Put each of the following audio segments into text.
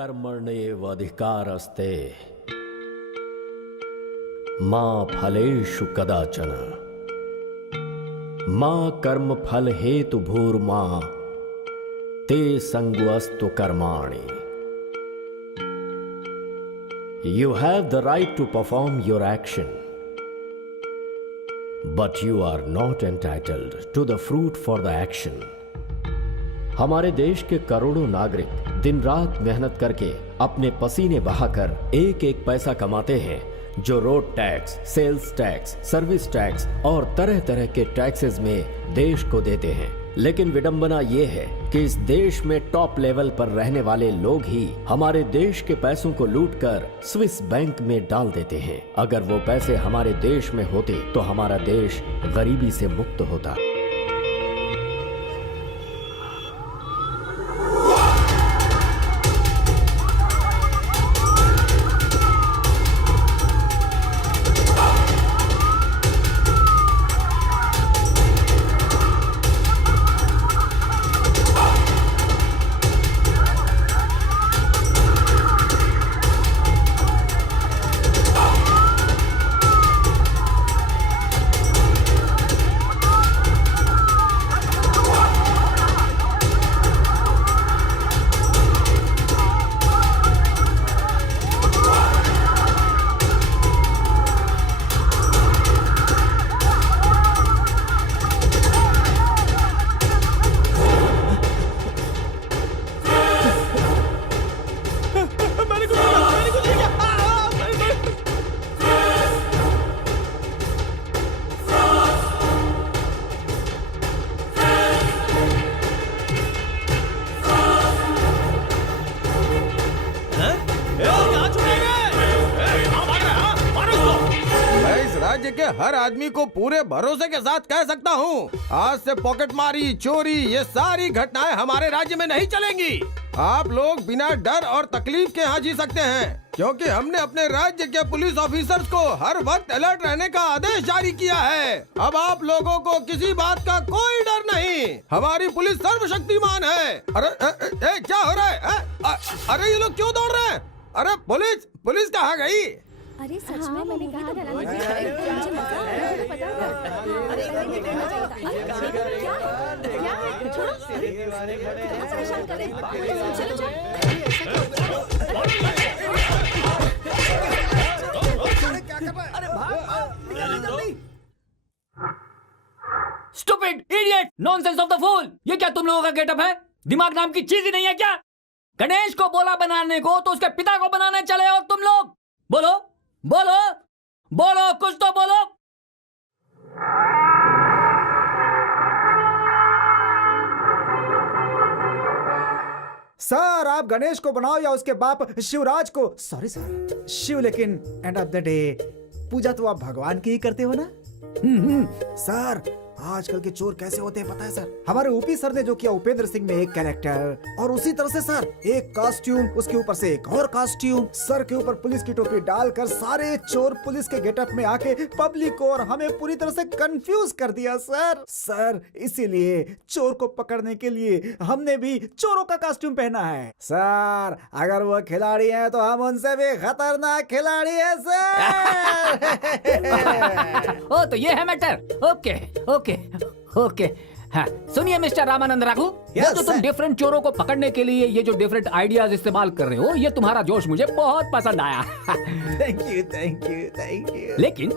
कर्मण्येव अधिकारस्ते मा फलेषु कदाचन मा कर्म फल हेतु भूर्मा ते संगोऽस्तु कर्माणि. You have the right to perform your action, but you are not entitled to the fruit for the action. हमारे देश के करोड़ों नागरिक दिन रात मेहनत करके अपने पसीने बहाकर एक एक पैसा कमाते हैं, जो road tax, sales tax, service tax और तरह तरह के टैक्सेस में देश को देते हैं. लेकिन विडंबना ये है कि इस देश में टॉप लेवल पर रहने वाले लोग ही हमारे देश के पैसों को लूटकर स्विस बैंक में डाल देते हैं. अगर वो पैसे हमारे देश में होते तो हमारा देश गरीबी से मुक्त होता. हर आदमी को पूरे भरोसे के साथ कह सकता हूँ, आज से पॉकेटमारी, चोरी, ये सारी घटनाएं हमारे राज्य में नहीं चलेंगी. आप लोग बिना डर और तकलीफ के यहाँ जी सकते हैं, क्योंकि हमने अपने राज्य के पुलिस ऑफिसर्स को हर वक्त अलर्ट रहने का आदेश जारी किया है. अब आप लोगों को किसी बात का कोई डर नहीं. हमारी पुलिस सर्वशक्तिमान है. अरे क्या हो रहा है? अरे ये लोग क्यों दौड़ रहे हैं? अरे पुलिस कहाँ गई? अरे सच में मैंने कहा था ना, मुझे मजा आ रहा है, पता है? अरे क्या है? छोड़ो, परेशान कर रहे हैं. चलो stupid idiot nonsense of the fool. ये क्या तुम लोगों का गेटअप है? दिमाग नाम की चीज ही नहीं है क्या? गणेश को बोला बनाने को तो उसके पिता को बनाने चले और तुम लोग बोलो बोलो बोलो, कुछ तो बोलो. सर, आप गणेश को बनाओ या उसके बाप शिवराज को. सॉरी सर, शिव, लेकिन एंड ऑफ द डे पूजा तो आप भगवान की ही करते हो ना. सर, आजकल के चोर कैसे होते हैं पता है सर? हमारे ऊपी सर ने जो किया उपेंद्र सिंह में एक कैरेक्टर, और उसी तरह से सर एक कॉस्ट्यूम, उसके ऊपर से एक और कॉस्ट्यूम, सर के ऊपर पुलिस की टोपी डालकर सारे चोर पुलिस के गेटअप में आके पब्लिक को और हमें पूरी तरह से कंफ्यूज कर दिया सर. इसीलिए चोर को पकड़ने के लिए हमने भी चोरों का कॉस्ट्यूम पहना है. सर, अगर वो खिलाड़ी हैं तो हम उनसे भी खतरनाक खिलाड़ी है सर. ओ तो ये है मैटर. Okay okay okay. हाँ, सुनिए मिस्टर रामानंद राघु, Yes, जो तुम sir. डिफरेंट चोरों को पकड़ने के लिए ये जो डिफरेंट आइडियाज इस्तेमाल कर रहे हो, ये तुम्हारा जोश मुझे बहुत पसंद आया. Thank you. लेकिन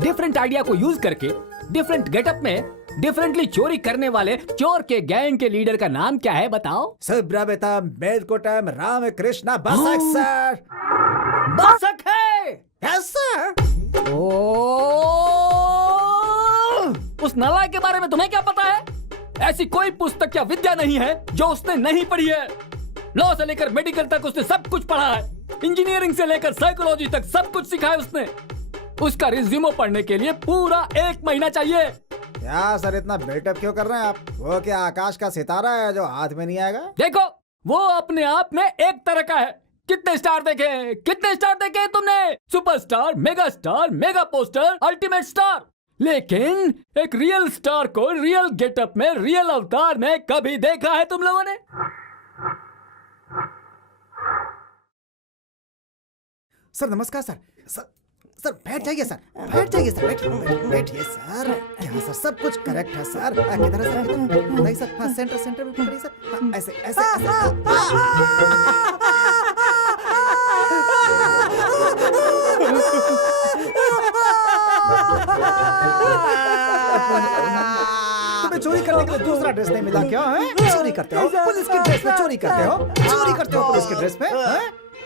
डिफरेंट आइडिया को यूज करके डिफरेंट गेटअप में डिफरेंटली चोरी करने वाले चोर के गैंग के लीडर का नाम क्या है बताओ? सुब्रमण्यम मेलकोटम रामकृष्ण बसक सर. बसक है. Yes sir. उस नालायक के बारे में तुम्हें क्या पता है? ऐसी कोई पुस्तक या विद्या नहीं है जो उसने नहीं पढ़ी है. लॉ से लेकर मेडिकल तक उसने सब कुछ पढ़ा है. इंजीनियरिंग से लेकर साइकोलॉजी तक सब कुछ सीखा है उसने. उसका रिज्यूमो पढ़ने के लिए पूरा 1 महीना चाहिए. क्या सर, इतना बिल्टअप क्यों कर रहे हैं आप? वो क्या आकाश का सितारा है जो हाथ में नहीं आएगा? देखो, वो अपने आप में एक तरह का है. कितने स्टार देखे तुमने? Superstar, mega star, mega poster, ultimate star. लेकिन एक रियल स्टार को रियल गेटअप में, रियल अवतार में कभी देखा है तुम लोगों ने? सर नमस्कार सर। सर बैठ जाइए सर, बैठ जाइए सर, बैठिए सर। क्या सर सब कुछ करेक्ट है सर? किधर है सर? नहीं सर, हाँ सेंटर में पकड़िए सर। हाँ, ऐसे ऐसे तुम्हें चोरी करने के लिए दूसरा ड्रेस नहीं मिला क्या है? चोरी करते हो पुलिस की ड्रेस में, चोरी करते हो पुलिस की ड्रेस में।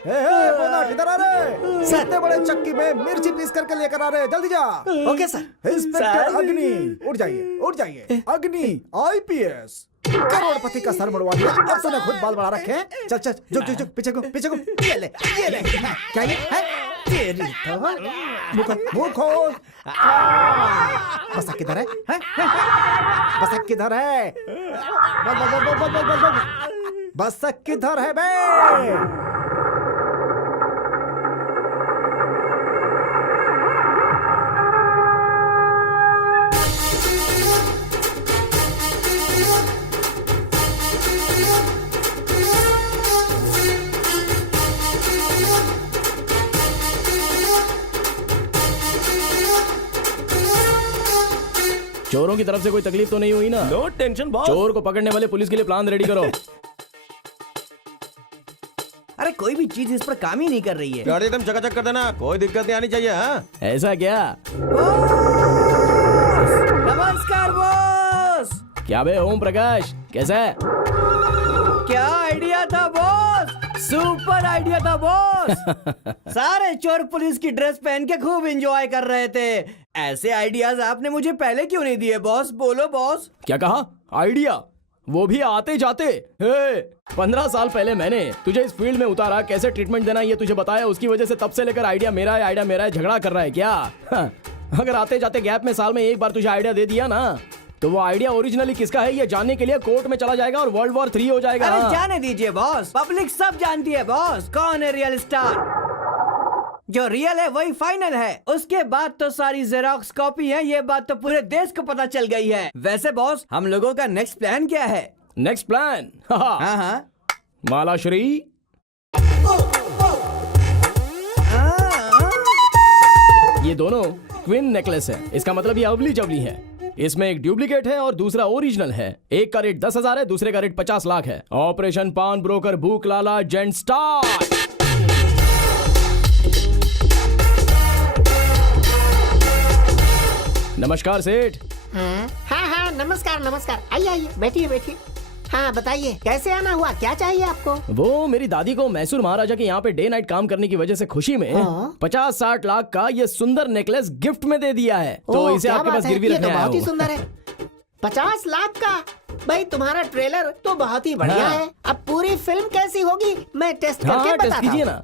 बोनट इधर आ रहे सर, इतने बड़े चक्की में मिर्ची पीस करके लेकर आ रहे, जल्दी जा। Okay sir. इंस्पेक्टर अग्नि, उठ जाइए। अग्नि आईपीएस, करोड़पति का सर मुड़वा दिया, अब तूने खुद बाल बढ़ा रखे हैं। चल झुक पीछे को। ये ले क्या ये है? तेरी तो मुंह खोल। बसक किधर है? बसक किधर है? बोल। बसक किधर है बे? चोरों की तरफ से कोई तकलीफ तो नहीं हुई ना? No tension boss. चोर को पकड़ने वाले पुलिस के लिए प्लान रेडी करो। अरे कोई भी चीज इस पर काम ही नहीं कर रही है। गाड़ी एकदम चकाचक कर देना, कोई दिक्कत नहीं आनी चाहिए। हाँ ऐसा क्या? नमस्कार बॉस। क्या बे ओम प्रकाश, कैसा है? क्या आइडिया था बॉस? सुपर आइडिया था बॉस। सारे चोर पुलिस की ड्रेस पहन के खूब एंजॉय कर रहे थे। ऐसे आइडियाज आपने मुझे पहले क्यों नहीं दिए बॉस? बोलो बॉस। क्या कहा? आइडिया? वो भी आते जाते। 15 साल पहले मैंने तुझे इस फील्ड में उतारा, कैसे ट्रीटमेंट देना ये तुझे बताया, उसकी वजह से तब से लेकर आइडिया मेरा है, झगड़ा कर रहा है क्या? अगर आते जाते गैप में साल में एक बार तुझे आइडिया दे दिया ना, तो वो आइडिया ओरिजिनली किसका है ये जानने के लिए कोर्ट में चला जाएगा और वर्ल्ड वॉर 3 हो जाएगा। अरे जाने दीजिए बॉस, पब्लिक सब जानती है बॉस कौन है रियल स्टार। जो रियल है वही फाइनल है, उसके बाद तो सारी जेरोक्स कॉपी है, ये बात तो पूरे देश को पता चल गई है। वैसे बॉस हम लोगों का नेक्स्ट प्लान क्या है? Next plan? हाँ मालाश्री, ये दोनों ट्विन नेकलेस है, इसका मतलब ये अवली जवली है। इसमें एक डुप्लीकेट है और दूसरा ओरिजिनल है। एक का रेट 10,000 है, दूसरे का रेट 50 लाख है। ऑपरेशन पान ब्रोकर भूख लाला जेंट स्टार। नमस्कार सेठ। हाँ नमस्कार। आइए बैठिए। हाँ बताइए कैसे आना हुआ, क्या चाहिए आपको? वो मेरी दादी को मैसूर महाराजा के यहाँ पे डे नाइट काम करने की वजह से खुशी में 50-60 लाख का ये सुंदर नेकलेस गिफ्ट में दे दिया है, तो इसे आपके पास गिरवी रखने आया हूँ। बहुत ही सुंदर है। 50 लाख का? भाई तुम्हारा ट्रेलर तो बहुत ही बढ़िया है। अब पूरी फिल्म कैसी होगी मैं टेस्ट करके बताता हूँ। कीजिए ना,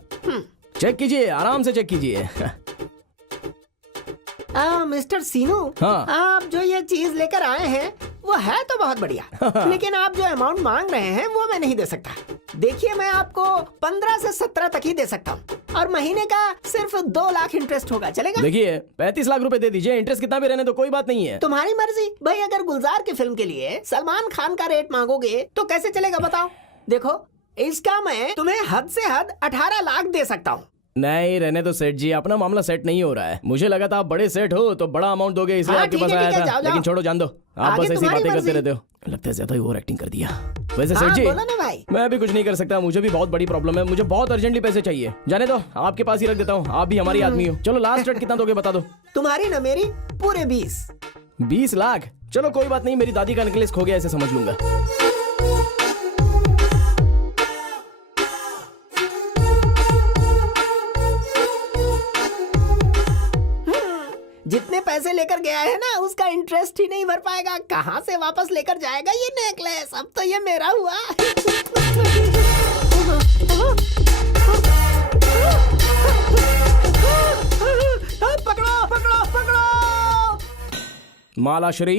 चेक कीजिए, आराम से चेक कीजिए। मिस्टर सीनू, आप जो ये चीज लेकर आए हैं वो है तो बहुत बढ़िया, लेकिन आप जो अमाउंट मांग रहे हैं वो मैं नहीं दे सकता। देखिए मैं आपको 15 से 17 तक ही दे सकता हूँ और महीने का सिर्फ 2 लाख इंटरेस्ट होगा, चलेगा? देखिए 35 लाख रुपए दे दीजिए, इंटरेस्ट कितना भी रहने तो कोई बात नहीं है। तुम्हारी मर्जी भाई। अगर गुलजार की फिल्म के लिए सलमान खान का रेट मांगोगे तो कैसे चलेगा बताओ? देखो इसका मैं तुम्हें हद से हद 18 लाख दे सकता हूँ। नहीं रहने तो सेठ जी, अपना मामला सेट नहीं हो रहा है। मुझे लगा था आप बड़े सेठ हो तो बड़ा अमाउंट दोगे, इसलिए आपके पास आया था। जाओ। लेकिन छोड़ो, जान दो, आप बस ऐसी बातें करते रहते हो। लगता है ज्यादा ही ओवर एक्टिंग कर दिया। वैसे सेठ जी बोलो ना भाई। मैं भी कुछ नहीं कर सकता, मुझे भी बहुत बड़ी प्रॉब्लम है, मुझे बहुत अर्जेंटली पैसे चाहिए। जाने दो, आपके पास ही रख देता हूँ, आप भी हमारी आदमी हो। चलो लास्ट रेट कितना दोगे बता दो। तुम्हारी ना मेरी पूरे 20 लाख? चलो कोई बात नहीं, मेरी दादी का नेकलेस खो गया, ऐसे समझ लूंगा। जितने पैसे लेकर गया है ना उसका इंटरेस्ट ही नहीं भर पाएगा, कहाँ से वापस लेकर जाएगा ये नेकलेस? अब तो ये मेरा हुआ। पकड़ो। मालाश्री,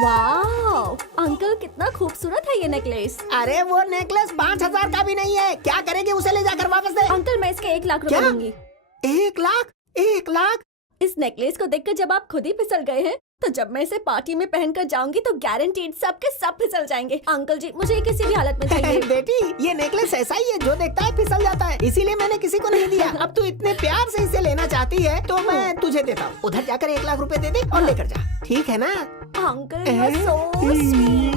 वाओ अंकल कितना खूबसूरत है ये नेकलेस। अरे वो नेकलेस 5,000 का भी नहीं है, क्या करेंगे? उसे ले जाकर वापस दे। अंकल मैं इसके 1 लाख रुपए क्या? लूंगी। 1 लाख? 1 लाख? इस नेकलेस को देखकर जब आप खुद ही फिसल गए हैं तो जब मैं इसे पार्टी में पहनकर जाऊंगी तो गारंटीड सबके सब फिसल जाएंगे। अंकल जी मुझे ये किसी भी हालत में चाहिए। बेटी ये नेकलेस ऐसा ही है, जो देखता है फिसल जाता है, इसीलिए मैंने किसी को नहीं दिया। अब तू इतने प्यार से इसे लेना चाहती है तो मैं तुझे देता हूँ। उधर जाकर 1 लाख रुपए दे दे और लेकर जा, ठीक है ना? Uncle you are so sweet.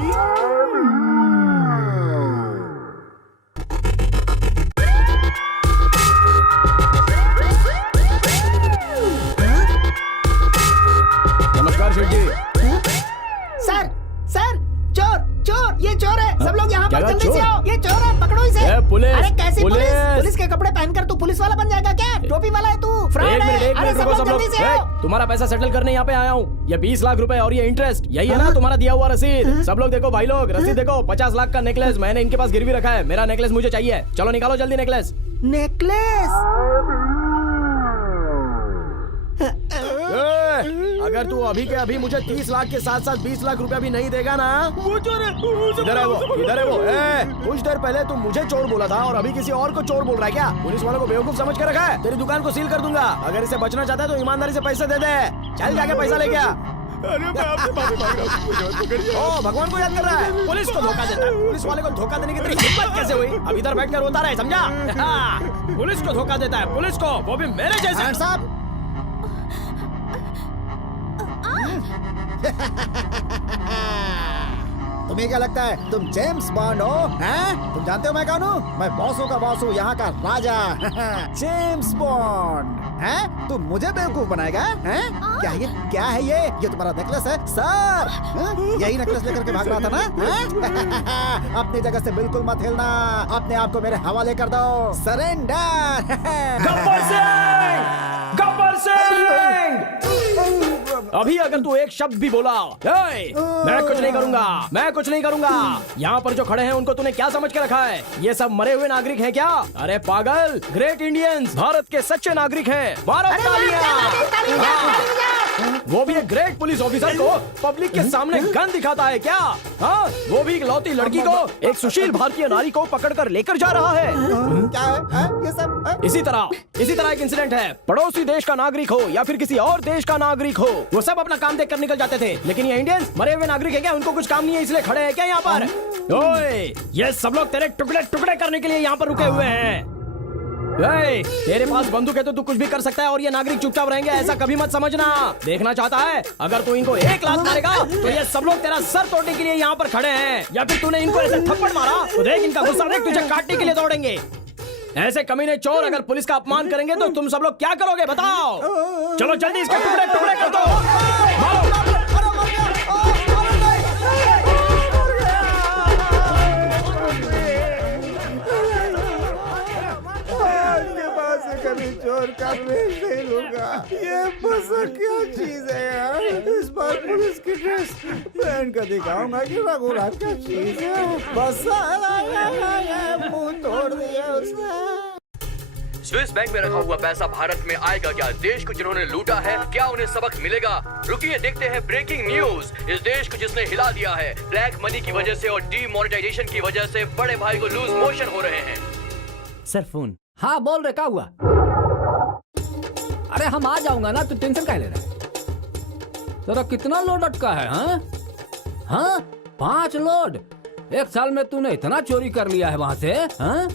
नमस्कार शेठ जी। सर सर चोर चोर, ये चोर है। सब लोग यहाँ क्या पर कहा, जल्दी से चोर? आओ, ये चोर है, पकड़ो इसे। पुलिस, अरे कैसी पुलिस? पुलिस? पुलिस के कपड़े पहनकर तू पुलिस वाला बन जाएगा क्या? टोपी वाला है तू, फ्रॉड है। एक अरे मिनट सब रुको लोग सब लोग। जल्दी से आओ। तुम्हारा पैसा सेटल करने यहाँ पे आया हूँ। ये 20 लाख रुपए और ये इंटरेस्ट, यही है ना तुम्हारा दिया हुआ रसीद? सब लोग देखो भाई लोग, रसीद देखो। 50 लाख का नेकलेस मैंने इनके पास गिरवी रखा है। मेरा नेकलेस मुझे चाहिए। चलो निकालो जल्दी नेकलेस। नेकलेस अगर तू अभी के अभी मुझे 30 लाख के साथ साथ 20 लाख रुपया भी नहीं देगा ना, वो चोर है। इधर है वो, इधर है वो। कुछ देर पहले तू मुझे चोर बोला था और अभी किसी और को चोर बोल रहा है क्या? पुलिस वालों को बेवकूफ समझ के रखा है। तेरी दुकान को सील कर दूंगा। अगर इसे बचना चाहता है तो ईमानदारी से पैसे दे दे। चल जाके पैसा ले गया। ओ भगवान को याद कर रहा है, पुलिस को धोखा देता है। पुलिस वाले को धोखा देने की तेरी हिम्मत कैसे हुई? अब इधर बैठ कर रोता रहे, समझा? पुलिस को धोखा देता है, पुलिस को, वो भी मेरे जैसे। साहब तुम्हें क्या लगता है तुम जेम्स बॉन्ड हो? हैं? तुम जानते हो मैं कौन हूँ? मैं बॉसों का बॉस हूँ, यहाँ का राजा। James bond. हैं? तुम मुझे बेवकूफ बनाएगा? हैं? क्या है ये तुम्हारा नेकलेस है सर? यही नेकलेस लेकर के भाग रहा था ना? हैं? अपनी जगह से बिल्कुल मत हिलना। अपने आप को मेरे हवाले कर दो। सरेंडर। गब्बर सिंह! गब्बर सिंह! अभी अगर तू एक शब्द भी बोला, मैं कुछ नहीं करूंगा, मैं कुछ नहीं करूंगा। यहाँ पर जो खड़े हैं उनको तूने क्या समझ के रखा है? ये सब मरे हुए नागरिक हैं क्या? अरे पागल, ग्रेट इंडियंस, भारत के सच्चे नागरिक हैं। भारत वो भी एक ग्रेट पुलिस ऑफिसर को पब्लिक के सामने गन दिखाता है क्या? हाँ, वो भी एक लौती लड़की को, एक सुशील भारतीय नारी को पकड़कर लेकर जा रहा है। क्या है? ये सब इसी तरह एक इंसिडेंट है। पड़ोसी देश का नागरिक हो या फिर किसी और देश का नागरिक हो, वो सब अपना काम देख कर निकल जाते थे। लेकिन ये इंडियंस मरे हुए नागरिक है क्या? उनको कुछ काम नहीं है इसलिए खड़े हैं क्या यहाँ पर? ओए, ये सब लोग तेरे टुकड़े टुकड़े करने के लिए यहाँ पर रुके हुए हैं। तेरे पास बंदूक है तो तू कुछ भी कर सकता है और ये नागरिक चुपचाप रहेंगे, ऐसा कभी मत समझना। देखना चाहता है अगर तू इनको 1 लाख मारेगा तो ये सब लोग तेरा सर तोड़ने के लिए यहाँ पर खड़े हैं, या फिर तूने इनको ऐसे थप्पड़ मारा तो देख इनका गुस्सा देख, तुझे काटने के लिए दौड़ेंगे। ऐसे कमीने चोर अगर पुलिस का अपमान करेंगे तो तुम सब लोग क्या करोगे बताओ? चलो जल्दी इसके टुकड़े टुकड़े कर दो। कभी चोर का वेश नहीं लूंगा। ये बस क्या चीज है यार? इस बार पुलिस की ड्रेस पहन कर दिखाऊंगा कि रघुराज क्या चीज है। बस मुंह तोड़ दिया उसने। स्विस बैंक में रखा हुआ पैसा भारत में आएगा क्या? देश को जिन्होंने लूटा है क्या उन्हें सबक मिलेगा? रुकिए देखते हैं ब्रेकिंग न्यूज। इस देश को जिसने हिला दिया है ब्लैक मनी की वजह से और डीमोनेटाइजेशन की वजह से बड़े भाई को लूज मोशन हो रहे हैं। Sir phone. हाँ बोल रहे, क्या हुआ? अरे हम आ जाऊंगा ना, तू टेंशन काहे ले रहा है? तेरा कितना लोड अटका है? हाँ 5 लोड। 1 साल में तूने इतना चोरी कर लिया है वहाँ से? हाँ?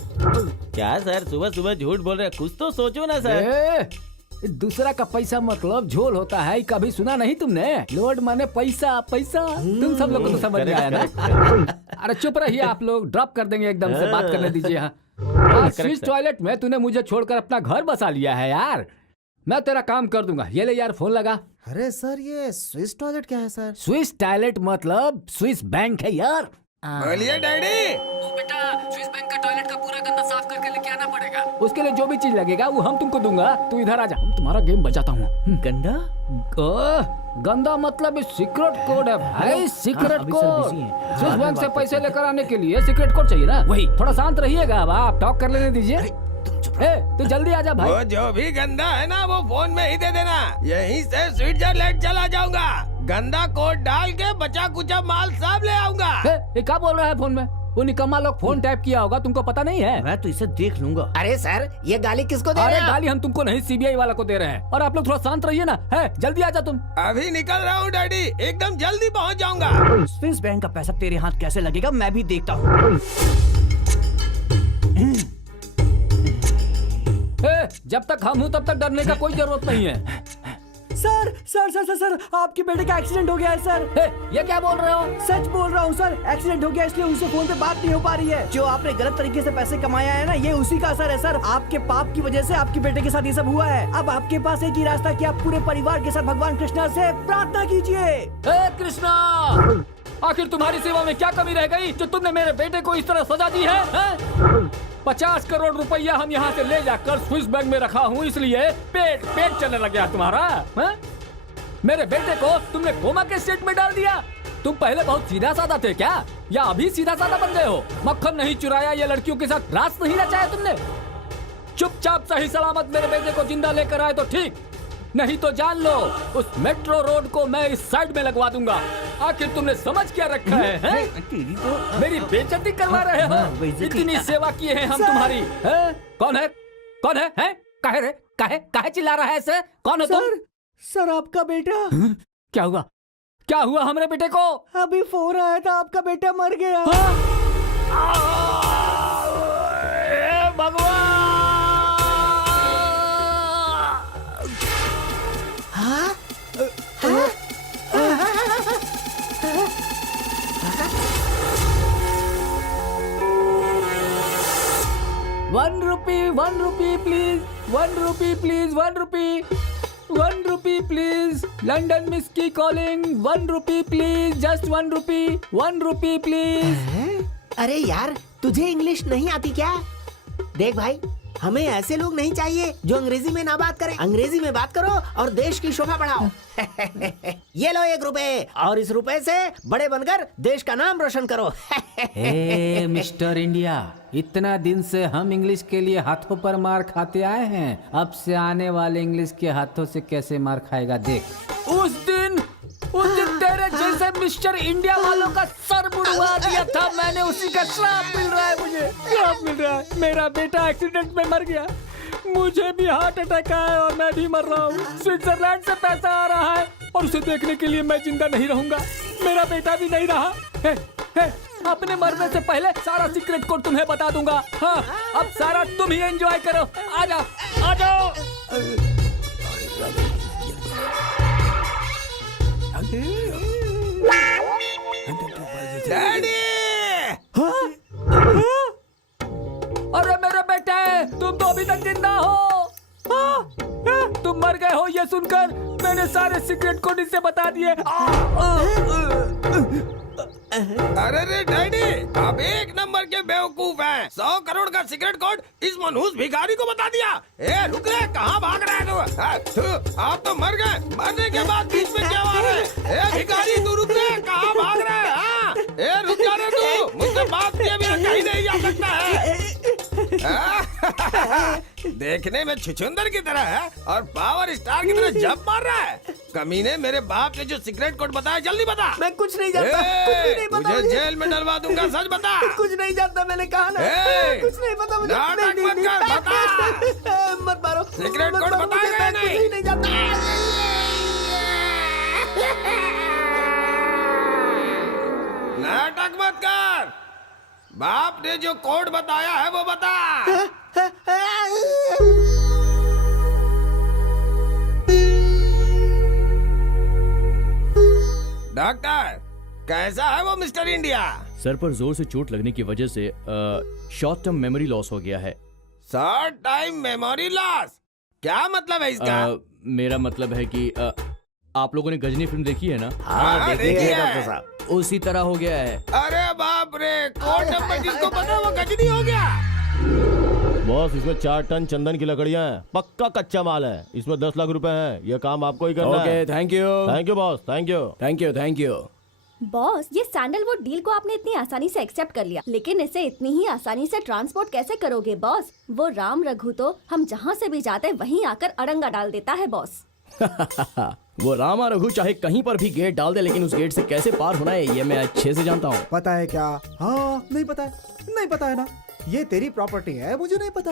क्या सर सुबह सुबह झूठ बोल रहे? कुछ तो सोचो ना सर। दूसरा का पैसा मतलब झोल होता है, कभी सुना नहीं तुमने? लोड माने पैसा पैसा। तुम सब लोग को तो समझ में आया ना? अरे चुप रहिए आप लोग, ड्रॉप कर देंगे एकदम से, बात करने दीजिए। यहाँ स्विस टॉयलेट में तूने मुझे छोड़कर अपना घर बसा लिया है यार। मैं तेरा काम कर दूंगा। ये ले यार फोन लगा। अरे सर ये स्विस टॉयलेट क्या है सर? स्विस टॉयलेट मतलब स्विस बैंक है यार। बोलिए डैडी। बेटा स्विस बैंक का टॉयलेट का पूरा गंदा साफ करके लेके आना पड़ेगा। उसके लिए जो भी चीज लगेगा वो हम तुमको दूंगा। तू इधर आ जा, तुम्हारा गेम बजाता हूँ। गंदा? गंदा मतलब सीक्रेट कोड है भाई, सीक्रेट कोड। स्विस बैंक से पैसे लेकर आने के लिए सीक्रेट कोड चाहिए ना? वही। थोड़ा शांत रहिएगा, अब आप टॉक कर लेने दीजिए। तू जल्दी आ जा भाई। वो जो भी गंदा है ना वो फोन में ही दे देना, यहीं से स्विट्जरलैंड चला जाऊंगा। गंदा कोड डाल के बचा कुचा माल सब ले आऊंगा। ये क्या बोल रहा है फोन में? वो निकम्मा लोग फोन टैप किया होगा, तुमको पता नहीं है? मैं तो इसे देख लूंगा। अरे सर, ये गाली किसको दे अरे रहे हैं? गाली हम तुमको नहीं, सीबीआई वाला को दे रहे हैं। और आप लोग थोड़ा शांत रहिए ना। है, जल्दी आ जा तुम। अभी निकल रहा हूँ डैडी, एकदम जल्दी पहुँच जाऊंगा। स्विस बैंक का पैसा तेरे हाथ कैसे लगेगा मैं भी देखता हूँ। जब तक हम हूँ तब तक डरने का कोई जरूरत नहीं है। Sir sir sir sir sir आपके बेटे का एक्सीडेंट हो गया है सर। ये क्या बोल रहे हो? सच बोल रहा हूँ सर, एक्सीडेंट हो गया इसलिए उनसे फोन पे बात नहीं हो पा रही है। जो आपने गलत तरीके से पैसे कमाया है ना, ये उसी का असर है सर। आपके पाप की वजह से आपके बेटे के साथ ये सब हुआ है। अब आपके पास एक ही रास्ता कि आप पूरे परिवार के साथ भगवान कृष्णा से प्रार्थना कीजिए। कृष्णा, आखिर तुम्हारी सेवा में क्या कमी रह गई जो तुमने मेरे बेटे को इस तरह सजा दी है? 50 करोड़ रुपया हम यहाँ से ले जाकर स्विस बैंक में रखा हूँ, इसलिए पेट चलने लग गया तुम्हारा। है? मेरे बेटे को तुमने कोमा के स्टेट में डाल दिया। तुम पहले बहुत सीधा साधा थे क्या, या अभी सीधा साधा बन गए हो? मक्खन नहीं चुराया, ये लड़कियों के साथ रास नहीं रचाया तुमने। चुपचाप सही सलामत मेरे बेटे को जिंदा लेकर आए तो ठीक, नहीं तो जान लो उस मेट्रो रोड को मैं इस साइड में लगवा दूंगा। आखिर तुमने समझ क्या रखा है? मेरी बेइज्जती करवा रहे हो? इतनी सेवा की है हम तुम्हारी। है? कौन है? कौन है? हैं? काहे रे? काहे चिल्ला रहा है ऐसे? कौन हो तुम? सर आपका बेटा। क्या हुआ? क्या हुआ हमारे बेटे को? अभी फोन आया था, आपका बेटा मर गया। भगवान! ₹1 प्लीज, ₹1 प्लीज। लंदन मिस्की कॉलिंग, ₹1 प्लीज, जस्ट ₹1 प्लीज। अरे यार, तुझे इंग्लिश नहीं आती क्या? देख भाई, हमें ऐसे लोग नहीं चाहिए जो अंग्रेजी में ना बात करें। अंग्रेजी में बात करो और देश की शोभा बढ़ाओ। ये लो ₹1 और इस रुपए से बड़े बनकर देश का नाम रोशन करो। मिस्टर इंडिया, इतना दिन से हम इंग्लिश के लिए हाथों पर मार खाते आए हैं, अब से आने वाले इंग्लिश के हाथों से कैसे मार खाएगा देख। उस दिन तेरे जैसे मिस्टर इंडिया वालों का सर बुड़वा दिया था मैंने, उसी का श्राप मिल रहा है मुझे। श्राप मिल रहा है। मेरा बेटा एक्सीडेंट में मर गया, मुझे भी हार्ट अटैक आया और मैं भी मर रहा हूँ। स्विट्जरलैंड से पैसा आ रहा है और उसे देखने के लिए मैं जिंदा नहीं रहूंगा। मेरा बेटा भी नहीं रहा है। अपने मरने से पहले सारा सीक्रेट कोड तुम्हें बता दूंगा। हाँ, अब सारा तुम ही एंजॉय करो। आ जाओ। डैडी! अरे मेरे बेटे, तुम तो अभी तक जिंदा हो। तुम मर गए हो ये सुनकर मैंने सारे सीक्रेट कोड इसे बता दिए। अरे रे डैडी, आप एक नंबर के बेवकूफ हैं। 100 करोड़ का सीक्रेट कोड इस मनहूस भिखारी को बता दिया। ए रुक रे, कहाँ भाग रहा है तू? आप तो मर गए, मरने के बाद बीच में क्या आ रहा है? ए भिखारी, तू रुक रे, कहाँ भाग रहा है? हाँ? ए रुक जा रे तू, मुझसे बात किए बिना कहीं नहीं जा सकता है। देखने में छुछुंदर की तरह है और पावर स्टार की तरह जंप मार रहा है। कमीने, मेरे बाप ने जो सीक्रेट कोड बताया, जल्दी बता। मैं कुछ नहीं जानता, कुछ भी नहीं पता मुझे मुझे। जेल में डलवा दूंगा, सच बता। कुछ नहीं जानता, मैंने कहा ना। कुछ नहीं पता मुझे। नाटक मत कर, बता। मत मारो। सीक्रेट कोड बताएगा या नहीं? कुछ नहीं जानता। नाटक मत कर, बाप ने जो कोड बताया है वो बता। डॉक्टर, कैसा है वो मिस्टर इंडिया? सर पर जोर से चोट लगने की वजह से शॉर्ट टर्म मेमोरी लॉस हो गया है। Short time memory loss? क्या मतलब है इसका? मेरा मतलब है कि आप लोगों ने गजनी फिल्म देखी है ना? हाँ, देखिए डॉक्टर साहब, उसी तरह हो गया है। अरे बाप रे, कोड नंबर जिसको पता वो गजनी हो गया। बॉस, इसमें 4 टन चंदन की लकड़ियां हैं, पक्का कच्चा माल है। इसमें 10 लाख रुपए हैं, ये काम आपको ही करना है। Okay, thank you. Thank you boss, thank you. Boss, ये सैंडलवुड डील को आपने इतनी आसानी से एक्सेप्ट कर लिया, लेकिन इसे इतनी ही आसानी से ट्रांसपोर्ट कैसे करोगे बॉस? वो राम रघु तो हम जहाँ से भी जाते वहीं आकर अड़ंगा डाल देता है बॉस। वो रामा रघु चाहे कहीं पर भी गेट डाल दे, लेकिन उस गेट से कैसे पार होना है ये मैं अच्छे से जानता हूँ। पता है क्या? हाँ, नहीं पता है, नहीं पता है ना। ये तेरी प्रॉपर्टी है, मुझे नहीं पता।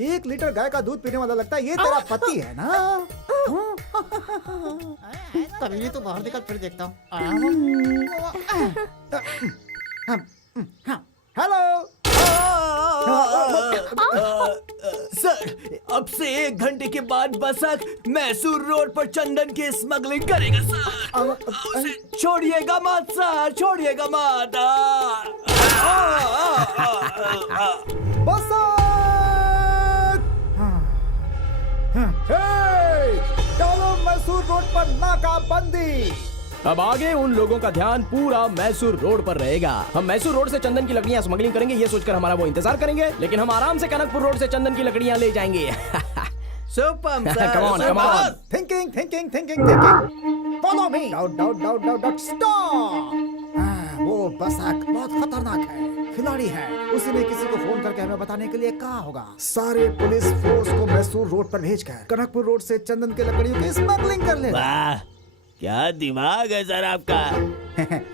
1 लीटर गाय का दूध पीने वाला लगता है ये तेरा पति है ना? कभी तो बाहर निकल फिर देखता हूँ। हेलो सर, अब से 1 घंटे के बाद बसक मैसूर रोड पर चंदन की स्मगलिंग करेगा सर। उसे छोड़िएगा मत सर, छोड़िएगा मत। डालो मैसूर रोड पर नाकाबंदी। अब आगे उन लोगों का ध्यान पूरा मैसूर रोड पर रहेगा। हम मैसूर रोड से चंदन की लकड़ियाँ स्मगलिंग करेंगे ये सोचकर हमारा वो इंतजार करेंगे, लेकिन हम आराम से कनकपुर रोड से चंदन की लकड़ियाँ ले जाएंगे। Super sir, Come on, come on. Thinking. Follow me. Doubt stop. वो बसक बहुत खतरनाक है, खिलाड़ी है। उसी ने किसी को फोन करके हमें बताने के लिए कहा होगा। सारे पुलिस फोर्स को मैसूर रोड पर भेजकर कनकपुर रोड से चंदन की लकड़ियों की स्मगलिंग कर लेगा। वाह, क्या दिमाग है सर आपका।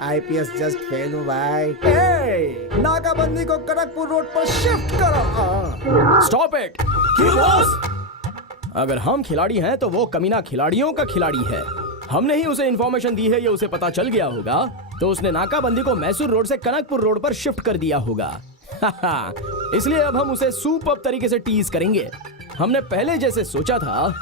आईपीएस जस्ट फेल हूँ भाई। नाकाबंदी को कनकपुर रोड पर शिफ्ट करो। Stop it. क्यों बॉस? अगर हम खिलाड़ी हैं तो वो कमीना खिलाड़ियों का खिलाड़ी है। हमने ही उसे इन्फॉर्मेशन दी है, ये उसे पता चल गया होगा, तो उसने नाकाबंदी को मैसूर रोड से कनकपुर रोड पर शिफ्ट कर दिया होगा। इसलिए अब हम उसे सुपर्ब तरीके से टीज करेंगे। हमने पहले जैसे सोचा था,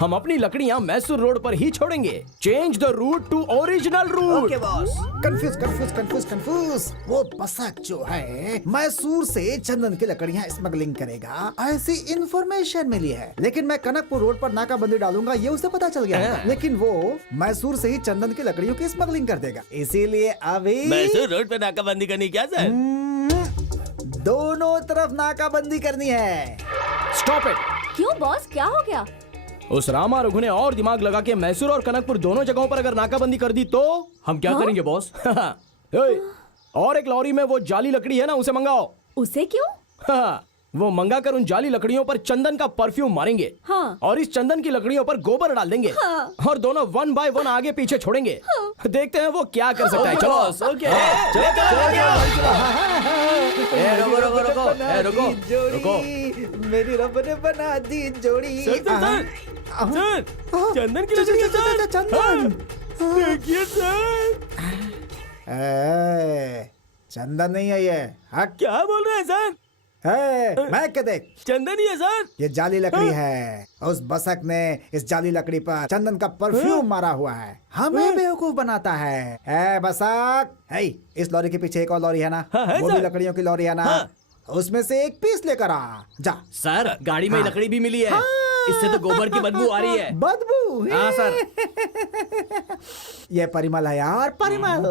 हम अपनी लकड़ियां मैसूर रोड पर ही छोड़ेंगे। Change the route to original route. Okay boss. Confuse. वो बसक जो है मैसूर से चंदन की लकड़ियां स्मगलिंग करेगा, ऐसी इंफॉर्मेशन मिली है। लेकिन मैं कनकपुर रोड पर नाकाबंदी डालूंगा ये उसे पता चल गया है। लेकिन वो मैसूर से ही चंदन की लकड़ियों की स्मगलिंग कर देगा। इसीलिए अभी मैसूर रोड पे नाकाबंदी करनी क्या सर? दोनों तरफ नाकाबंदी करनी है। Stop it. क्यों बॉस, क्या हो गया? उस रामा रघु ने और दिमाग लगा के मैसूर और कनकपुर दोनों जगहों पर अगर नाकाबंदी कर दी तो हम क्या करेंगे बॉस? और एक लॉरी में वो जाली लकड़ी है ना, उसे मंगाओ। उसे क्यों? वो मंगा कर उन जाली लकड़ियों पर चंदन का परफ्यूम मारेंगे। हाँ। और इस चंदन की लकड़ियों पर गोबर डाल देंगे। हाँ। और दोनों 1 बाय 1 आगे पीछे छोड़ेंगे। देखते हैं वो क्या कर सकता है। चलो बॉस, ओके। रुको। मेरी रब ने बना दी जोड़ी। सर, चंदन की लकड़ियाँ सर। चंदन देखिए सर। चंदन नहीं है ये। हट। क्या बोल रहे हैं सर? मैं क्या देख, चंदन ही है सर। ये जाली लकड़ी है। उस बसक ने इस जाली लकड़ी पर चंदन का परफ्यूम मारा हुआ है, हमें बेवकूफ बनाता है। बसक, इस लॉरी के पीछे एक और लॉरी है ना? है वो भी सर। लकड़ियों की लॉरी है ना? उसमें से एक पीस लेकर आ जा। सर, गाड़ी में लकड़ी भी मिली है। इससे तो गोबर की बदबू आ रही है। बदबू? हाँ सर। ये परिमल है यार, परिमल।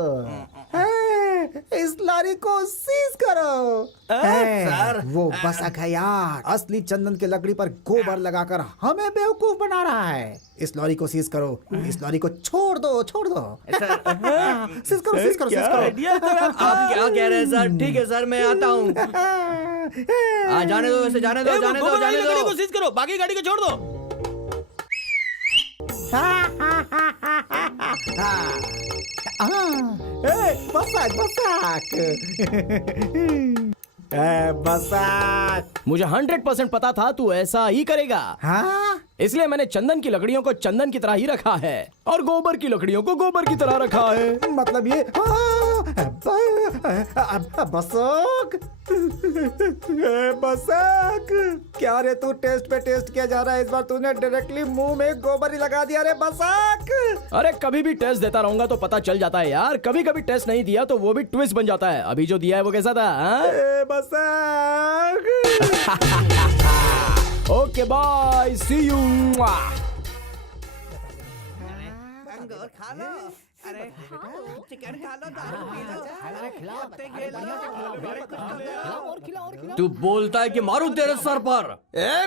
इस लॉरी को सीज करो। सर। वो बसक है यार, असली चंदन की लकड़ी पर गोबर लगाकर हमें बेवकूफ बना रहा है। इस लॉरी को सीज करो। इस लॉरी को छोड़ दो। सीज करो। आप क्या कह रहे हैं सर? ठीक है सर, मैं आता हूँ। जाने दो, वैसे जाने दो। गाड़ी को सीज करो, बाकी गाड़ी को छोड़ दो। बसक। मुझे 100% पता था तू ऐसा ही करेगा। हाँ? इसलिए मैंने चंदन की लकड़ियों को चंदन की तरह ही रखा है और गोबर की लकड़ियों को गोबर की तरह रखा है। मतलब ये बसक, क्या रे तू टेस्ट पे टेस्ट किया जा रहा है? इस बार तूने डायरेक्टली मुंह में गोबर ही लगा दिया रे बसक। अरे कभी भी टेस्ट देता रहूंगा तो पता चल जाता है यार। कभी कभी टेस्ट नहीं दिया तो वो भी ट्विस्ट बन जाता है। अभी जो दिया है वो कैसा था? बसक। Okay bye, see you. खा लो। अरे चिकन खा लो, दारू पी लो। तू बोलता है कि मारू तेरे सर पर?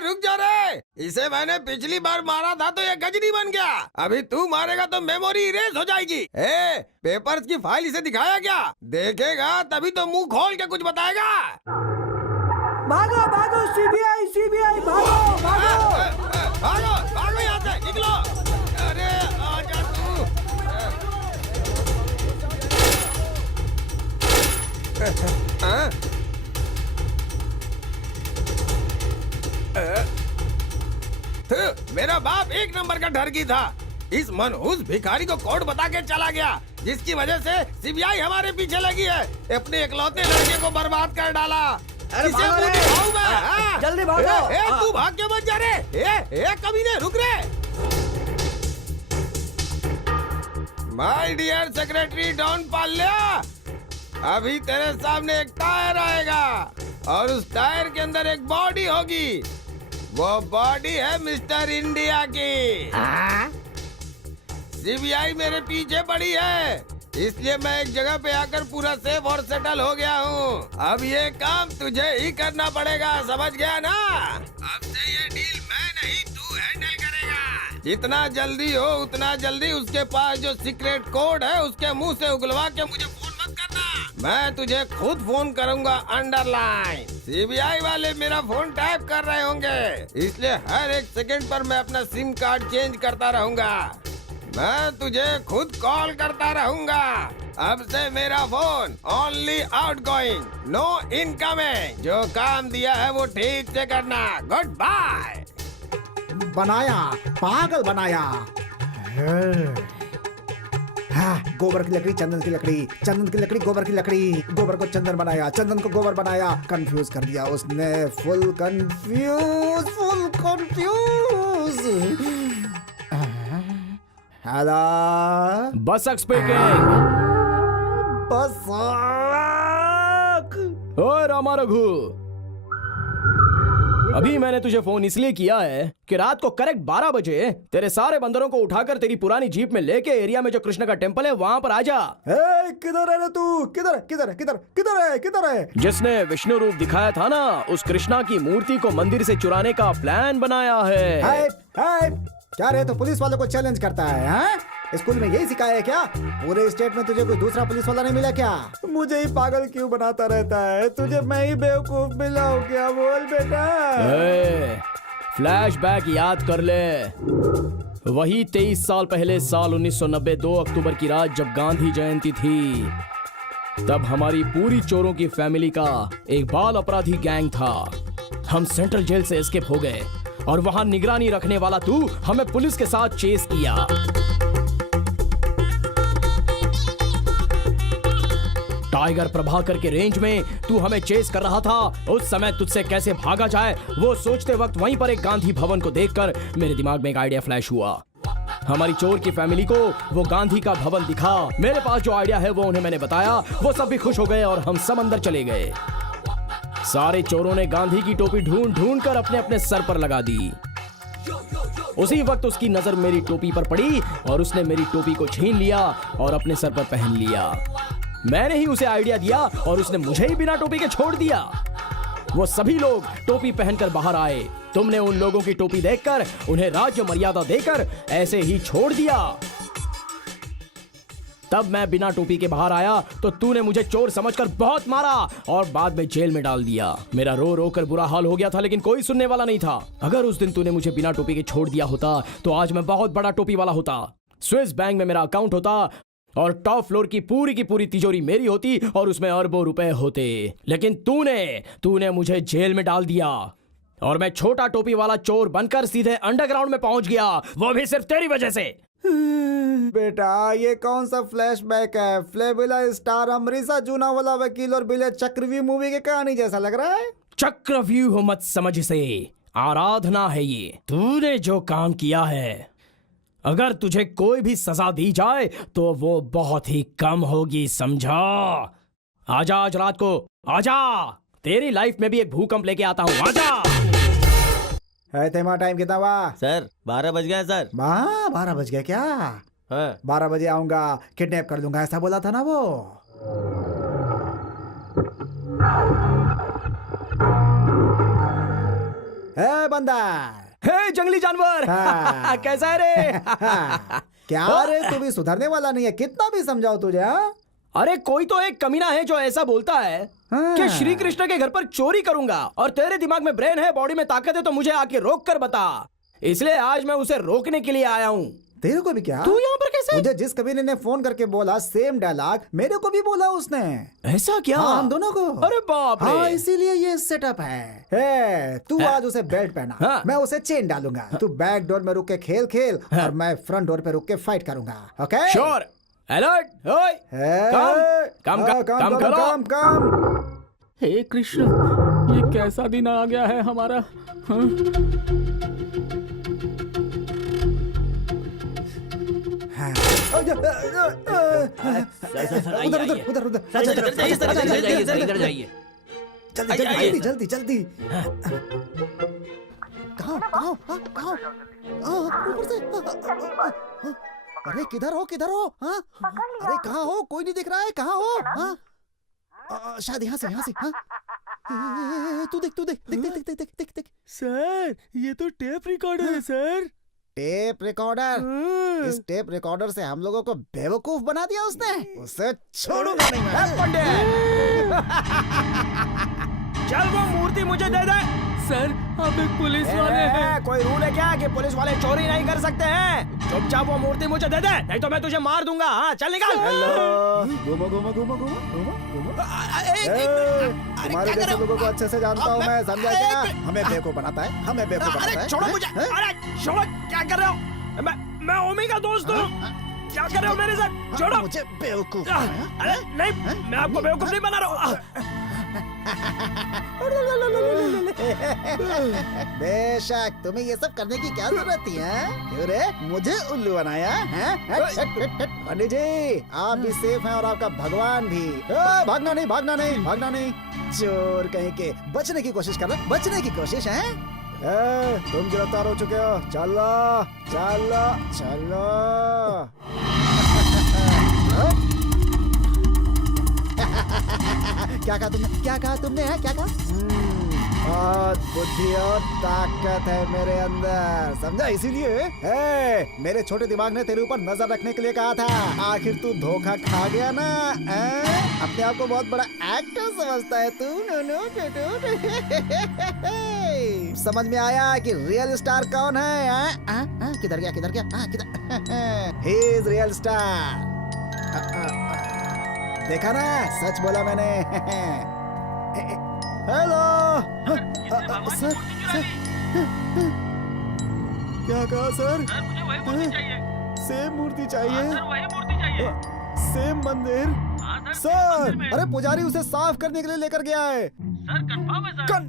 रुक जा रे। इसे मैंने पिछली बार मारा था तो ये गजनी बन गया। अभी तू मारेगा तो मेमोरी इरेज हो जाएगी। पेपर्स की फाइल इसे दिखाया क्या? देखेगा तभी तो मुंह खोल के कुछ बताएगा। भागो सीबीआई भागो भागो यहाँ से, निकलो। अरे आजा मेरा बाप एक नंबर का ठगी था। इस मनहूस भिखारी को कोड बता के चला गया, जिसकी वजह से सीबीआई हमारे पीछे लगी है। अपने इकलौते लड़के को बर्बाद कर डाला। अरे इसे भागो मुंह रे! दिखाऊं मैं, हाँ? जल्दी भागो! तू भाग के मत जा रे। कमीने रुक रे। माय डियर सेक्रेटरी डॉन पाल्या, अभी तेरे सामने एक टायर आएगा और उस टायर के अंदर एक बॉडी होगी। वो बॉडी है मिस्टर इंडिया की। सीबीआई मेरे पीछे पड़ी है, इसलिए मैं एक जगह पे आकर पूरा सेफ और सेटल हो गया हूँ। अब ये काम तुझे ही करना पड़ेगा, समझ गया ना? अब से ये डील मैं नहीं, तू हैंडल करेगा। जितना जल्दी हो उतना जल्दी उसके पास जो सीक्रेट कोड है उसके मुंह से उगलवा के मुझे फोन मत करना। मैं तुझे खुद फोन करूंगा। अंडरलाइन। सीबीआई वाले मेरा फोन टैप कर रहे होंगे, इसलिए हर एक सेकंड पर मैं अपना सिम कार्ड चेंज करता रहूंगा। मैं तुझे खुद कॉल करता रहूंगा। अब से मेरा phone only outgoing, no incoming. जो काम दिया है वो ठीक से करना। Good bye. बनाया, पागल बनाया। हाँ, गोबर की लकड़ी, चंदन की लकड़ी, चंदन की लकड़ी, गोबर की लकड़ी, गोबर को चंदन बनाया, चंदन को गोबर बनाया। कंफ्यूज कर दिया उसने, full confuse, full confuse. Hello, Basak speaking. Basak. ओए रामा रघु, अभी मैंने तुझे फोन इसलिए किया है कि रात को करेक्ट 12 बजे तेरे सारे बंदरों को उठाकर तेरी पुरानी जीप में लेके एरिया में जो कृष्ण का टेम्पल है वहां पर आ जा। किधर है तू? किधर किधर किधर किधर है? किधर है? जिसने विष्णु रूप दिखाया था ना, उस कृष्णा की मूर्ति को मंदिर से चुराने का प्लान बनाया है। क्या रे, तो पुलिस वालों को चैलेंज करता है? हाँ? स्कूल में यही सिखाया है क्या? पूरे स्टेट में तुझे कोई दूसरा पुलिस वाला नहीं मिला क्या? मुझे ही पागल क्यों बनाता रहता है? तुझे मैं ही बेवकूफ मिला हूँ क्या? बोल बेटा। फ्लैशबैक याद कर ले। वही 23 साल पहले, साल 1990, 2 अक्टूबर की रात जब गांधी जयंती थी, तब हमारी पूरी चोरों की फैमिली का एक बाल अपराधी गैंग था। हम सेंट्रल जेल से एस्केप हो गए और वहां निगरानी रखने वाला तू हमें पुलिस के साथ चेस किया। टाइगर प्रभाकर के रेंज में तू हमें चेस कर रहा था। उस समय तुझसे कैसे भागा जाए वो सोचते वक्त वहीं पर एक गांधी भवन को देखकर मेरे दिमाग में एक आइडिया फ्लैश हुआ। हमारी चोर की फैमिली को वो गांधी का भवन दिखा। मेरे पास जो आइडिया है वो उन्हें मैंने बताया। वो सब भी खुश हो गए और हम सब अंदर चले गए। सारे चोरों ने गांधी की टोपी ढूंढ ढूंढ कर अपने अपने सर पर लगा दी। उसी वक्त उसकी नजर मेरी टोपी पर पड़ी और उसने मेरी टोपी को छीन लिया और अपने सर पर पहन लिया। मैंने ही उसे आइडिया दिया और उसने मुझे ही बिना टोपी के छोड़ दिया। वो सभी लोग टोपी पहनकर बाहर आए। तुमने उन लोगों की टोपी देखकर उन्हें राज्य मर्यादा देकर ऐसे ही छोड़ दिया। तब मैं बिना टोपी के बाहर आया तो तूने मुझे चोर समझकर बहुत मारा और बाद में जेल में डाल दिया। मेरा रो रो कर बुरा हाल हो गया था, लेकिन कोई सुनने वाला नहीं था। अगर उस दिन तूने मुझे बिना टोपी के छोड़ दिया होता तो आज मैं बहुत बड़ा टोपी वाला होता। स्विस बैंक में मेरा अकाउंट होता और टॉप फ्लोर की पूरी तिजोरी मेरी होती और उसमें अरबों रुपए होते। लेकिन तूने मुझे जेल में डाल दिया और मैं छोटा टोपी वाला चोर बनकर सीधे अंडरग्राउंड में पहुंच गया, वो भी सिर्फ तेरी वजह से। बेटा, ये कौन सा फ्लैशबैक है? फ्लेबिला स्टार अमरीसा जूनावाला वकील और बिले चक्रव्यूह मूवी की कहानी जैसा लग रहा है। चक्रव्यूह मत समझ इसे, आराधना है ये। तूने जो काम किया है, अगर तुझे कोई भी सजा दी जाए तो वो बहुत ही कम होगी, समझा? आजा आज रात को, आजा। तेरी लाइफ में भी एक भूकंप लेके आता हूँ, आजा। है तेमा टाइम कितना हुआ? सर 12 बज गए सर। 12 बज गए क्या? हाँ। 12 बजे आऊंगा, किडनैप कर लूंगा, ऐसा बोला था ना वो। है बंदर, हे जंगली जानवर। हाँ। कैसा है रे? क्या रे, तू भी सुधरने वाला नहीं है, कितना भी समझाओ तुझे। हाँ? अरे कोई तो एक कमीना है जो ऐसा बोलता है कि श्री कृष्ण के घर पर चोरी करूंगा, और तेरे दिमाग में ब्रेन है, बॉडी में ताकत है, तो मुझे आके रोक कर बता। इसलिए आज मैं उसे रोकने के लिए आया हूँ। तेरे को भी क्या? तू यहाँ पर कैसे? मुझे जिस कमीने ने फोन करके बोला सेम डायलॉग मेरे को भी बोला उसने। ऐसा क्या? हाँ, हम दोनों को। अरे बाप रे। हाँ, इसीलिए ये सेटअप है। तू आज उसे बेल्ट पहना, हाँ। मैं उसे चेन डालूंगा। तू बैक डोर में रुक के खेल और मैं फ्रंट डोर पे रुक के फाइट करूंगा। ओके? श्योर। अलर्ट। ओए काम करो। हे कृष्ण, ये कैसा दिन आ गया है हमारा। हाँ? उधर जल्दी। कहाँ? ऊपर से। अरे किधर हो? हाँ? अरे कहाँ हो? कोई नहीं दिख रहा है। कहाँ हो? हाँ? शायद यहाँ से। हाँ? तू देख। सर ये तो टेप रिकॉर्डर है सर। Tape recorder? इस टेप रिकॉर्डर से हम लोगों को बेवकूफ बना दिया उसने। उसे छोड़ूंगा नहीं मैं। पंडित चल वो मूर्ति मुझे दे दे। सर, आप एक पुलिस वाले हैं। कोई रूल है क्या कि पुलिस वाले चोरी नहीं कर सकते हैं? चुपचाप वो मूर्ति मुझे दे दे, नहीं तो मैं तुझे मार दूंगा। हाँ चल निकाल। घूमो। तुम्हारे जैसे लोगों को अच्छे से जानता हूँ मैं, समझा क्या? हमें बेवकूफ बनाता है। छोड़ो मुझे। अरे छोड़ो, क्या कर रहे हो? मैं ओमी का दोस्त हूँ। क्या कर रहे हो मेरे साथ? छोड़ो मुझे बेवकूफ। अरे नहीं, मैं आपको बेवकूफ नहीं बना रहा हूँ। बेशक, तुम्हें ये सब करने की क्या जरूरत थी? क्यों रे, मुझे उल्लू बनाया? पंडित जी, आप भी सेफ हैं और आपका भगवान भी। भागना नहीं। चोर कहीं के, बचने की कोशिश कर रहे, बचने की कोशिश है। तुम गिरफ्तार हो चुके हो। चलो। क्या कहा तुमने? बहुत बुद्धि और ताकत है मेरे अंदर, समझा? इसीलिए मेरे छोटे दिमाग ने तेरे ऊपर नजर रखने के लिए कहा था। आखिर तू धोखा खा गया ना। अपने आप को बहुत बड़ा एक्टर समझता है तू। समझ में आया कि रियल स्टार कौन है? किधर गया? He is real star. देखा ना, सच बोला मैंने। Hello sir. क्या कहा सर? सेम मूर्ति चाहिए। सेम मंदिर सर। अरे पुजारी उसे साफ करने के लिए लेकर गया है। सर कंफर्म है सर।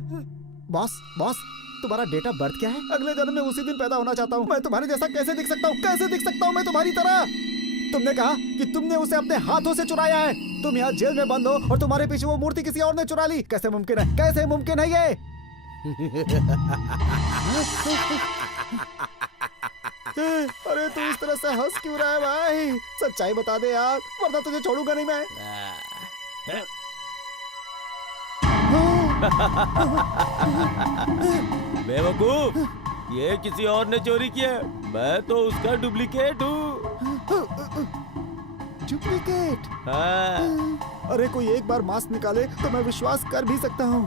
बॉस तुम्हारा डेट ऑफ बर्थ क्या है? अगले जन्म में उसी दिन पैदा होना चाहता हूँ। मैं तुम्हारे जैसा कैसे दिख सकता हूँ मैं तुम्हारी तरह? तुमने कहा कि तुमने उसे अपने हाथों से चुराया है। तुम यहाँ जेल में बंद हो और तुम्हारे पीछे वो मूर्ति किसी और ने चुरा ली। कैसे मुमकिन है ये? अरे तू इस तरह से हंस क्यों रहा है भाई? सच्चाई बता दे यार, वरना तुझे छोड़ूंगा नहीं मैं। बेवकूफ, ये किसी और ने चोरी किया, मैं तो उसका डुप्लीकेट हूँ। डुप्लीकेट? हाँ। अरे कोई एक बार मास्क निकाले तो मैं विश्वास कर भी सकता हूँ।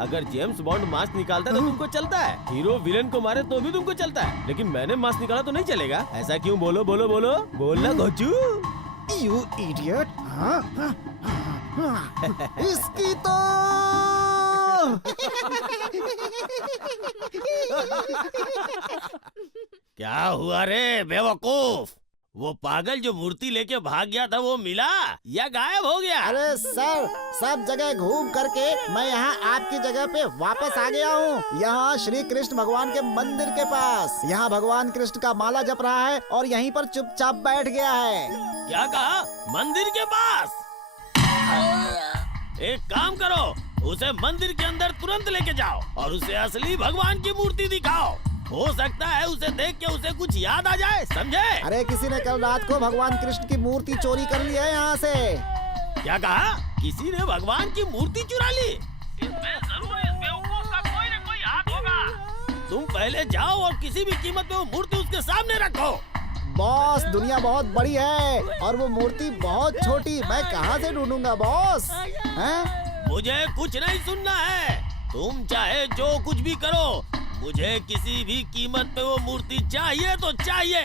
अगर जेम्स बॉन्ड मास्क निकालता तो तुमको चलता है, हीरो विलेन को मारे तो भी तुमको चलता है, लेकिन मैंने मास्क निकाला तो नहीं चलेगा। ऐसा क्यों? बोलना घोचू। You idiot! इसकी तो क्या हुआ रे बेवकूफ? वो पागल जो मूर्ति लेके भाग गया था वो मिला या गायब हो गया? अरे सर, सब जगह घूम करके मैं यहाँ आपकी जगह पे वापस आ गया हूँ। यहाँ श्री कृष्ण भगवान के मंदिर के पास। यहाँ भगवान कृष्ण का माला जप रहा है और यहीं पर चुपचाप बैठ गया है। क्या कहा? मंदिर के पास? एक काम करो, उसे मंदिर के अंदर तुरंत लेके जाओ और उसे असली भगवान की मूर्ति दिखाओ। हो सकता है उसे देख के उसे कुछ याद आ जाए, समझे? अरे किसी ने कल रात को भगवान कृष्ण की मूर्ति चोरी कर ली है यहाँ से। क्या कहा? किसी ने भगवान की मूर्ति चुरा ली? इसमें जरूर इस बेवकूफ का कोई न कोई हाथ होगा। तुम पहले जाओ और किसी भी कीमत पे वो मूर्ति उसके सामने रखो। बॉस, दुनिया बहुत बड़ी है और वो मूर्ति बहुत छोटी, मैं कहाँ से ढूंढूंगा बॉस? मुझे कुछ नहीं सुनना है, तुम चाहे जो कुछ भी करो, मुझे किसी भी कीमत पे वो मूर्ति चाहिए तो चाहिए।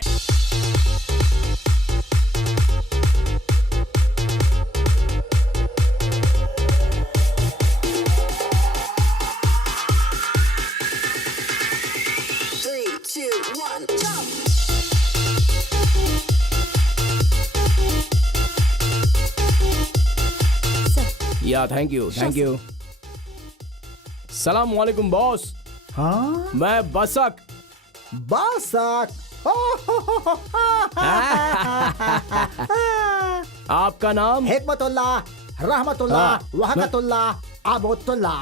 या थैंक यू सलाम वालेकुम बॉस। हाँ मैं बसक। बासक। आपका नाम? हिकमतुल्लाह, रहमतुल्लाह, वहकतुल्लाह, अबुतुल्लाह।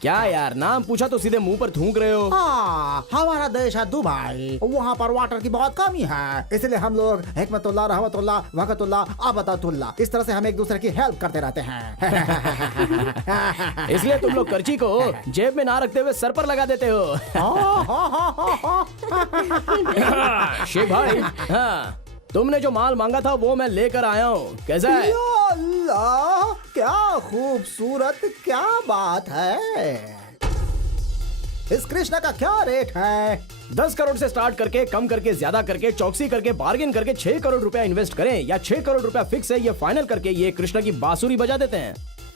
क्या यार, नाम पूछा तो सीधे मुंह पर थूक रहे हो। हाँ, हमारा देश है दुबई, वहाँ पर वाटर की बहुत कमी है, इसलिए हम लोग हिकमतुल्लाह, रहमतुल्लाह, वहकतुल्लाह, अबतुल्लाह, इस तरह से हम एक दूसरे की हेल्प करते रहते हैं। इसलिए तुम लोग कर्ची को जेब में ना रखते हुए सर पर लगा देते हो। शेख भाई, हाँ, तुमने जो माल मांगा था वो मैं लेकर आया हूँ। कैसा है? या अल्लाह, क्या खूबसूरत, क्या बात है। इस कृष्णा का क्या रेट है? 10 करोड़ से स्टार्ट करके, कम करके, ज्यादा करके, चौकसी करके, बार्गेन करके 6 करोड़ रुपया इन्वेस्ट करें या 6 करोड़ रुपया फिक्स है, ये फाइनल करके ये कृष्णा की बांसुरी बजा देते हैं।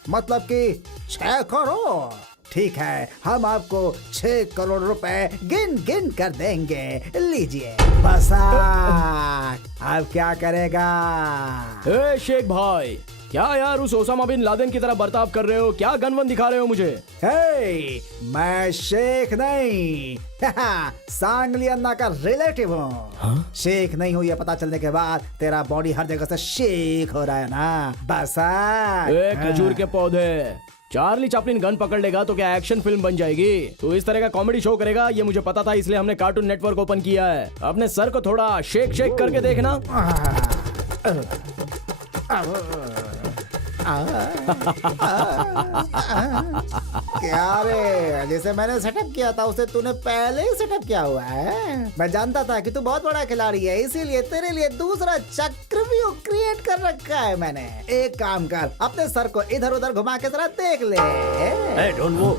मतलब कि 6 करोड़। ठीक है, हम आपको 6 करोड़ रुपए गिन गिन कर देंगे। लीजिए। बसाक, अब क्या करेगा? ए शेख भाई, क्या यार उस ओसामा बिन लादेन की तरह बर्ताव कर रहे हो? क्या गनवन दिखा रहे हो मुझे? हे, मैं शेख नहीं, सांगली अन्ना का रिलेटिव हूँ। शेख नहीं हूँ ये पता चलने के बाद तेरा बॉडी हर जगह से शेख हो रहा है ना। बसाक। ए खजूर के पौधे, चार्ली चैपलिन गन पकड़ लेगा तो क्या एक्शन फिल्म बन जाएगी? तो इस तरह का कॉमेडी शो करेगा ये मुझे पता था, इसलिए हमने कार्टून नेटवर्क ओपन किया है। अपने सर को थोड़ा शेक शेक करके देखना। क्या रे, जैसे मैंने सेटअप किया था उसे तूने पहले ही सेटअप किया हुआ है। मैं जानता था कि तू बहुत बड़ा खिलाड़ी है, इसीलिए तेरे लिए दूसरा चक्रव्यूह क्रिएट कर रखा है मैंने। एक काम कर, अपने सर को इधर उधर घुमा के जरा देख ले। डोंट वो।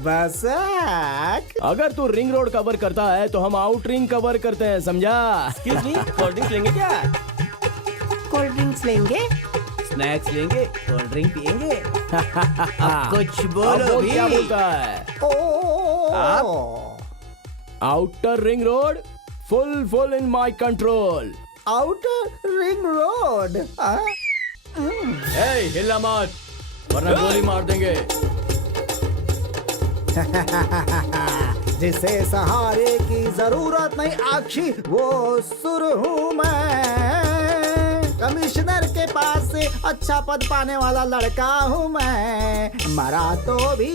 बसाक, अगर तू रिंग रोड कवर करता है तो हम आउट रिंग कवर करते हैं, समझा? एक्सक्यूज मी, कोल्ड ड्रिंक्स लेंगे क्या? कोल्ड ड्रिंक्स लेंगे? स्नैक्स लेंगे? कोल्ड ड्रिंक पियेंगे? अब कुछ अब बोलो वो भी। क्या बोलता है? Outer ring road full in my control. Outer ring road. ए हिला मत, वरना गोली मार देंगे। जिसे सहारे की जरूरत नहीं आखी, वो सुर हूँ मैं। कमिश्नर के पास से अच्छा पद पाने वाला लड़का हूँ मैं। मरा तो भी,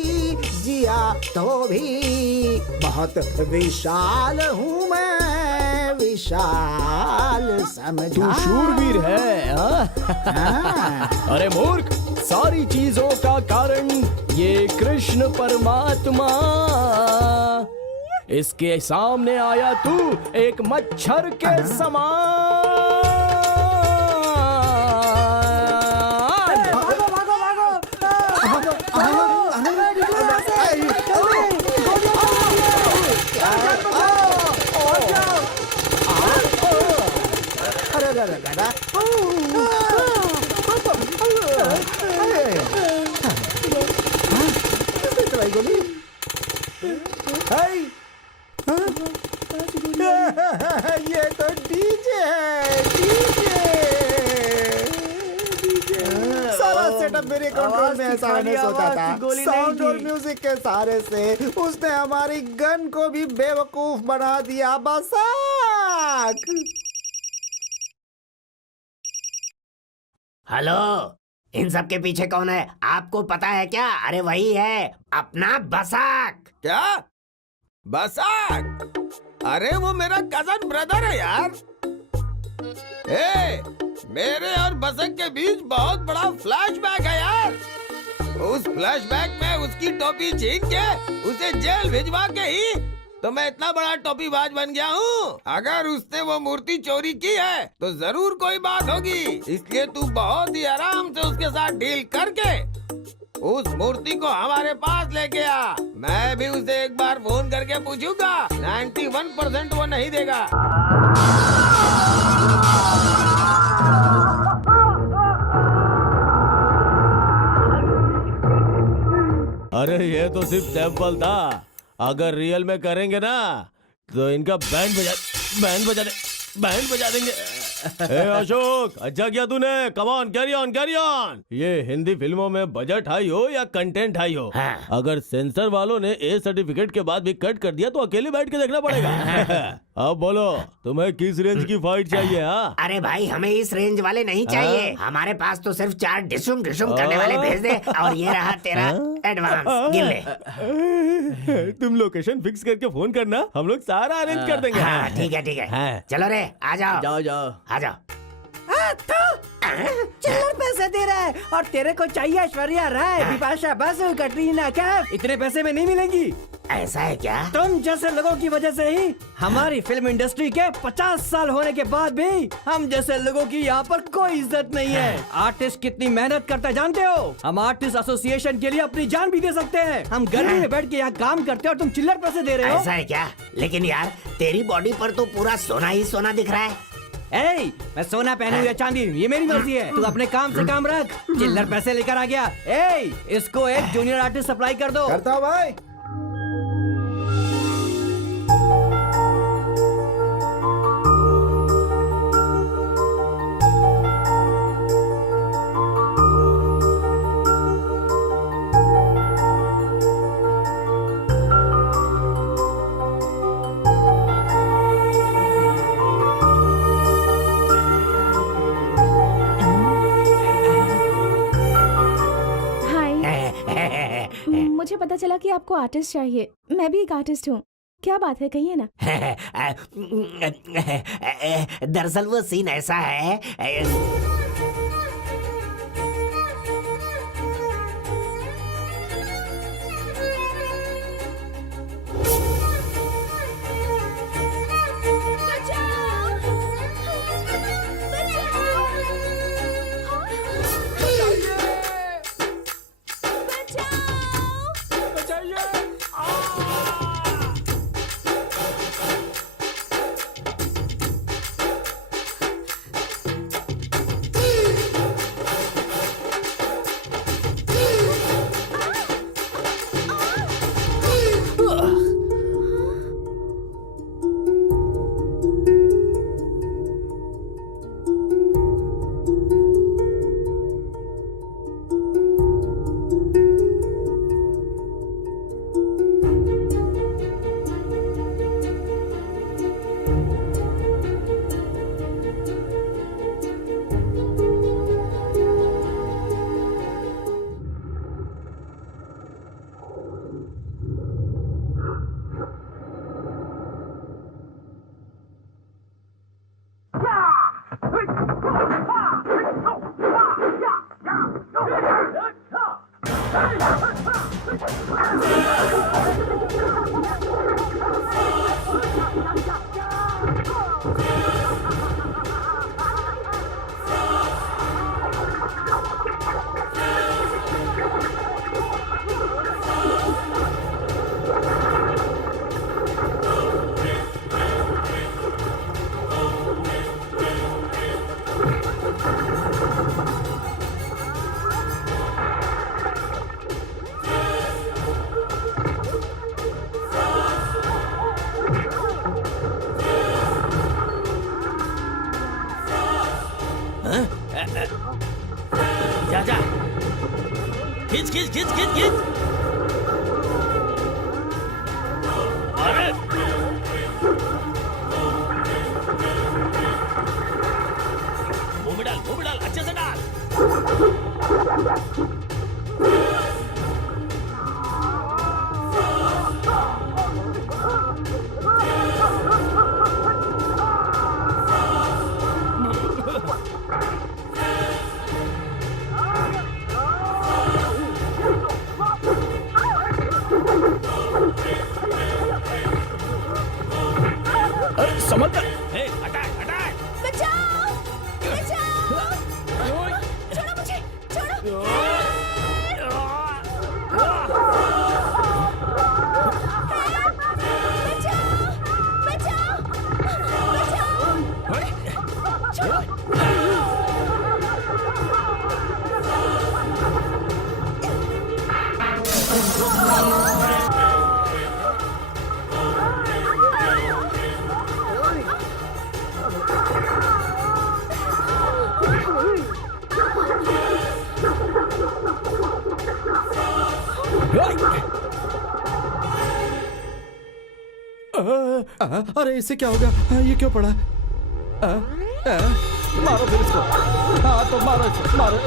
जिया तो भी, बहुत विशाल हूँ मैं, विशाल समझा। तू शूरवीर है, हाँ? अरे मूर्ख, सारी चीजों का कारण ये कृष्ण परमात्मा। इसके सामने आया तू एक मच्छर के समान। भागो भागो भागो। ये तो डीजे है, डीजे। सारा सेटअप मेरे कंट्रोल में है, ऐसा मैंने सोचा था। साउंड और म्यूजिक के सहारे से उसने हमारी गन को भी बेवकूफ बना दिया। बसाक। हेलो, इन सब के पीछे कौन है आपको पता है क्या? अरे वही है अपना बसाक। क्या? बसाक? अरे वो मेरा कजन ब्रदर है यार। मेरे और बसक के बीच बहुत बड़ा फ्लैशबैक है यार। उस फ्लैशबैक में उसकी टोपी छीन के उसे जेल भिजवा के ही तो मैं इतना बड़ा टोपीबाज बन गया हूँ। अगर उसने वो मूर्ति चोरी की है तो जरूर कोई बात होगी, इसलिए तू बहुत ही आराम से उसके साथ डील करके उस मूर्ति को हमारे पास लेके आ। मैं भी उसे एक बार फोन करके पूछूंगा, 91% वो नहीं देगा। अरे ये तो सिर्फ सैंपल था, अगर रियल में करेंगे ना तो इनका बैंड बजा देंगे। ए अशोक, अच्छा किया तूने। Come on, carry on carry on. ये हिंदी फिल्मों में बजट हाई हो या कंटेंट हाई हो, अगर सेंसर वालों ने ए सर्टिफिकेट के बाद भी कट कर दिया तो अकेले बैठ के देखना पड़ेगा। अब बोलो तुम्हें किस रेंज की फाइट चाहिए? हाँ अरे भाई हमें इस रेंज वाले नहीं चाहिए, हमारे पास तो सिर्फ 4 डिशुम करने वाले भेज दे, और ये रहा तेरा एडवांस, गिन ले। तुम लोकेशन फिक्स करके फोन करना, हम लोग सारा अरेंज कर देंगे। हाँ ठीक है। चलो रे, आ जाओ आ जाओ। चिल्लर पैसे दे रहा है और तेरे को चाहिए ऐश्वर्या राय, बिपाशा बासु, कटरीना कैफ। इतने पैसे में नहीं मिलेंगी। ऐसा है क्या? तुम जैसे लोगों की वजह से ही हमारी फिल्म इंडस्ट्री के 50 साल होने के बाद भी हम जैसे लोगों की यहाँ पर कोई इज्जत नहीं है। आर्टिस्ट कितनी मेहनत करता है जानते हो? हम आर्टिस्ट एसोसिएशन के लिए अपनी जान भी दे सकते हैं। हम गर्मी में बैठ के यहाँ काम करते हैं और तुम चिल्लर पैसे दे रहे हो। ऐसा है क्या? लेकिन यार तेरी बॉडी पर तो पूरा सोना ही सोना दिख रहा है। मैं सोना पहनूं या चांदी, ये मेरी मर्जी है। तू अपने काम से काम रख। चिल्लर पैसे लेकर आ गया। इसको एक जूनियर आर्टिस्ट सप्लाई कर दो। करता हूं भाई। मुझे पता चला कि आपको आर्टिस्ट चाहिए। मैं भी एक आर्टिस्ट हूँ। क्या बात है, कहिए ना। दरअसल वो सीन ऐसा है। जा खींच खींच खींच खींच खींच। अरे मुंह में डाल अच्छे से डाल। संभल कर। बचाओ बचाओ छोड़ो मुझे छोड़ो अरे इससे क्या होगा? ये क्यों पड़ा? मारो फिर इसको। हाँ तो मारो इसको, मारो।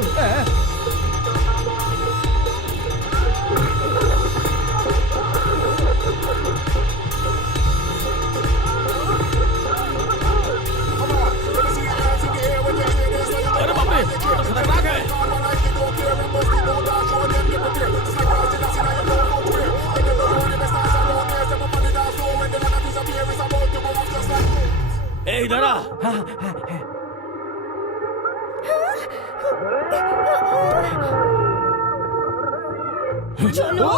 अरे बाप रे, तो खतरनाक है। ए इधर आ। चलो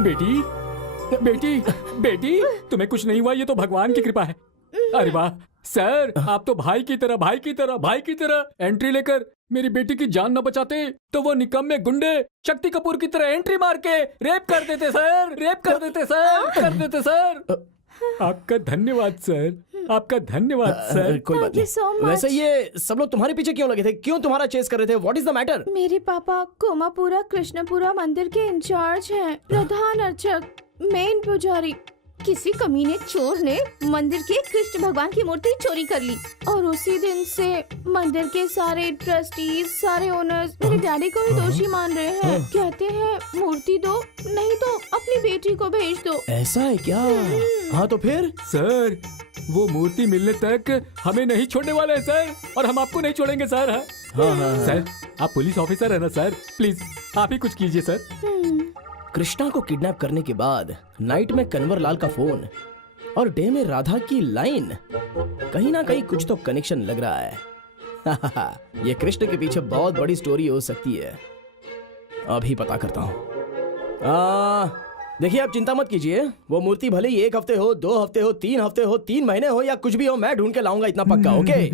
बेटी बेटी बेटी, तुम्हें कुछ नहीं हुआ, ये तो भगवान की कृपा है। अरे वाह सर, आप तो भाई की तरह एंट्री लेकर मेरी बेटी की जान न बचाते तो वो निकम्मे गुंडे शक्ति कपूर की तरह एंट्री मार के रेप कर देते सर। आपका धन्यवाद सर, आपका धन्यवाद सर। कोई बात Thank you so नहीं। much. वैसे ये सब लोग तुम्हारे पीछे क्यों लगे थे? क्यों तुम्हारा चेस कर रहे थे? What is the matter? मेरे पापा कोमापुरा कृष्णपुरा मंदिर के इंचार्ज हैं, प्रधान अर्चक, मेन पुजारी। किसी कमीने चोर ने मंदिर के कृष्ण भगवान की मूर्ति चोरी कर ली और उसी दिन से मंदिर के सारे ट्रस्टीज, सारे ओनर्स मेरे डैडी को ही दोषी मान रहे हैं। कहते हैं मूर्ति दो, नहीं तो अपनी बेटी को भेज दो। ऐसा है क्या? हाँ तो फिर? सर वो मूर्ति मिलने तक हमें नहीं छोड़ने वाले हैं सर, और हम आपको नहीं छोड़ेंगे सर। हाँ। सर आप पुलिस ऑफिसर है ना सर, प्लीज आप ही कुछ कीजिए सर। कृष्णा को किडनैप करने के बाद नाइट में कन्वर लाल का फोन और डे में राधा की लाइन, कहीं ना कहीं कुछ तो कनेक्शन लग रहा है। ये कृष्ण के पीछे बहुत बड़ी स्टोरी हो सकती है। अभी पता करता हूँ। देखिए आप चिंता मत कीजिए, वो मूर्ति भले ही 1 हफ्ते हो, 2 हफ्ते हो, 3 हफ्ते हो, 3 महीने हो या कुछ भी हो, मैं ढूंढ के लाऊंगा, इतना पक्का। ओके?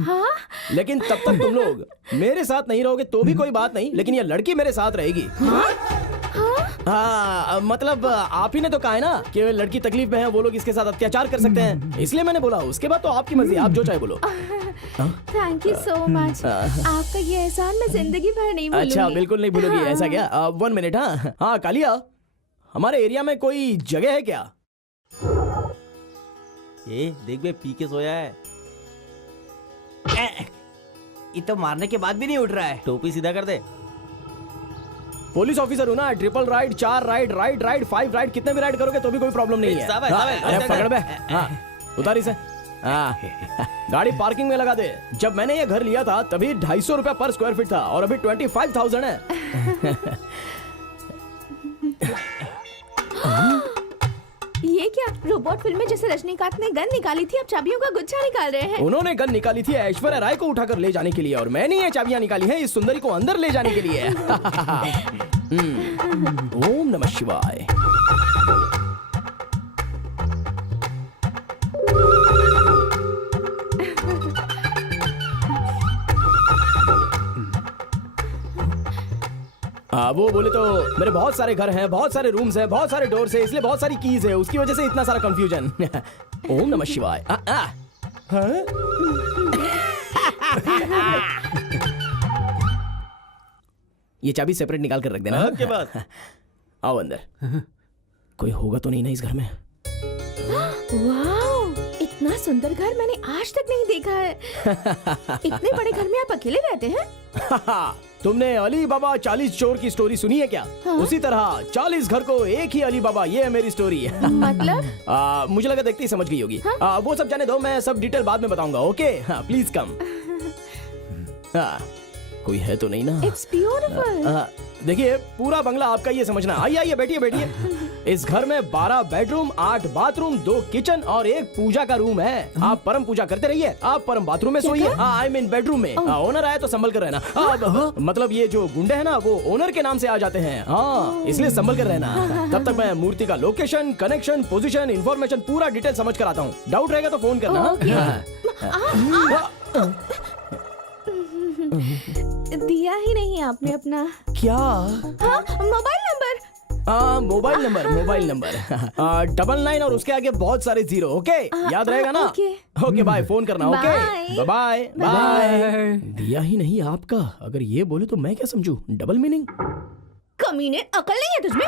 लेकिन तब तक तुम लोग मेरे साथ नहीं रहोगे तो भी कोई बात नहीं, लेकिन ये लड़की मेरे साथ रहेगी। हाँ मतलब आप ही ने तो कहा है ना कि लड़की तकलीफ में है, वो लोग इसके साथ अत्याचार कर सकते हैं, इसलिए मैंने बोला। उसके बाद तो आपकी मर्जी, आप जो चाहे बोलो। थैंक यू सो मच, आपका ये एहसान मैं जिंदगी भर नहीं भूलूंगी। अच्छा बिल्कुल नहीं भूलोगी? ऐसा क्या? 1 मिनट। हाँ कालिया, हमारे एरिया में कोई जगह है क्या? ये देख बे, पी के सोया है। ये तो मारने के बाद भी नहीं उठ रहा है। टोपी सीधा कर दे। पुलिस ऑफिसर हूँ ना, ट्रिपल राइड, 4 राइड, 5 राइड, कितने भी राइड करोगे तो भी कोई प्रॉब्लम नहीं है। साहब, अरे पकड़ बे। हाँ उतार इसे। हाँ गाड़ी पार्किंग में लगा दे। जब मैंने ये घर लिया था तभी 250 रुपया पर स्क्वायर फीट था और अभी 25,000 है। ये क्या रोबोट फिल्म में जैसे रजनीकांत ने गन निकाली थी, अब चाबियों का गुच्छा निकाल रहे हैं। उन्होंने गन निकाली थी ऐश्वर्या राय को उठाकर ले जाने के लिए, और मैंने ये चाबियां निकाली हैं इस सुंदरी को अंदर ले जाने के लिए। ओम नमः शिवाय। वो बोले तो मेरे बहुत सारे घर हैं, बहुत सारे रूम्स हैं, बहुत सारे डोर्स हैं, इसलिए बहुत सारी कीज है, उसकी वजह से इतना सारा कंफ्यूजन। ओम नमः शिवाय। ये चाबी सेपरेट निकाल कर रख देना। आपके पास आओ अंदर। कोई होगा तो नहीं ना इस घर में? वाओ, इतना सुंदर घर मैंने आज तक नहीं देखा है। इतने बड़े घर में आप अकेले रहते हैं? तुमने अली बाबा 40 चोर की स्टोरी सुनी है क्या? हाँ? उसी तरह 40 घर को एक ही अली बाबा, ये है मेरी स्टोरी। मतलब? मुझे लगा देखते ही समझ गई होगी। हाँ? वो सब जाने दो, मैं सब डिटेल बाद में बताऊंगा। Okay, please come. कोई है तो नहीं ना? It's beautiful. देखिए, पूरा बंगला आपका, ये समझना। आइए आइए, बैठिए बैठिए। इस घर में 12 बेडरूम, 8 बाथरूम, 2 किचन और 1 पूजा का रूम है। आप परम पूजा करते रहिए, आप परम बाथरूम में सोइए। आई मीन बेडरूम में। ओनर आए तो संभल कर रहना। मतलब ये जो गुंडे हैं ना, वो ओनर के नाम से आ जाते हैं। हाँ, इसलिए संभल कर रहना। तब तक मैं मूर्ति का लोकेशन, कनेक्शन, पोजीशन, इंफॉर्मेशन पूरा डिटेल समझ कर आता हूँ। डाउट रहेगा तो फोन करना। दिया ही नहीं आपने अपना। क्या? Mobile number. मोबाइल नंबर 99 और उसके आगे बहुत सारे 0। ओके, याद रहेगा ना? ओके बाय, फोन करना। Okay bye bye. दिया ही नहीं आपका, अगर ये बोले तो मैं क्या समझूं? Double meaning. कमीने, अकल नहीं है तुझमें?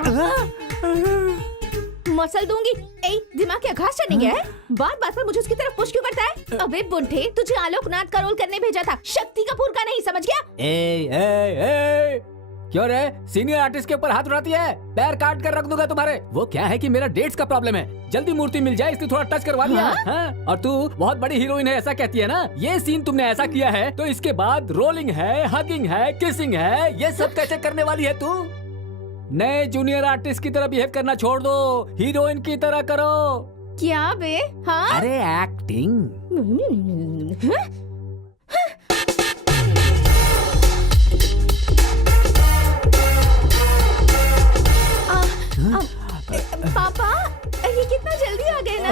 मसल दूंगी। ए, दिमाग क्या घास चढ़ने गया है? बात बात पर मुझे उसकी तरफ पुश क्यों करता है? अबे बुढ़े, तुझे आलोकनाथ का रोल करने भेजा था, शक्ति कपूर का नहीं, समझ गया? ए, क्यों रे? सीनियर आर्टिस्ट के ऊपर हाथ उठाती है? पैर काट कर रख दूंगा तुम्हारे। वो क्या है कि मेरा डेट्स का प्रॉब्लम है, जल्दी मूर्ति मिल जाए इसलिए थोड़ा टच करवा लिया। हाँ? और तू बहुत बड़ी हीरोइन है ऐसा कहती है ना? ये सीन तुमने ऐसा किया है तो इसके बाद रोलिंग है, हगिंग है, किसिंग है, ये सब कैसे करने वाली है तू? नए जूनियर आर्टिस्ट की तरह बिहेव करना छोड़ दो, हीरोइन की तरह करो। क्या बे? हाँ? अरे एक्टिंग। पापा, ये कितना जल्दी आ गए ना?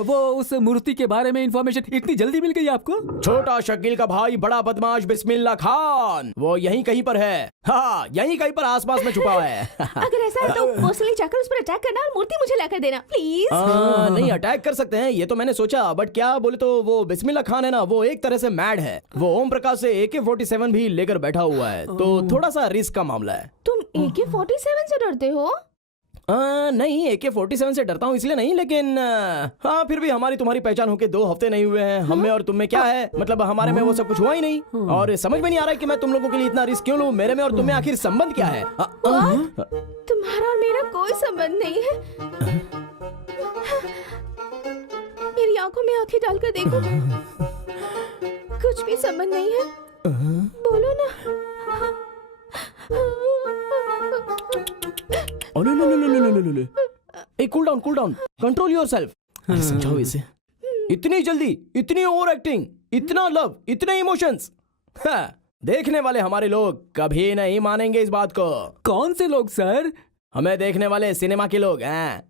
वो उस मूर्ति के बारे में इंफॉर्मेशन इतनी जल्दी मिल गई आपको? छोटा शकील का भाई बड़ा बदमाश बिस्मिल्लाह खान, वो यहीं कहीं पर है। हाँ, यहीं कहीं पर आसपास में छुपा हुआ है। अगर ऐसा है तो पर्सनली जाकर उस पर अटैक करना और मूर्ति मुझे लाकर देना, प्लीज। नहीं, अटैक कर सकते हैं, ये तो मैंने सोचा, बट क्या बोले तो वो बिस्मिल्लाह खान है ना, वो एक तरह से मैड है। वो ओम प्रकाश से AK-47 भी लेकर बैठा हुआ है, तो थोड़ा सा रिस्क का मामला है। तुम AK-47 से डरते हो? नहीं, AK-47 से डरता हूँ इसलिए नहीं, लेकिन हाँ, फिर भी हमारी तुम्हारी पहचान होके 2 हफ्ते नहीं हुए हैं। हम में और तुम में क्या है, मतलब हमारे में वो सब कुछ हुआ ही नहीं, और समझ में नहीं आ रहा है कि मैं तुम लोगों के लिए इतना रिस्क क्यों लूं। मेरे में और तुम में आखिर संबंध क्या है? तुम्हारा और मेरा कोई संबंध नहीं है। मेरी आंखों में आंखें डालकर देखो, कुछ भी संबंध नहीं है। बोलो ना। Cool down, control yourself. समझाओ इसे। इतनी जल्दी, इतनी ओवर एक्टिंग, इतना लव, इतने इमोशंस। देखने वाले हमारे लोग कभी नहीं मानेंगे इस बात को। कौन से लोग सर? हमें देखने वाले सिनेमा के लोग हैं।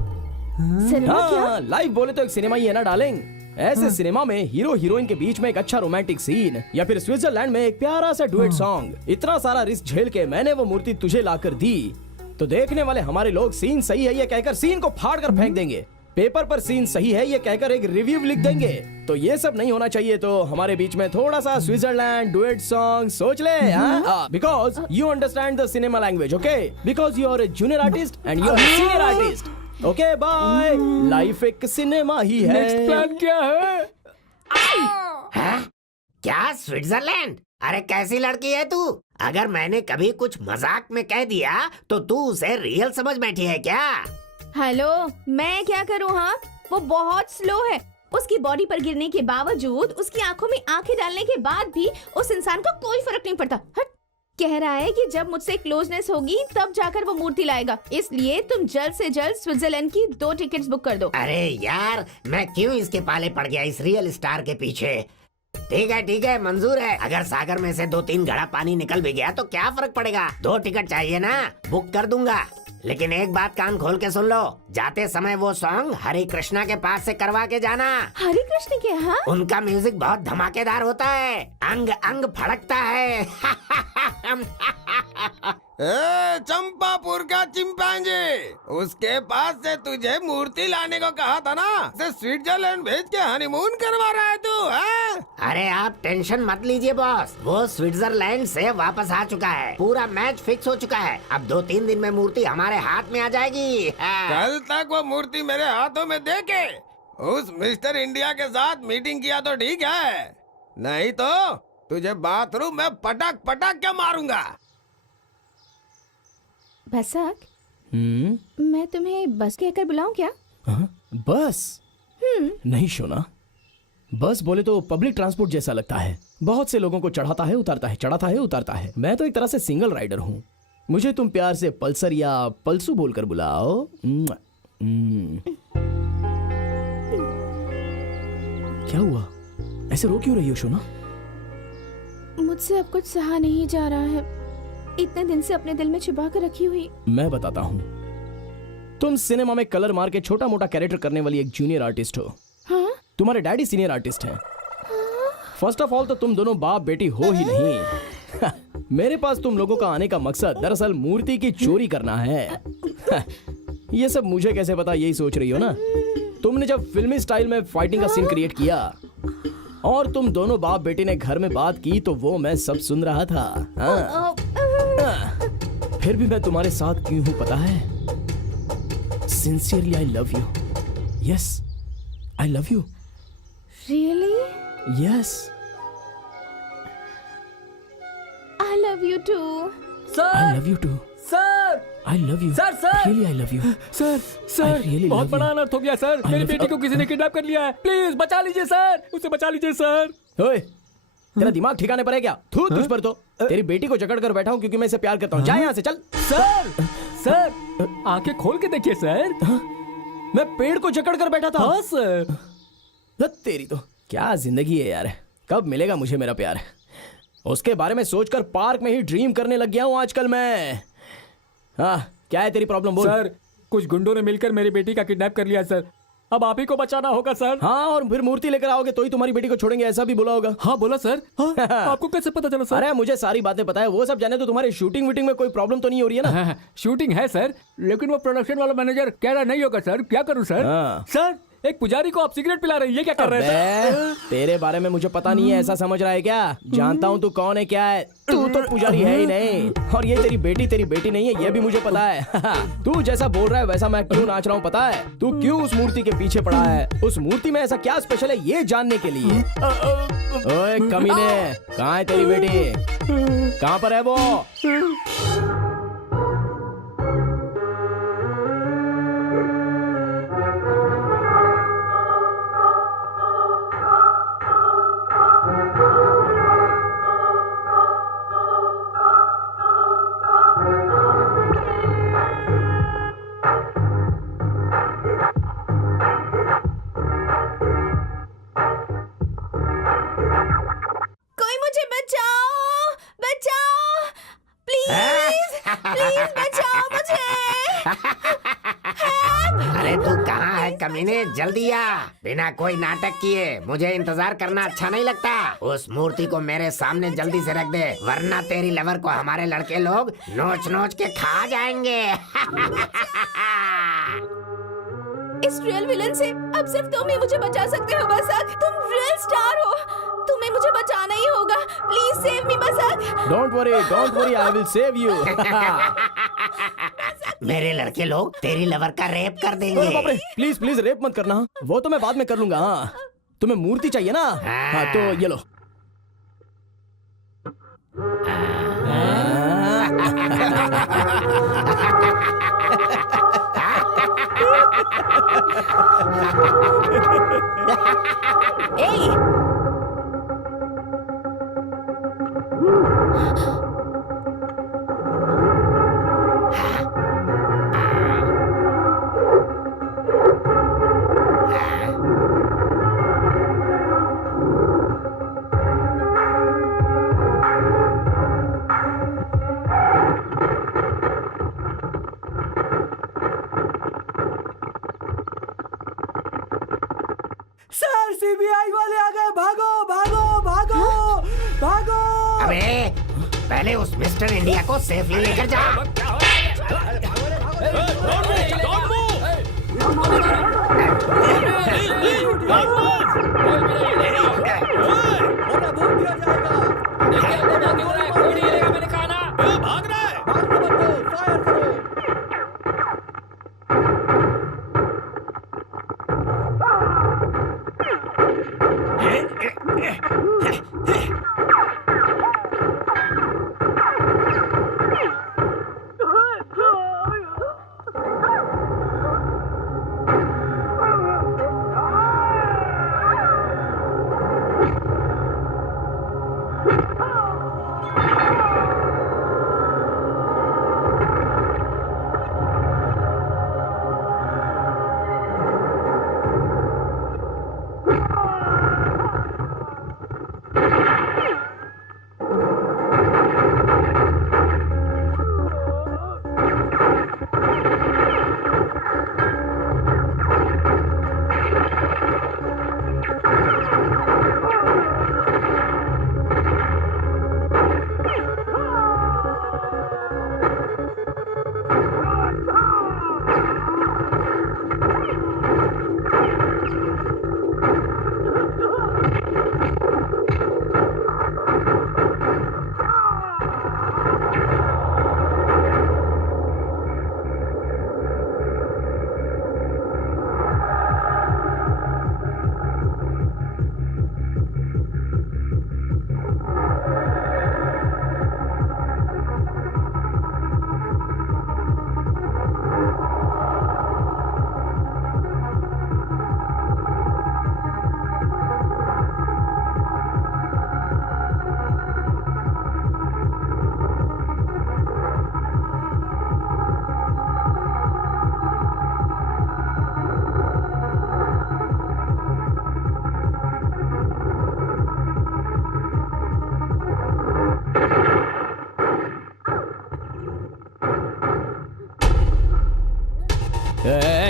सिनेमा क्या? लाइव बोले तो एक सिनेमा ही है ना डार्लिंग। ऐसे सिनेमा में हीरो हीरोइन के बीच में एक अच्छा रोमांटिक सीन, या फिर स्विट्जरलैंड में एक प्यारा सा डुएट सॉन्ग। इतना सारा रिस्क झेल के मैंने वो मूर्ति तुझे लाकर दी, तो देखने वाले हमारे लोग सीन सही है ये कहकर सीन को फाड़ कर फेंक देंगे। पेपर पर सीन सही है ये कहकर एक रिव्यू लिख देंगे। तो ये सब नहीं होना चाहिए, तो हमारे बीच में थोड़ा सा स्विट्जरलैंड डुएट सॉन्ग सोच ले। Because you understand the cinema language, okay? Because you are a junior artist and you are a senior artist. Okay bye. Life एक सिनेमा ही है। नेक्स्ट प्लान क्या है? क्या स्विट्जरलैंड? अरे कैसी लड़की है तू? अगर मैंने कभी कुछ मजाक में कह दिया तो तू उसे रियल समझ बैठी है क्या? हेलो, मैं क्या करूँ? हाँ, वो बहुत स्लो है। उसकी बॉडी पर गिरने के बावजूद, उसकी आंखों में आंखें डालने के बाद भी उस इंसान को कोई फर्क नहीं पड़ता। हट। कह रहा है कि जब मुझसे क्लोजनेस होगी तब जाकर वो मूर्ति लाएगा, इसलिए तुम जल्द से जल्द स्विट्जरलैंड की 2 टिकट्स बुक कर दो। अरे यार, मैं क्यों इसके पाले पड़ गया इस रियल स्टार के पीछे? ठीक है, मंजूर है। अगर सागर में से 2-3 घड़ा पानी निकल भी गया तो क्या फर्क पड़ेगा? 2 टिकट चाहिए ना, बुक कर दूंगा। लेकिन एक बात कान खोल के सुन लो, जाते समय वो सॉन्ग हरे कृष्णा के पास से करवा के जाना। हरे कृष्ण के? हाँ, उनका म्यूजिक बहुत धमाकेदार होता है, अंग अंग फड़कता है। चंपापुर का चिंपांजी, उसके पास से तुझे मूर्ति लाने को कहा था ना, से स्विट्जरलैंड भेज के हनीमून करवा रहा है तू, हैं? अरे आप टेंशन मत लीजिए बॉस, वो स्विट्जरलैंड से वापस आ चुका है। पूरा मैच फिक्स हो चुका है। अब 2-3 दिन में मूर्ति हमारे हाथ में आ जाएगी। कल तक वो मूर्ति मेरे हाथों में दे के उस मिस्टर इंडिया के साथ मीटिंग किया तो ठीक है, नहीं तो तुझे बाथरूम में पटक पटक के मारूंगा। बसक, मैं तुम्हें बस कहकर बुलाऊं क्या? बस? नहीं शोना, बस बोले तो पब्लिक ट्रांसपोर्ट जैसा लगता है। बहुत से लोगों को चढ़ाता है उतारता है, चढ़ाता है उतारता है। मैं तो एक तरह से सिंगल राइडर हूँ। मुझे तुम प्यार से पल्सर या पल्सू बोलकर बुलाओ। क्या हुआ, ऐसे रो क्यों रही हो शोना? मुझसे अब कुछ सहा नहीं जा रहा है, इतने दिन से अपने दिल में छुपा कर रखी हुई। मैं बताता हूँ, तुम सिनेमा में कलर मार के छोटा मोटा कैरेक्टर करने वाली एक जूनियर आर्टिस्ट हो। हाँ? तुम्हारे डैडी सीनियर आर्टिस्ट हैं। फर्स्ट ऑफ ऑल तो तुम दोनों बाप बेटी हो ही नहीं। मेरे पास तुम लोगों का आने का मकसद दरअसल मूर्ति की चोरी करना है। ये सब मुझे कैसे पता, यही सोच रही हो ना? तुमने जब फिल्मी स्टाइल में फाइटिंग का सीन क्रिएट किया और तुम दोनों बाप बेटे ने घर में बात की तो वो मैं सब सुन रहा था। हाँ? फिर भी मैं तुम्हारे साथ क्यों हूं पता है? Sincerely I love you. Yes, I love you. Really? Yes, I love you too. I love you too. Sir, I love you. Sir, sir. Really I love you. Sir, sir, really बहुत love बड़ा you. अनर्थ हो गया sir. मेरी बेटी को किसी ने किडनैप कर लिया है। प्लीज बचा लीजिए सर, उसे बचा लीजिए सर। ओए, तेरा दिमाग ठिकाने पर है क्या? थू तुझ पर तो। तेरी बेटी को जकड़ कर बैठा हूँ क्योंकि मैं इसे प्यार करता हूँ। जा यहाँ से, चल। सर, सर, आंखें खोल के देखिए सर। मैं पेड़ को जकड़ कर बैठा था। हाँ सर। तेरी तो क्या जिंदगी है यार। कब मिलेगा मुझे मेरा प्यार? उसके बारे में सोचकर पार्क में ही ड्रीम करने लग गया हूँ आजकल मैं। हाँ, क्या है तेरी प्रॉब्लम बोल। सर, कुछ गुंडों ने मिलकर मेरी बेटी का किडनैप कर लिया सर। अब आप ही को बचाना होगा सर। हाँ, और फिर मूर्ति लेकर आओगे तो ही तुम्हारी बेटी को छोड़ेंगे, ऐसा भी बोला होगा। हाँ बोला सर। हाँ, आपको कैसे पता चला सर? अरे मुझे सारी बातें पता है। वो सब जाने तो तुम्हारी शूटिंग वूटिंग में कोई प्रॉब्लम तो नहीं हो रही है ना? हाँ, शूटिंग है सर, लेकिन वो प्रोडक्शन वाला मैनेजर कह रहा नहीं होगा सर। क्या करूं सर? हाँ। सर, एक पुजारी को आप सिगरेट पिला रही है, क्या कर रहे हैं सर? तेरे बारे में मुझे पता नहीं है, ऐसा समझ रहा है क्या? जानता हूँ तू कौन है, क्या है। तू तो पुजारी है ही नहीं, और ये तेरी बेटी नहीं है, ये भी मुझे पता है। तू जैसा बोल रहा है वैसा मैं क्यों नाच रहा हूँ पता है? तू क्यों उस मूर्ति के पीछे पड़ा है? उस मूर्ति में ऐसा क्या स्पेशल है ये जानने के लिए। ओए कमीने, कहाँ है तेरी बेटी? कहाँ पर है वो? अरे तू कहाँ है कमीने, जल्दी आ। बिना कोई नाटक किए, मुझे इंतजार करना अच्छा नहीं लगता। उस मूर्ति को मेरे सामने जल्दी से रख दे, वरना तेरी लवर को हमारे लड़के लोग नोच नोच के खा जाएंगे। इस रियल विलन से अब सिर्फ तुम ही मुझे बचा सकते हो बसक। तुम रियल स्टार हो, तुम्हें मुझे बचाना ही होगा। Please save me Basak. Don't worry, I will save you. मेरे लड़के लोग तेरी लवर का रेप कर देंगे। अरे बाप रे, प्लीज प्लीज रेप मत करना, वो तो मैं बाद में कर लूंगा। हाँ, तुम्हें मूर्ति चाहिए ना? हाँ तो ये लो। सर, सीबीआई वाले आ गए, भागो भागो भागो भागो। अबे पहले उस मिस्टर इंडिया को सेफली लेकर जा। भाग रहा है।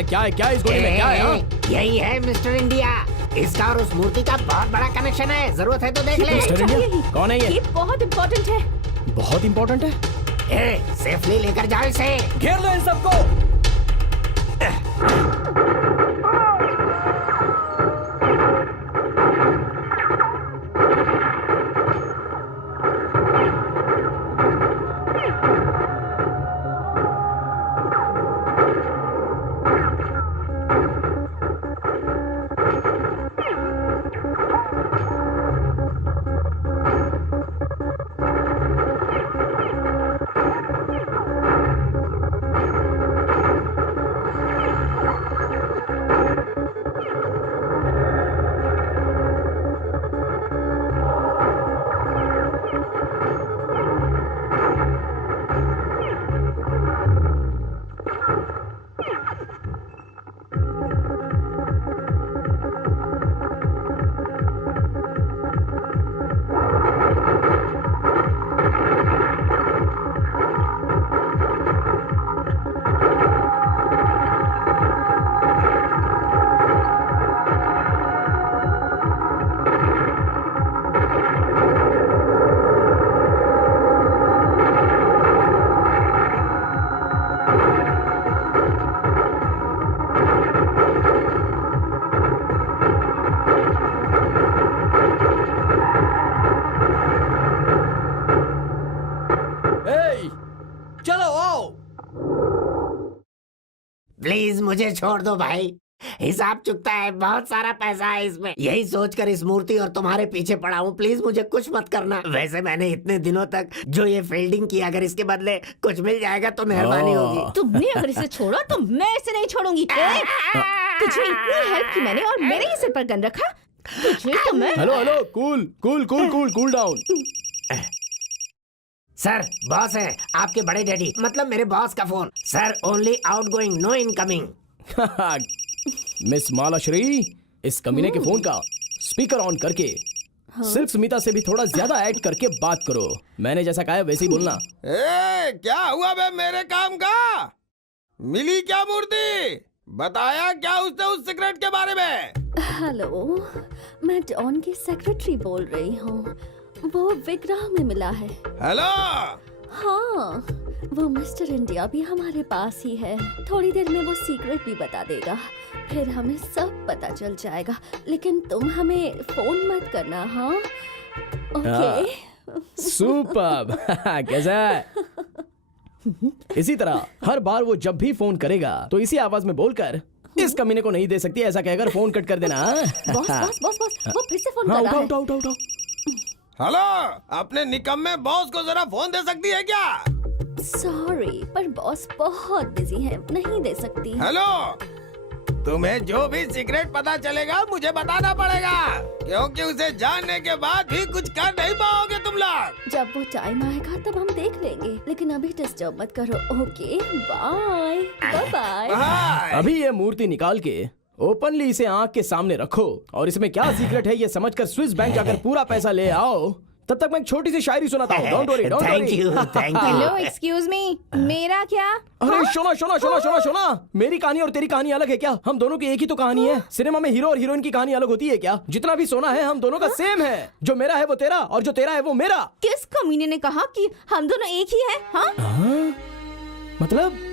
क्या है इस गोली में, क्या है? हाँ? यही है मिस्टर इंडिया। इसका और उस मूर्ति का बहुत बड़ा कनेक्शन है, जरूरत है तो देख ले। मिस्टर इंडिया कौन है ये बहुत इम्पोर्टेंट है। बहुत इम्पोर्टेंट है। सेफली लेकर जाओ इसे। घेर लो इन सबको। प्लीज मुझे छोड़ दो भाई, हिसाब चुकता है, बहुत सारा पैसा है इसमें। यही सोचकर इस मूर्ति और तुम्हारे पीछे पड़ा हूँ। प्लीज मुझे कुछ मत करना। वैसे मैंने इतने दिनों तक जो ये फील्डिंग की, अगर इसके बदले कुछ मिल जाएगा तो मेहरबानी होगी। तुमने अगर इसे छोड़ा तो मैं इसे नहीं छोड़ूंगी। तुझे इतनी हेल्प की मैंने और मेरे ही सिर पर गन रखा। तुझे तो मैं। Hello cool down. Sir boss है आपके बड़े डैडी, मतलब मेरे बॉस का phone. Sir only outgoing, no incoming. Miss Malashree, इस कमीने के फोन का स्पीकर ऑन करके सिर्फ सुमिता से भी थोड़ा ज्यादा ऐड करके बात करो। मैंने जैसा कहा है वैसे ही बोलना। क्या हुआ बे मेरे काम का? मिली क्या मूर्ति? बताया क्या उसने उस सिगरेट के बारे में? हेलो, मैं डॉन की सेक्रेटरी बोल रही हूँ। वो विग्रह में मिला है। हेलो। हाँ, वो मिस्टर इंडिया भी हमारे पास ही है। थोड़ी देर में वो सीक्रेट भी बता देगा, फिर हमें सब पता चल जाएगा। लेकिन तुम हमें फोन मत करना, हाँ? ओके। सुपर्ब। कैसा है? इसी तरह हर बार वो जब भी फोन करेगा तो इसी आवाज में बोलकर इस कमीने को नहीं दे सकती ऐसा कहकर फोन कट कर देना। बॉस बॉस बॉस बॉस, वो फिर से फोन हाँ, कर रहा उठाओ है। उठाओ उठाओ। हेलो, अपने निकम्मे बॉस को जरा फोन दे सकती है क्या? सॉरी, पर बॉस बहुत बिजी है, नहीं दे सकती। हेलो, तुम्हें जो भी सीक्रेट पता चलेगा मुझे बताना पड़ेगा, क्योंकि उसे जानने के बाद भी कुछ कर नहीं पाओगे तुम लोग। जब वो टाइम आएगा तब हम देख लेंगे, लेकिन अभी डिस्टर्ब मत करो। Okay, bye bye. बाय। अभी ये मूर्ति निकाल के ओपनली इसे आंख के सामने रखो और इसमें क्या सीक्रेट है ये समझकर स्विस बैंक जाकर पूरा पैसा ले आओ। तब तक मैं एक छोटी सी शायरी सुनाता हूँ। Don't worry, don't thank worry. You, thank you. Hello, excuse me, मेरा क्या? अरे सुना सुना सुना सुना सुना, मेरी कहानी और तेरी कहानी अलग है क्या? हम दोनों की एक ही तो कहानी है। सिनेमा में हीरो और हीरोइन की कहानी अलग होती है क्या? जितना भी सोना है हम दोनों का सेम है। जो मेरा है वो तेरा और जो तेरा है वो मेरा। किस कमीने ने कहा कि हम दोनों एक ही हैं? हाँ? मतलब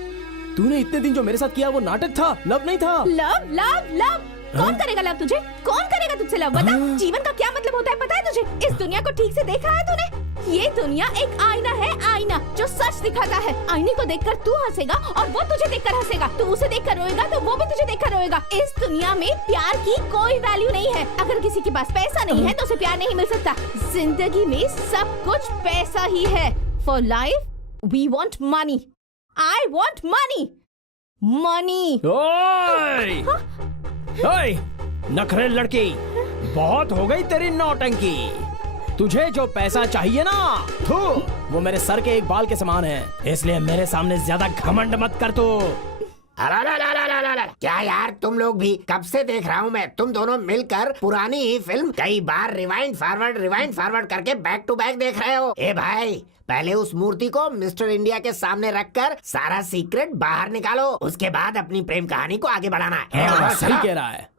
तूने इतने दिन जो मेरे साथ किया वो नाटक था, लव नहीं था। Love love love? कौन करेगा लव तुझे? कौन करेगा तुझसे लव? बता, जीवन का क्या मतलब होता है पता है तुझे? इस दुनिया को ठीक से देखा है तूने? ये दुनिया एक आईना है, आईना जो सच दिखाता है। आईने को देखकर तू हंसेगा और वो तुझे देखकर हंसेगा। तू उसे देखकर रोएगा तो वो भी तुझे देखकर रोएगा। इस दुनिया में प्यार की कोई वैल्यू नहीं है। अगर किसी के पास पैसा नहीं है तो उसे प्यार नहीं मिल सकता। जिंदगी में सब कुछ पैसा ही है। For life we want money. I want money, money. ओए! ओए! नखरे लड़की, बहुत हो गई तेरी नौटंकी। तुझे जो पैसा चाहिए ना, थू, वो मेरे सर के एक बाल के समान है, इसलिए मेरे सामने ज्यादा घमंड मत कर तू। अरे क्या यार, तुम लोग भी कब से देख रहा हूँ मैं, तुम दोनों मिलकर पुरानी ही फिल्म कई बार रिवाइंड फॉरवर्ड करके बैक टू बैक देख रहे हो। ए भाई, पहले उस मूर्ति को मिस्टर इंडिया के सामने रखकर सारा सीक्रेट बाहर निकालो, उसके बाद अपनी प्रेम कहानी को आगे बढ़ाना है। हाँ, सही कह रहा है।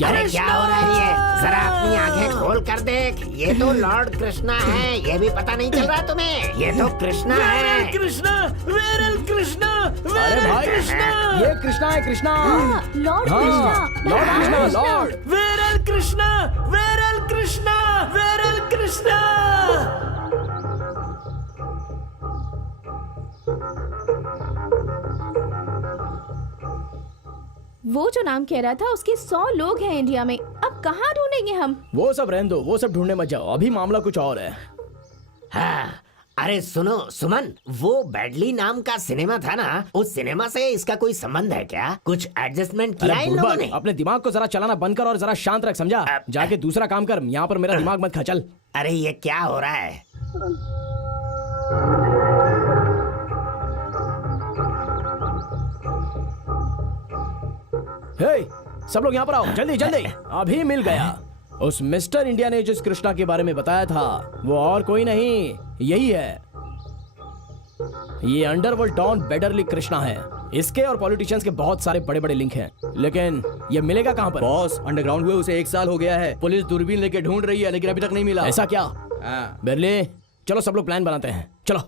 अरे क्या हो रहा है ये? जरा अपनी आंखें खोल कर देख, ये तो लॉर्ड कृष्णा है, ये भी पता नहीं चल रहा तुम्हें? ये तो कृष्णा है। कृष्णा, वेरल कृष्णा, अरे भाई, ये कृष्णा है, कृष्णा। लॉर्ड हाँ, कृष्णा, लॉर्ड कृष्णा, लॉर्ड। वेरल कृष्णा, वेरल कृष्णा, वेरल कृष्णा। वो जो नाम कह रहा था उसके 100 लोग हैं इंडिया में। अब कहाँ ढूंढेंगे हम? वो सब रहने दो, वो सब ढूंढने मत जाओ, अभी मामला कुछ और है। हाँ, अरे सुनो सुमन, वो बैडली नाम का सिनेमा था ना, उस सिनेमा से इसका कोई संबंध है क्या? कुछ एडजस्टमेंट किया अरे इन लोगों बुड़बक, ने? अपने दिमाग को जरा चलाना बंद कर और जरा शांत रख, समझा? जाके दूसरा काम कर, यहाँ पर मेरा दिमाग मत खा। चल। अरे ये क्या हो रहा है? हे, सब लोग यहाँ पर आओ, जल्दी जल्दी। अभी मिल गया। उस मिस्टर इंडिया ने जिस कृष्णा के बारे में बताया था वो और कोई नहीं, यही है। ये अंडरवर्ल्ड डॉन बेडरली कृष्णा है। इसके और पॉलिटिशियंस के बहुत सारे बड़े बड़े लिंक हैं, लेकिन ये मिलेगा कहाँ पर? बॉस, अंडरग्राउंड हुए उसे 1 साल हो गया है। पुलिस दूरबीन लेके ढूंढ रही है लेकिन अभी तक नहीं मिला। ऐसा क्या? बेरली, चलो सब लोग प्लान बनाते हैं, चलो।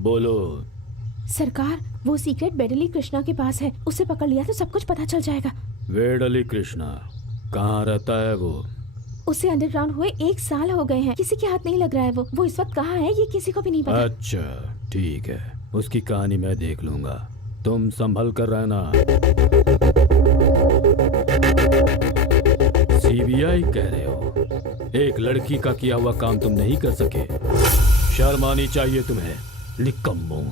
बोलो। सरकार, वो सीक्रेट बेडली कृष्णा के पास है। उसे पकड़ लिया तो सब कुछ पता चल जाएगा। वेडली कृष्णा, कहाँ रहता है वो? उसे अंडरग्राउंड हुए 1 साल हो गए हैं। किसी के हाथ नहीं लग रहा है। वो इस वक्त कहाँ है ये किसी को भी नहीं पता। अच्छा ठीक है, उसकी कहानी मैं देख लूंगा, तुम संभल कर रहना। सीबीआई कह रहे हो, एक लड़की का किया हुआ काम तुम नहीं कर सके? शर्म आनी चाहिए तुम्हें, निकम्मो।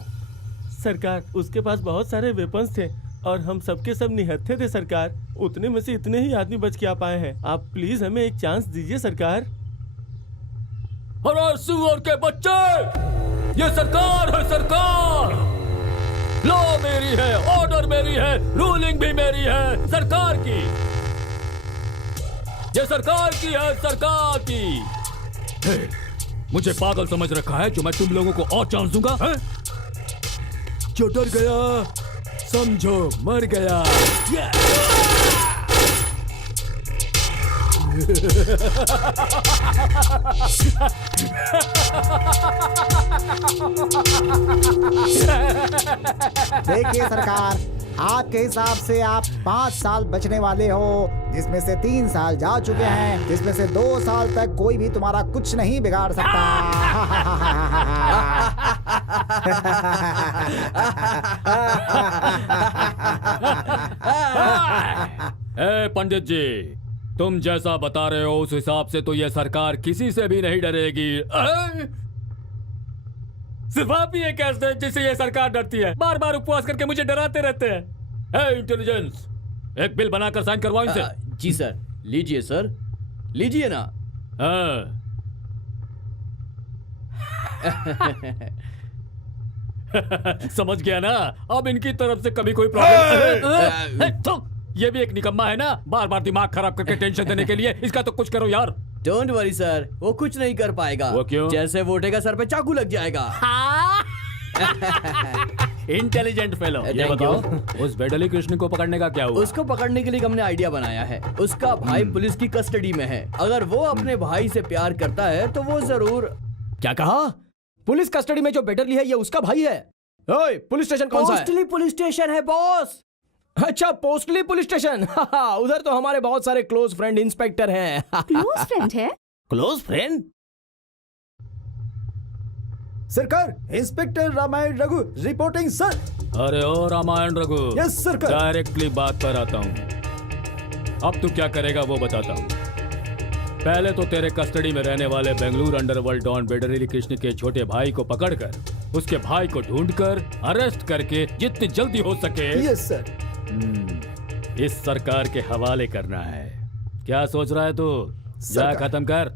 सरकार, उसके पास बहुत सारे वेपन्स थे और हम सबके सब निहत्थे थे सरकार। उतने में से इतने ही आदमी बच के आ पाए हैं। आप प्लीज हमें एक चांस दीजिए सरकार। अरे सुअर के बच्चे, ये सरकार है, सरकार। लॉ मेरी है, ऑर्डर मेरी है, रूलिंग भी मेरी है, सरकार की। ये सरकार की है, सरकार की। हे, मुझे पागल समझ रखा है जो मैं तुम लोगों को और चांस दूंगा? है? जो डर गया समझो मर गया। देखिए सरकार, आपके हिसाब से आप 5 साल बचने वाले हो, जिसमें से 3 साल जा चुके हैं, जिसमें से 2 साल तक कोई भी तुम्हारा कुछ नहीं बिगाड़ सकता। ए पंडित जी, तुम जैसा बता रहे हो उस हिसाब से तो यह सरकार किसी से भी नहीं डरेगी। सिर्फ आप ही एक ऐसे हैं जिससे यह सरकार डरती है। बार बार उपवास करके मुझे डराते रहते हैं। इंटेलिजेंस, एक बिल बनाकर साइन करवाओ इनसे। जी सर। लीजिए सर, लीजिए ना। समझ गया ना? अब इनकी तरफ से कभी कोई प्रॉब्लम। ये भी एक निकम्मा है ना, बार बार दिमाग खराब करके टेंशन देने के लिए। इसका तो कुछ करो यार। डोंट वरी सर, वो कुछ नहीं कर पाएगा। वो क्यों? जैसे वो उठेगा सर पे चाकू लग जाएगा। Intelligent fellow. ये बताओ, उस बेडली कृष्ण को पकड़ने का क्या हुआ? उसको पकड़ने के लिए हमने आइडिया बनाया है। उसका भाई पुलिस की कस्टडी में है। अगर वो अपने भाई से प्यार करता है तो वो जरूर। क्या कहा? पुलिस कस्टडी में जो बेटरली है ये उसका भाई है? ओए, पुलिस स्टेशन कौन सा है? पोस्टली पुलिस स्टेशन है बॉस। अच्छा, पोस्टली पुलिस स्टेशन। उधर तो हमारे बहुत सारे क्लोज फ्रेंड इंस्पेक्टर हैं। क्लोज फ्रेंड है? Close friend? सरकार, inspector Ramayan Raghu reporting sir. अरे ओ रामायण रघु। यस सरकार। डायरेक्टली बात पर आता हूँ। अब तू क्या करेगा वो बताता हूँ। पहले तो तेरे कस्टडी में रहने वाले बेंगलुरु अंडरवर्ल्ड डॉन बेडरली कृष्ण के छोटे भाई को पकड़कर उसके भाई को ढूंढकर अरेस्ट करके जितनी जल्दी हो सके यस सर इस सरकार के हवाले करना है। क्या सोच रहा है तू? जा खत्म कर।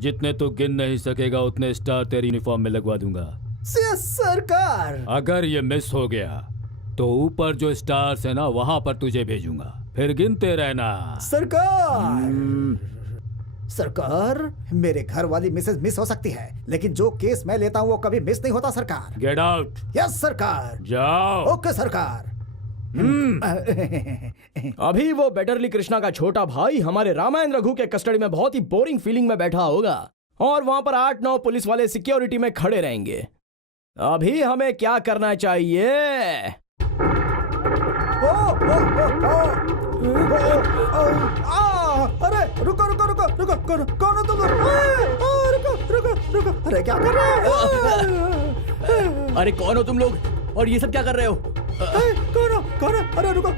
जितने तू गिन नहीं सकेगा उतने स्टार तेरी यूनिफॉर्म में लगवा दूंगा। सरकार। अगर ये मिस हो गया तो ऊपर जो स्टार्स है ना वहां पर तुझे भेजूंगा, फिर गिनते रहना। सरकार। सरकार, मेरे घर वाली मिसेज मिस हो सकती है, लेकिन जो केस मैं लेता हूँ वो कभी मिस नहीं होता सरकार। Get out. यस सरकार। जाओ। ओके सरकार। अभी वो बेटरली कृष्णा का छोटा भाई हमारे रामायण रघु के कस्टडी में बहुत ही बोरिंग फीलिंग में बैठा होगा और वहां पर 8-9 पुलिस वाले सिक्योरिटी में खड़े रहेंगे। अभी हमें क्या करना चाहिए? अरे रुको रुको रुको रुको, कौन हो तुम लोग? रुको, अरे क्या कर रहे हो? अरे कौन हो तुम लोग और ये सब क्या कर रहे हो? कौन हो? अरे रुको,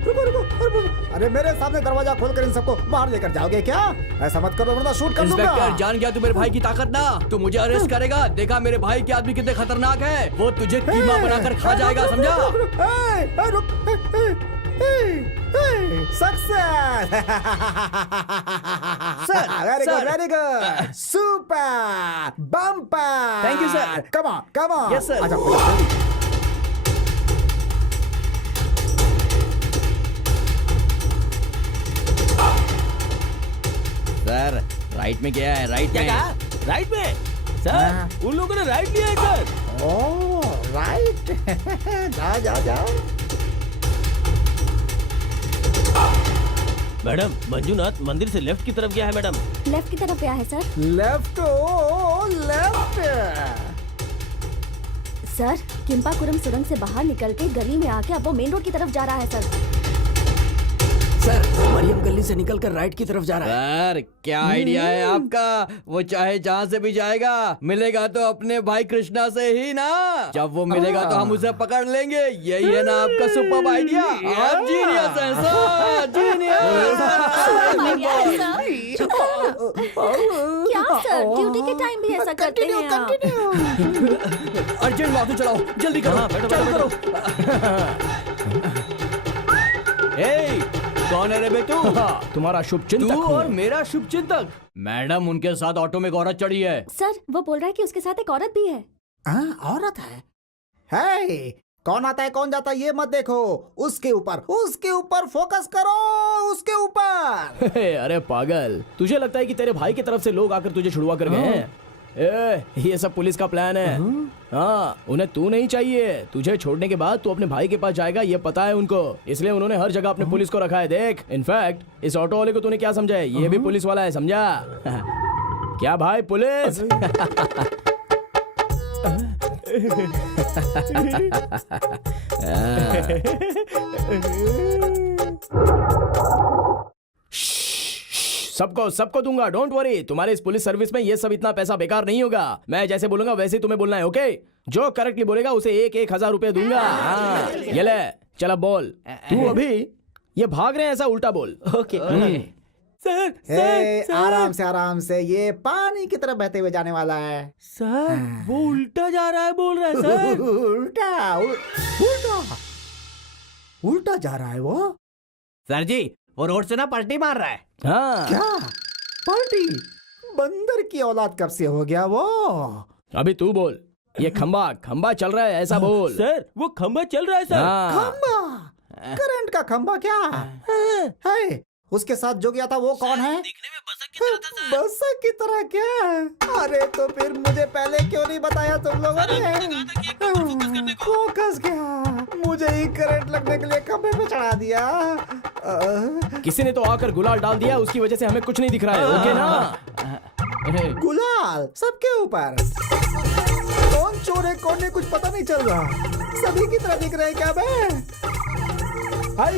अरे मेरे सामने दरवाजा खोलकर इन सबको बाहर लेकर जाओगे क्या? ऐसा मत करो वरना शूट कर दूंगा। इंस्पेक्टर, जान गया तू मेरे भाई की ताकत ना? तू मुझे अरेस्ट करेगा? देखा मेरे भाई के आदमी कितने खतरनाक है। वो तुझे कीमा बनाकर खा जाएगा, समझा? Success. Very good, super, bumper. Thank you, sir. Come on. Yes, sir. Sir, right में क्या है? राइट में। राइट में? सर, उन लोगों ने राइट लिया है सर। Oh right. जाओ। मैडम, मंजूनाथ मंदिर से लेफ्ट की तरफ गया है मैडम। लेफ्ट की तरफ गया है सर। लेफ्ट सर, किम्पापुरम सुरंग से बाहर निकल के गली में आके अब वो मेन रोड की तरफ जा रहा है सर। सर मरियम गली से निकलकर राइट की तरफ जा रहा है। सर क्या आइडिया है आपका? वो चाहे जहाँ से भी जाएगा, मिलेगा तो अपने भाई कृष्णा से ही ना। जब वो मिलेगा तो हम उसे पकड़ लेंगे। यही है ना आपका सुपर आइडिया? आप जीनियस हैं सर, जीनियस। क्या सर, ड्यूटी के टाइम भी ऐसा करते हैं आप? अर्जेंट बाथरूम चलाओ, जल्दी करो, चालू करो। ए, कौन है रे बे तू? तुम्हारा शुभ चिंतक तू हूँ। और मेरा शुभ चिंतक? मैडम, उनके साथ ऑटो में एक औरत चढ़ी है। सर वो बोल रहा है कि उसके साथ एक औरत भी है। औरत है? हे, कौन आता है कौन जाता है ये मत देखो, उसके ऊपर फोकस करो, उसके ऊपर। अरे पागल, तुझे लगता है कि तेरे भाई की तरफ से लोग आकर तुझे छुड़वा कर गए हैं? ये सब पुलिस का प्लान है। हाँ, उन्हें तू नहीं चाहिए। तुझे छोड़ने के बाद तू अपने भाई के पास जाएगा, ये पता है उनको। इसलिए उन्होंने हर जगह अपने पुलिस को रखा है। देख, इनफैक्ट इस ऑटो वाले को तूने क्या समझा है? ये भी पुलिस वाला है, समझा? क्या भाई पुलिस? सबको दूंगा, डोंट वरी। तुम्हारे इस पुलिस सर्विस में ये सब इतना पैसा बेकार नहीं होगा। मैं जैसे बोलूंगा वैसे ही तुम्हें बोलना है, ओके? जो करेक्टली बोलेगा उसे 1,000 रुपए दूंगा। हाँ, ये ले, चल अब बोल। तू अभी ये भाग रहे हैं ऐसा उल्टा बोल। ओके। सर, आराम से, ये पानी की तरफ बहते हुए जाने वाला है। सर वो उल्टा जा रहा है, बोल रहा है सर। उल्टा जा रहा है वो। सर जी, वो रोड से ना पलटी मार रहा है। हाँ, क्या पार्टी? बंदर की औलाद कब से हो गया वो? अभी तू बोल। ये खंबा चल रहा है ऐसा बोल। सर वो खंबा चल रहा है सर। हाँ। खंबा? करंट का खंबा क्या है? उसके साथ जो गया था वो कौन है? दिखने में बसक की तरह था सर। बसक की तरह क्या? अरे तो फिर मुझे पहले क्यों नहीं बताया तुम लोगों ने? फोकस क्या? मुझे ही करंट लगने के लिए खंबे पे चढ़ा दिया। किसी ने तो आकर गुलाल डाल दिया, उसकी वजह से हमें कुछ नहीं दिख रहा है, ओके ना? गुलाल सबके ऊपर। कौन चोर है कौन नहीं कुछ पता नहीं चल रहा। सभी की तरह दिख रहे हैं क्या बे? हाय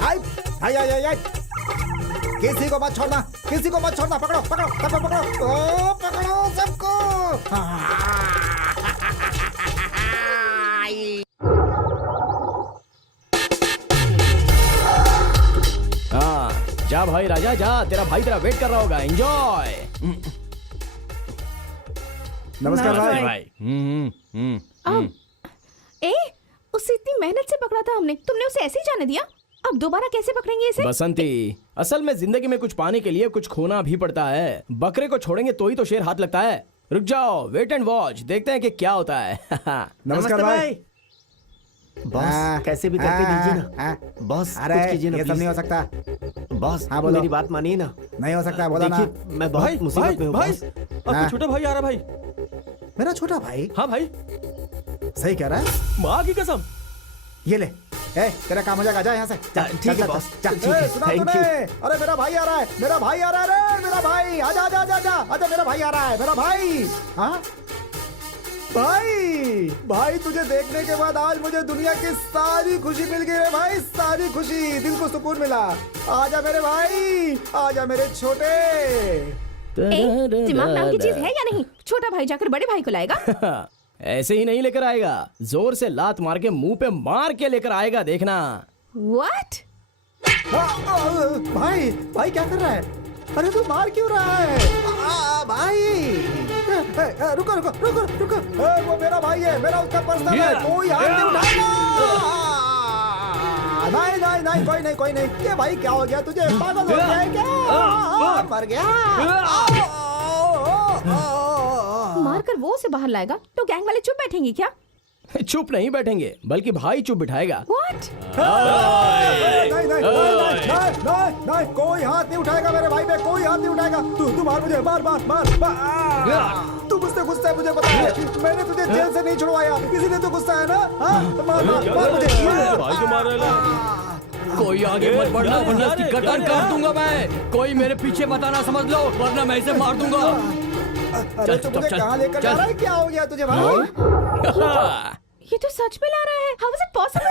हाय हाय हाय हाय, किसी को मत छोड़ना, पकड़ो सबको पकड़ो। हाँ, जा भाई राजा जा, तेरा भाई तेरा वेट कर रहा होगा। एंजॉय। नमस्कार भाई। अब उसे इतनी मेहनत से पकड़ा था हमने, तुमने उसे ऐसे ही जाने दिया? अब दोबारा कैसे पकड़ेंगे इसे? बसंती, असल में जिंदगी में कुछ पाने के लिए कुछ खोना भी पड़ता है। बकरे को छोड़ेंगे तो ही तो शेर हाथ लगता है। रुक जाओ, वेट एंड वॉच, देखते हैं कि क्या होता है। नमस्कार भाई। बॉस कैसे भी करके दीजिए ना। बॉस कुछ कीजिए ना ये सब प्लीज। नहीं हो सकता। बॉस हाँ, बोलो। मेरी बात मानिए ना। नहीं हो सकता, बोला ना। देखिए मैं बहुत मुसीबत में हूँ भाई, बॉस। आपका छोटा भाई आ रहा भाई। मेरा छोटा भाई? हाँ भाई, सही कह रहा है। माँ की कसम। ये ले, तेरा काम हो जाएगा, जा यहाँ से। ठीक है बॉस, ठीक है, सुना थैंक तूने? यू। अरे मेरा भाई आ रहा है रे, मेरा भाई आजा मेरा भाई आ रहा है, मेरा भाई। हाँ भाई तुझे देखने के बाद आज मुझे दुनिया की सारी खुशी मिल गई रे भाई, सारी खुशी, दिल को सुकून मिला। आजा मेरे भाई, आजा मेरे छोटे। दिमाग नाम की चीज है या नहीं? छोटा भाई जाकर बड़े भाई को लाएगा? ऐसे ही नहीं लेकर आएगा, जोर से लात मार के मुंह पे मार के लेकर आएगा, देखना। What? भाई क्या कर रहा है? अरे तू मार क्यों रहा है? भाई रुको, वो मेरा भाई है, मेरा उसका पर्सनल है, कोई हाथ नहीं उठाएगा। नहीं, कोई नहीं। ये भाई क्या हो गया तुझे? पागल हो गया है क्या? मर गया? मारकर वो उसे बाहर लाएगा तो गैंग वाले चुप बैठेंगे क्या? चुप नहीं बैठेंगे, बल्कि भाई चुप बिठाएगा। What? नहीं, कोई हाथ नहीं उठाएगा मेरे भाई पे, कोई हाथ नहीं उठाएगा। तू मार मुझे, मार। तू मुझसे गुस्सा है, मुझे पता है। मैंने तुझे जेल से नहीं छुड़वाया, इसीलिए तो गुस्सा है ना? मार मुझे। भाई को मार रहा है। कोई आगे मत बढ़ना वरना इसकी गर्दन काट दूंगा मैं। कोई मेरे पीछे मत आना, समझ लो, वरना मैं इसे मार दूंगा। अरे तो मुझे कहाँ लेकर जा रहा है? क्या हो गया तुझे भाई? ये तो सच में ला रहा है। How is it possible?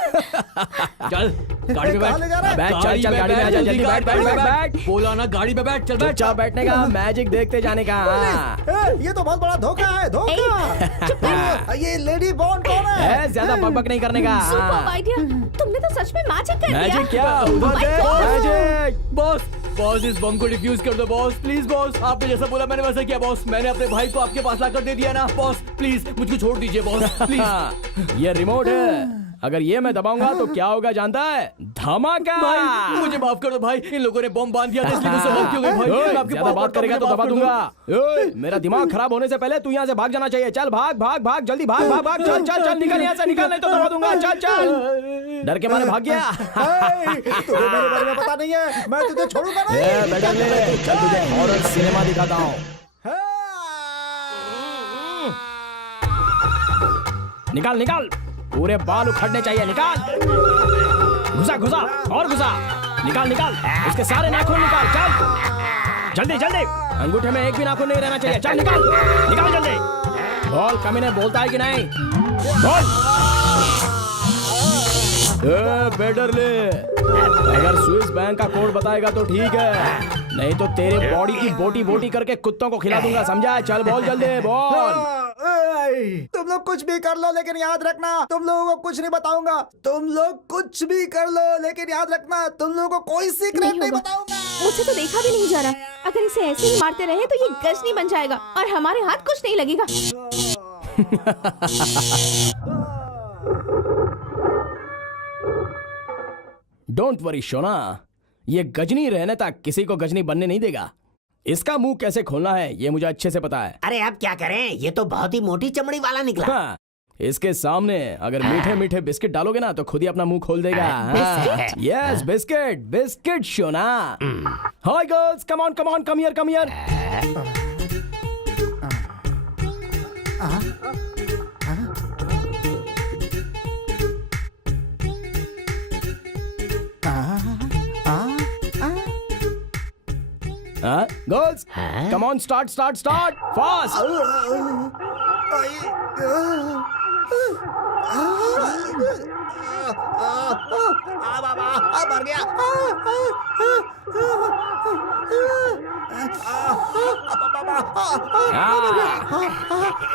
चल गाड़ी में कहाँ ले जा रहा है? बैठ, चल चल गाड़ी में आ जा, जल्दी बैठ बैठ बैठ बैठ। बोला ना गाड़ी में बैठ, चल बैठ। चुपचाप बैठने का, मैजिक देखते जाने का। ये तो बहुत बड़ा धोखा है, धोखा। ये लेडी बॉन्ड कौन है? ज्यादा बकबक नहीं करने का। सुपर आइडिया, तुमने तो सच में मैजिक कर दिया। मैजिक क्या? Oh उधर my देख, God! मैजिक। बॉस बॉस इस बम को डिफ्यूज कर दो बॉस, प्लीज बॉस। आपने जैसा बोला मैंने वैसा किया बॉस। मैंने अपने भाई को आपके पास लाकर दे दिया ना बॉस। प्लीज मुझको छोड़ दीजिए बॉस, प्लीज। ये रिमोट है, अगर ये मैं दबाऊंगा तो क्या होगा जानता है? धमाका। भाई मुझे माफ कर दो भाई, इन लोगों ने बम बांध दिया था इसलिए मुझसे गलती हो गई भाई। मैं आपके ज्यादा पास बात करेगा तो मुझे दबा माफ कर दो। दूंगा। ओए, मेरा दिमाग खराब होने से पहले तू यहाँ से भाग जाना चाहिए। चल भाग भाग भाग, जल्दी भाग भाग भाग, चल चल चल, निकल यहाँ से, निकल, नहीं तो दबा दूंगा। चल चल, डर के मारे भाग गया। तुझे मेरे बारे में पता नहीं है, मैं तुझे छोड़ूंगा नहीं। बेटा ले, चल तुझे हॉरर सिनेमा दिखाता हूँ। निकाल निकाल, पूरे बाल उखड़ने चाहिए, निकाल। घुसा घुसा और घुसा, निकाल निकाल, उसके सारे नाखून निकाल, चल जल्दी जल्दी। अंगूठे में एक भी नाखून नहीं रहना चाहिए, चल निकाल निकाल जल्दी। बोल, कमीने बोलता है कि नहीं? बोल। बेटर ले, अगर स्विस बैंक का कोड बताएगा तो ठीक है, नहीं तो तेरे बॉडी की बोटी बोटी करके कुत्तों को खिला दूंगा, समझा? चल बोल जल्दी, बोल। तुम लोग कुछ भी कर लो लेकिन याद रखना, तुम लोगों को कुछ नहीं बताऊंगा। तुम लोग कुछ भी कर लो लेकिन याद रखना, तुम लोगों को कोई सीक्रेट नहीं बताऊंगा। मुझसे तो देखा भी नहीं जा रहा। अगर इसे ऐसे ही मारते रहे तो ये गजनी बन जाएगा और हमारे हाथ कुछ नहीं लगेगा। डोंट वरी शोना, ये गजनी रहने तक किसी को गजनी बनने नहीं देगा। इसका मुंह कैसे खोलना है ये मुझे अच्छे से पता है। अरे अब क्या करें, ये तो बहुत ही मोटी चमड़ी वाला निकला। हाँ, इसके सामने अगर मीठे मीठे बिस्किट डालोगे ना तो खुद ही अपना मुंह खोल देगा। Yes, biscuit biscuit Shona. Hi girls, come on come on, come here come here. Girls come on, start start start fast. मर गया।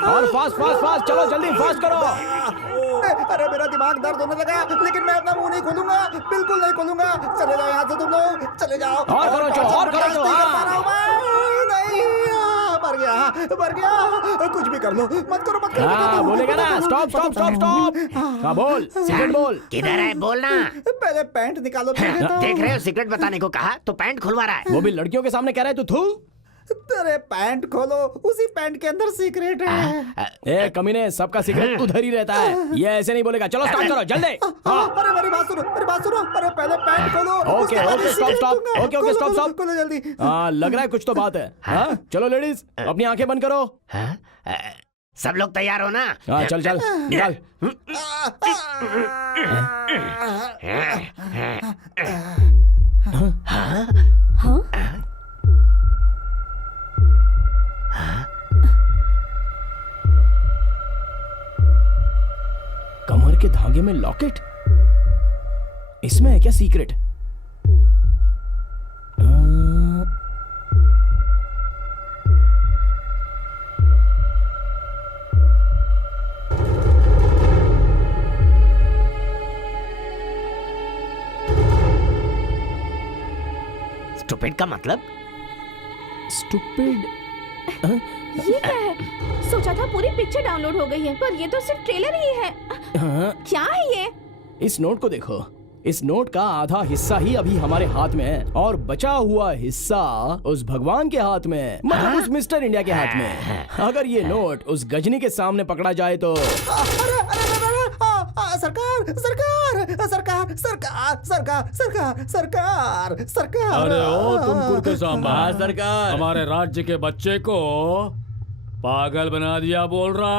और फास्ट फास्ट फास्ट, चलो जल्दी फास्ट करो। अरे मेरा दिमाग दर्द होने लगा, लेकिन मैं अपना मुंह नहीं खोलूंगा, बिल्कुल नहीं खोलूंगा। चले जाओ यहाँ से तुम लोग, चले जाओ। और करो जो, और करो जो। मर गया, कुछ भी कर लो, मत करो मत करो। हाँ, बोलेगा ना, स्टॉप स्टॉप स्टॉप स्टॉप। हाँ बोल, सिगरेट बोल। किधर है, बोलना। पहले पैंट निकालो। देख रहे हो, सिगरेट बताने को कहा तो पैंट खुलवा रहा है। वो भी लड़कियों के सामने कह रहा है तू थू। तेरे पैंट खोलो, उसी पैंट के अंदर सीक्रेट है। ए कमीने, सबका सीक्रेट उधर ही रहता है, ये ऐसे नहीं बोलेगा। चलो स्टार्ट करो जल्दी। अरे मेरी बात सुनो, मेरी बात सुनो। अरे पहले पैंट खोलो। Okay okay, stop stop, okay okay, stop stop. खोलो जल्दी। हाँ, लग रहा है कुछ तो बात है। हाँ चलो लेडीज, अपनी आंखें बंद करो। सब लोग तैयार हो ना? हाँ चल चल, निकाल। कमर के धागे में लॉकेट, इसमें है क्या सीक्रेट? स्टूपिड का मतलब? स्टूपिड? ये क्या है? सोचा था पूरी पिक्चर डाउनलोड हो गई है, पर ये तो सिर्फ ट्रेलर ही है। क्या है ये? इस नोट को देखो, इस नोट का आधा हिस्सा ही अभी हमारे हाथ में है और बचा हुआ हिस्सा उस भगवान के हाथ में, मतलब उस मिस्टर इंडिया के हाथ में। अगर ये नोट उस गजनी के सामने पकड़ा जाए तो सरकार सरकार सरकार सरकार सरकार सरकार सरकार सरकार। अरे ओ तुम कुर्ते सांबा, हाँ सरकार। हमारे राज्य के बच्चे को पागल बना दिया बोल रहा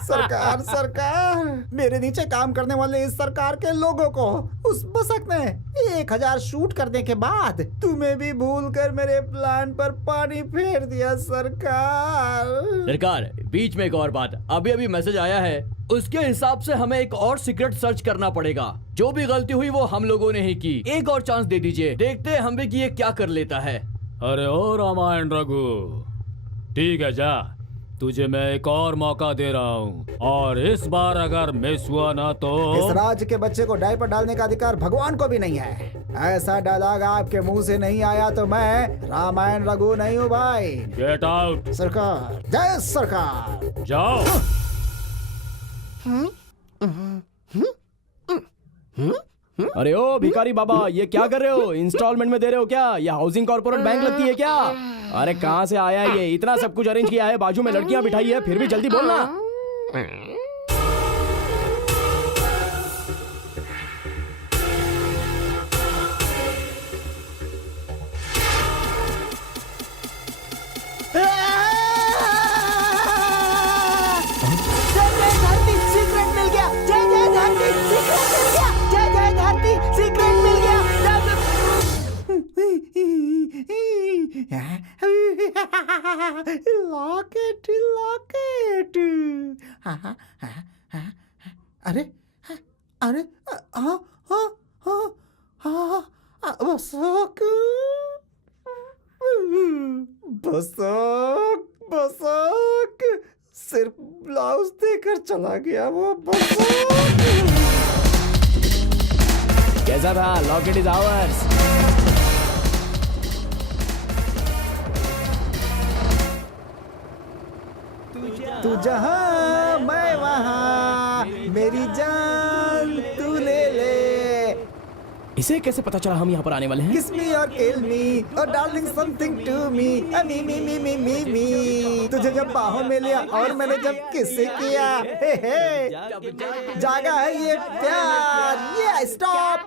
सरकार सरकार, मेरे नीचे काम करने वाले इस सरकार के लोगों को उस बसक ने 1000 शूट करने के बाद तुम्हें भी भूलकर मेरे प्लान पर पानी फेर दिया सरकार। सरकार, बीच में एक और बात, अभी अभी मैसेज आया है, उसके हिसाब से हमें एक और सीक्रेट सर्च करना पड़ेगा। जो भी गलती हुई वो हम लोगों ने ही की। एक और चांस दे दीजिए, देखते हैं हम भी कि ये क्या कर लेता है। अरे ओ रामायण रघु, ठीक है जा, तुझे मैं एक और मौका दे रहा हूँ, और इस बार अगर मिस हुआ ना तो इस राज्य के बच्चे को डायपर डालने का अधिकार भगवान को भी नहीं है। ऐसा डायलॉग आपके मुंह से नहीं आया तो मैं रामायण रघु नहीं हूँ भाई। Get out. सरकार, जय सरकार। जाओ। अरे ओ भिखारी बाबा, ये क्या कर रहे हो? इंस्टॉलमेंट में दे रहे हो क्या? ये हाउसिंग कॉर्पोरेट बैंक लगती है क्या? अरे कहाँ से आया ये? इतना सब कुछ अरेंज किया है, बाजू में लड़कियां बिठाई है, फिर भी जल्दी बोलना। सीक्रेट मिल गया। जय जय धरती, सीक्रेट मिल गया। जय जय धरती, सीक्रेट मिल गया। Locket locket. अरे अरे हाँ हाँ हाँ हाँ, बसक बसक बसक, सिर्फ ब्लाउज देकर चला गया वो बसक। कैसा था? Locket is ours. तू जहाँ मैं वहाँ, मेरी जान तू ले ले। इसे कैसे पता चला हम यहाँ पर आने वाले हैं? Kiss me or kill me or darling something to me, me। तुझे जब बाहों में लिया और मैंने जब किसे किया, हे जागा है ये प्यार। ये स्टॉप,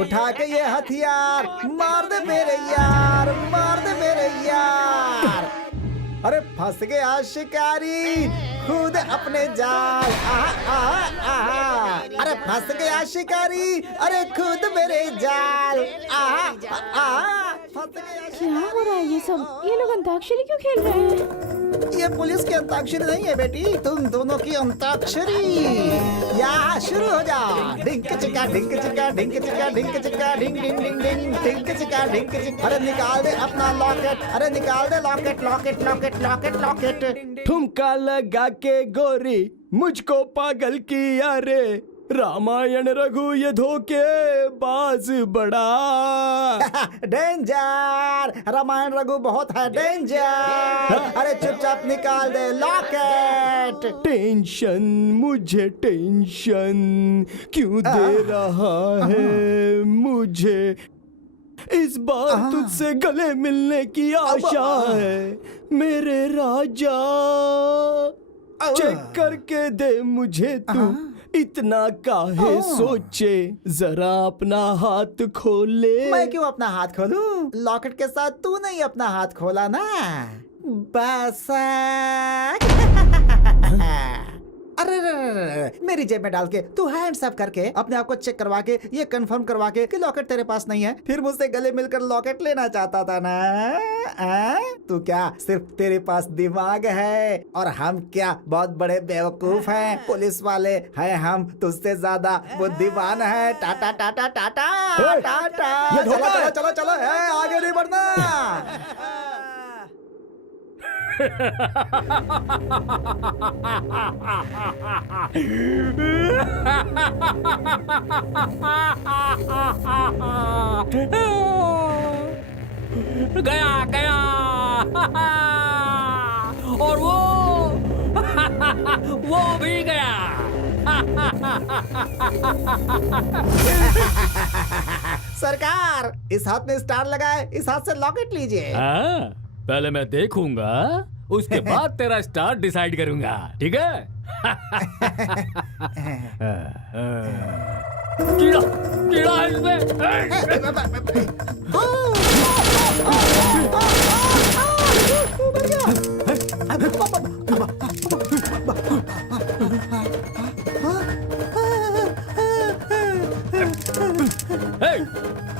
उठा के ये हथियार, मार दे मेरे यार, मार दे मेरे यार। अरे फंस गया शिकारी खुद अपने जाल। अरे फंस गया शिकारी, अरे खुद मेरे जाल। फंस गया। क्या हो रहा है ये सब? ये लोग अंताक्षरी क्यों खेल रहे हैं? ये पुलिस की अंताक्षरी नहीं है बेटी, तुम दोनों की अंताक्षरी। या शुरू हो जा। ढिंक चिका ढिंक चिका ढिंक चिका ढिंक चिका ढिंक डिंग डिंग डिंग ढिंक चिका ढिंक चिक। अरे निकाल दे अपना लॉकेट, अरे निकाल दे locket locket locket locket locket. ठुमका लगा के गोरी मुझको पागल किया रे, रामायण रघु ये धोखे बाज बड़ा। डेंजर, रामायण रघु बहुत है डेंजर। अरे चुपचाप निकाल दे लॉकेट। टेंशन, मुझे टेंशन क्यों दे रहा है मुझे? इस बार तुझसे गले मिलने की आशा है मेरे राजा। चेक करके दे मुझे तू, इतना काहे सोचे, जरा अपना हाथ खोले। मैं क्यों अपना हाथ खोलूं? लॉकेट के साथ तू नहीं अपना हाथ खोला ना बस। अरे मेरी जेब में डाल के तू हैंड्स अप करके अपने आप को चेक करवा के ये कंफर्म करवा के कि लॉकेट तेरे पास नहीं है, फिर मुझसे गले मिलकर लॉकेट लेना चाहता था ना? तू क्या सिर्फ तेरे पास दिमाग है और हम क्या बहुत बड़े बेवकूफ हैं? पुलिस वाले हैं हम, तुझसे ज्यादा बुद्धिमान है। टाटा टाटा टाटा टाटा। चलो चलो चलो, आगे नहीं बढ़ना। गया गया। और वो भी गया। सरकार, इस हाथ में स्टार लगा है, इस हाथ से लॉकेट लीजिए। पहले मैं देखूंगा, उसके बाद तेरा स्टार डिसाइड करूंगा, ठीक है? कीड़ा कीड़ा है इसमें।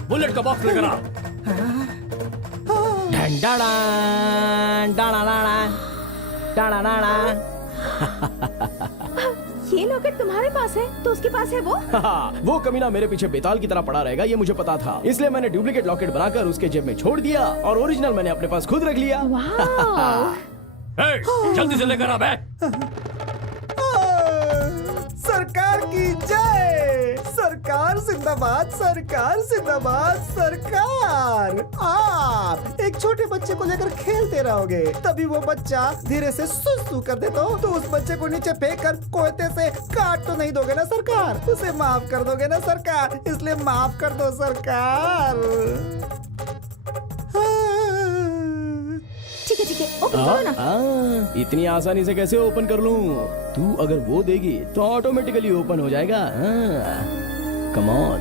बुलेट का बॉक्स लेकर आ। ये लॉकेट तुम्हारे पास है तो उसके पास है वो? वो कमीना मेरे पीछे बेताल की तरह पड़ा रहेगा ये मुझे पता था, इसलिए मैंने डुप्लीकेट लॉकेट बनाकर उसके जेब में छोड़ दिया और ओरिजिनल मैंने अपने पास खुद रख लिया। जल्दी से लेकर आ बे। सरकार की जय, सरकार जिंदाबाद, सरकार जिंदाबाद, सरकार। आप एक छोटे बच्चे को लेकर खेलते रहोगे, तभी वो बच्चा धीरे से सुसु कर दे तो उस बच्चे को नीचे फेंक कर कोयते से काट तो नहीं दोगे ना सरकार? उसे माफ कर दोगे ना सरकार? इसलिए माफ कर दो सरकार। ठीक है ओपन करो ना। इतनी आसानी से कैसे ओपन कर लूं? तू अगर वो देगी तो ऑटोमेटिकली ओपन हो जाएगा। Come on.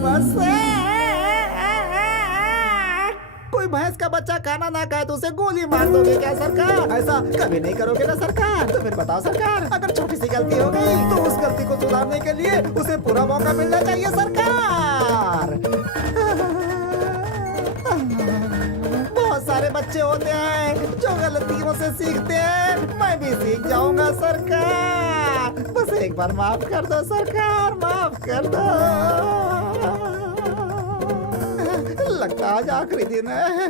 बस कोई भैंस का बच्चा खाना ना खाए तो उसे गोली मार दोगे क्या सरकार? ऐसा कभी नहीं करोगे ना सरकार? तो फिर बताओ सरकार, अगर छोटी सी गलती हो गई तो उस गलती को सुधारने के लिए उसे पूरा मौका मिलना चाहिए सरकार। बहुत सारे बच्चे होते हैं जो गलतियों से सीखते हैं, मैं भी सीख जाऊंगा सरकार। बस एक बार माफ कर दो सरकार, माफ कर दो। लगता आज आखिरी दिन है।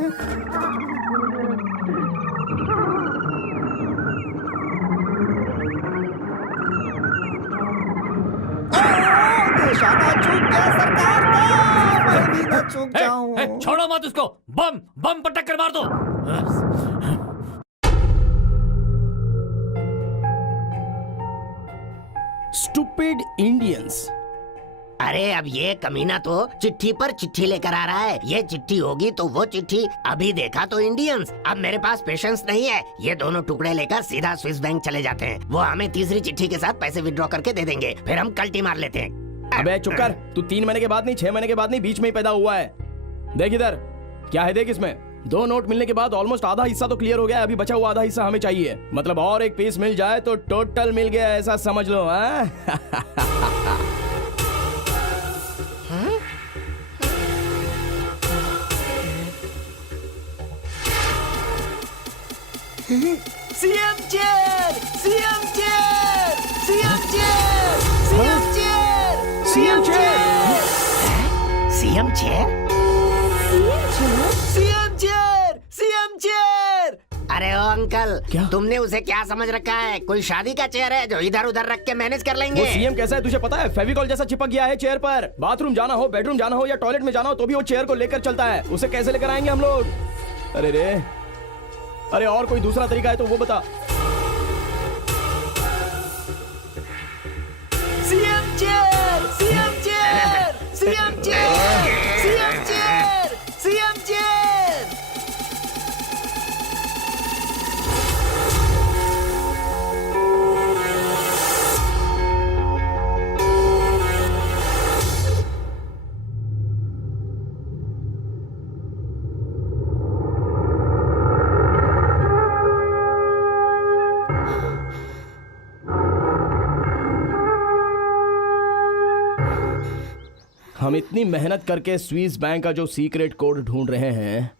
निशाना चूक गया सरकार का, मैं भी न चूक जाऊं। छोड़ो मत उसको, बम बम पटक कर मार दो। Stupid Indians. अरे अब ये कमीना तो चिट्ठी पर चिट्ठी लेकर आ रहा है। ये चिट्ठी होगी तो वो चिट्ठी, अभी देखा तो इंडियंस। अब मेरे पास पेशेंस नहीं है, ये दोनों टुकड़े लेकर सीधा स्विस बैंक चले जाते हैं। वो हमें तीसरी चिट्ठी के साथ पैसे विड्रॉ करके दे देंगे, फिर हम कल्टी मार लेते हैं। अबे चुप कर, तू 3 महीने के बाद नहीं, 6 महीने के बाद नहीं, बीच में ही पैदा हुआ है। देख इधर, क्या है देख इसमें। 2 नोट मिलने के बाद ऑलमोस्ट आधा हिस्सा तो क्लियर हो गया, अभी बचा हुआ आधा हिस्सा हमें चाहिए। मतलब और एक पीस मिल जाए तो टोटल मिल गया, ऐसा समझ लो। CM chair, CM chair, CM chair, CM chair, CM chair, CM chair, CM chair, CM chair. अरे ओ अंकल, क्या? तुमने उसे क्या समझ रखा है? कोई शादी का चेयर है जो इधर उधर रख के मैनेज कर लेंगे? वो सीएम कैसा है तुझे पता है? फेविकॉल जैसा चिपक गया है चेयर पर। बाथरूम जाना हो, बेडरूम जाना हो या टॉयलेट में जाना हो तो भी वो चेयर को लेकर चलता है। उसे कैसे लेकर आएंगे हम लोग? अरे रे, अरे और कोई दूसरा तरीका है तो वो बता। CM chair, CM chair, CM chair, CM chair, CM chair. हम इतनी मेहनत करके स्विस बैंक का जो सीक्रेट कोड ढूंढ रहे हैं,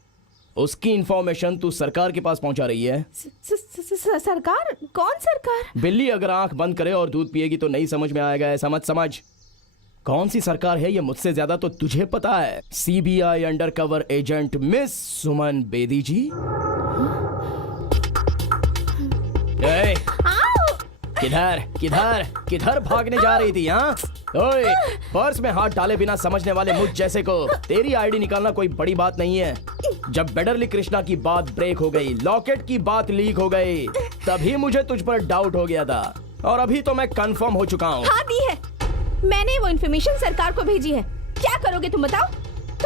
उसकी इंफॉर्मेशन तू सरकार के पास पहुंचा रही है। सरकार? कौन सरकार? बिल्ली अगर आंख बंद करे और दूध पिएगी तो नहीं समझ में आएगा, ऐसा मत समझ। कौन सी सरकार है ये मुझसे ज्यादा तो तुझे पता है। सीबीआई अंडरकवर एजेंट मिस सुमन बेदी जी। ए, किधर किधर किधर भागने जा रही थी? हाँ ओए, पर्स में हाथ डाले बिना समझने वाले मुझ जैसे को तेरी आईडी निकालना कोई बड़ी बात नहीं है। जब बेडरली कृष्णा की बात ब्रेक हो गई, लॉकेट की बात लीक हो गई, तभी मुझे तुझ पर डाउट हो गया था और अभी तो मैं कंफर्म हो चुका हूँ। हाँ दी है, मैंने वो इन्फॉर्मेशन सरकार को भेजी है। क्या करोगे तुम बताओ?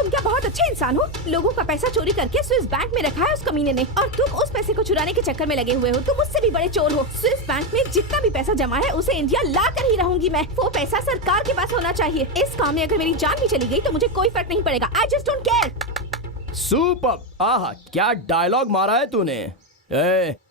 तुम क्या बहुत अच्छे इंसान हो? लोगों का पैसा चोरी करके स्विस बैंक में रखा है उस कमीने ने, और तुम उस पैसे को चुराने के चक्कर में लगे हुए हो। तुम उससे भी बड़े चोर हो। स्विस बैंक में जितना भी पैसा जमा है उसे इंडिया ला कर ही रहूंगी मैं। वो पैसा सरकार के पास होना चाहिए। इस काम में अगर मेरी जान भी चली गई तो मुझे कोई फर्क नहीं पड़ेगा। I just don't care. Super. आहा, क्या डायलॉग मारा है तूने।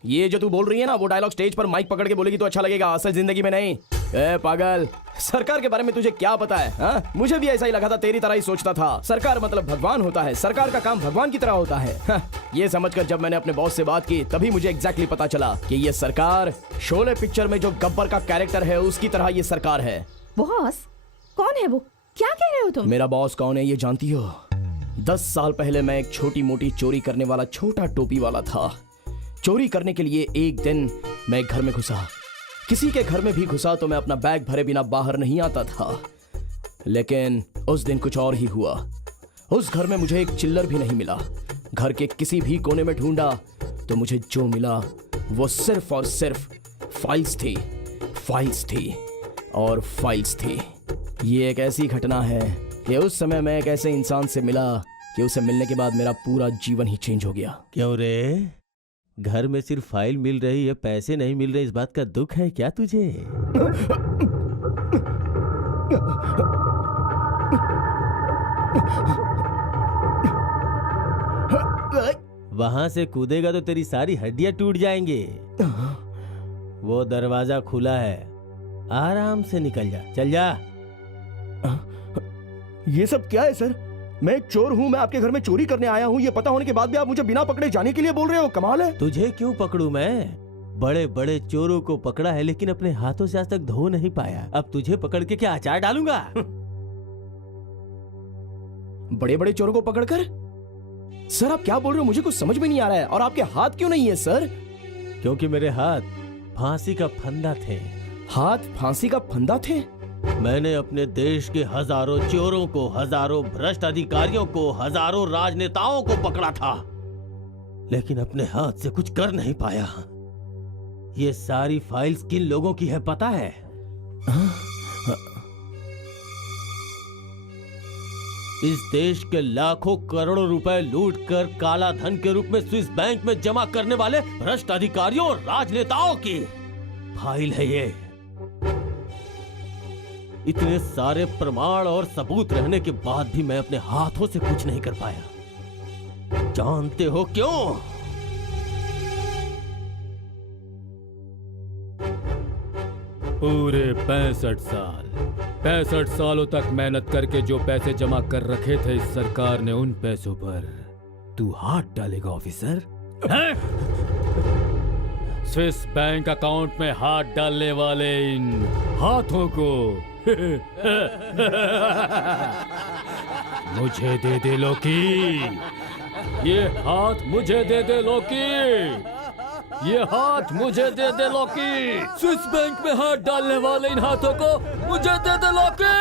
ये जो तू बोल रही है ना, वो डायलॉग स्टेज पर माइक पकड़ के बोलेगी तो अच्छा लगेगा, असल जिंदगी में नहीं। पागल, सरकार के बारे में तुझे क्या पता है? हाँ, मुझे भी ऐसा ही लगा था, तेरी तरह ही सोचता था। सरकार मतलब भगवान होता है, सरकार का काम भगवान की तरह होता है। हाँ, ये समझकर जब मैंने अपने बॉस से बात की तभी मुझे एग्जैक्टली पता चला कि ये सरकार शोले पिक्चर में जो गब्बर का कैरेक्टर है उसकी तरह ये सरकार है। बॉस? कौन है वो? क्या कह रहे हो तुम? मेरा बॉस कौन है ये जानती हो? 10 साल पहले मैं एक छोटी मोटी चोरी करने वाला छोटा टोपी वाला था। चोरी करने के लिए एक दिन मैं एक घर में घुसा। किसी के घर में भी घुसा तो मैं अपना बैग भरे बिना बाहर नहीं आता था। लेकिन उस दिन कुछ और ही हुआ। उस घर में मुझे एक चिल्लर भी नहीं मिला। घर के किसी भी कोने में ढूंढा तो मुझे जो मिला वो सिर्फ और सिर्फ फाइल्स थी। फाइल्स थी और फाइल्स थी। ये एक ऐसी घटना है कि उस समय मैं एक ऐसे इंसान से मिला कि उसे मिलने के बाद मेरा पूरा जीवन ही चेंज हो गया। क्यों रे? घर में सिर्फ फाइल मिल रही है, पैसे नहीं मिल रहे, इस बात का दुख है क्या तुझे? वहां से कूदेगा तो तेरी सारी हड्डियां टूट जाएंगे। वो दरवाजा खुला है, आराम से निकल जा, चल जा। ये सब क्या है सर? मैं एक चोर हूँ, मैं आपके घर में चोरी करने आया हूँ। ये पता होने के बाद भी आप मुझे बिना पकड़े जाने के लिए बोल रहे हो, कमाल है। तुझे क्यों पकड़ूं मैं? बड़े बड़े चोरों को पकड़ा है लेकिन अपने हाथों से आज तक धो नहीं पाया। अब तुझे पकड़ के क्या अचार डालूंगा? बड़े बड़े चोरों को पकड़कर? सर आप क्या बोल रहे हो? मुझे कुछ समझ में नहीं आ रहा है। और आपके हाथ क्यों नहीं है सर? क्योंकि मेरे हाथ फांसी का फंदा थे। हाथ फांसी का फंदा थे? मैंने अपने देश के हजारों चोरों को, हजारों भ्रष्ट अधिकारियों को, हजारों राजनेताओं को पकड़ा था, लेकिन अपने हाथ से कुछ कर नहीं पाया। ये सारी फाइल्स किन लोगों की है पता है? इस देश के लाखों करोड़ों रुपए लूट कर काला धन के रूप में स्विस बैंक में जमा करने वाले भ्रष्ट अधिकारियों और राजनेताओं की फाइल है ये। इतने सारे प्रमाण और सबूत रहने के बाद भी मैं अपने हाथों से कुछ नहीं कर पाया। जानते हो क्यों? पूरे 65 सालों तक मेहनत करके जो पैसे जमा कर रखे थे इस सरकार ने, उन पैसों पर तू हाथ डालेगा ऑफिसर? स्विस बैंक अकाउंट में हाथ डालने वाले इन हाथों को मुझे दे दे लोकी। ये हाथ मुझे दे दे लोकी। ये हाथ मुझे दे दे लोकी। स्विस बैंक में हाथ डालने वाले इन हाथों को मुझे दे दे लोकी।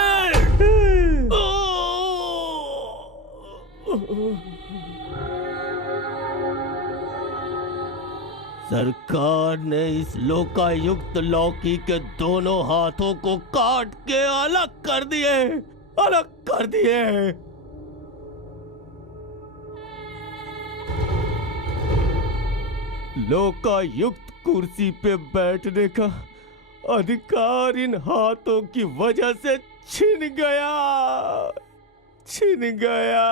सरकार ने इस लोकायुक्त लौकी के दोनों हाथों को काट के अलग कर दिए, अलग कर दिए। लोकायुक्त कुर्सी पे बैठने का अधिकार इन हाथों की वजह से छिन गया, छिन गया।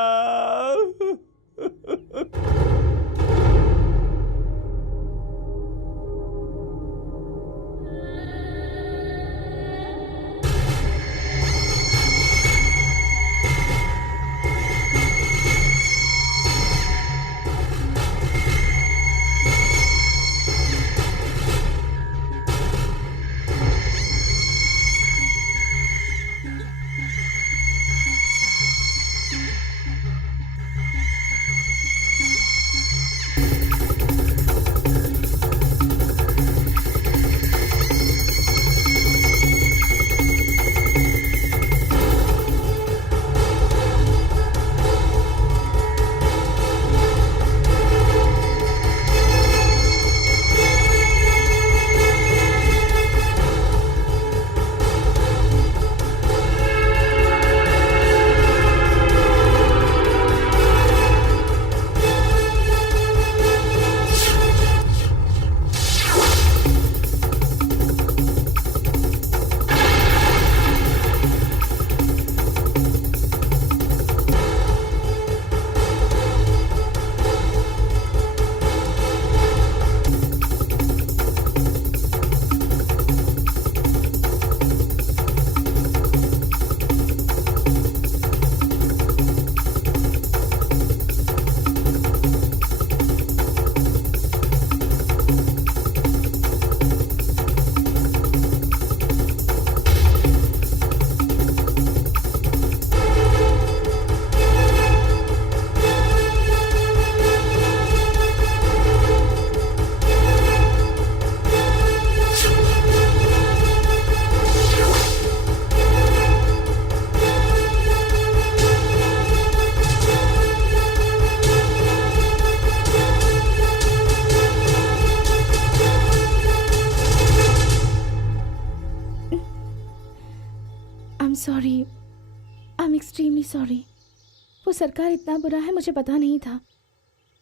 सरकार इतना बुरा है मुझे पता नहीं था।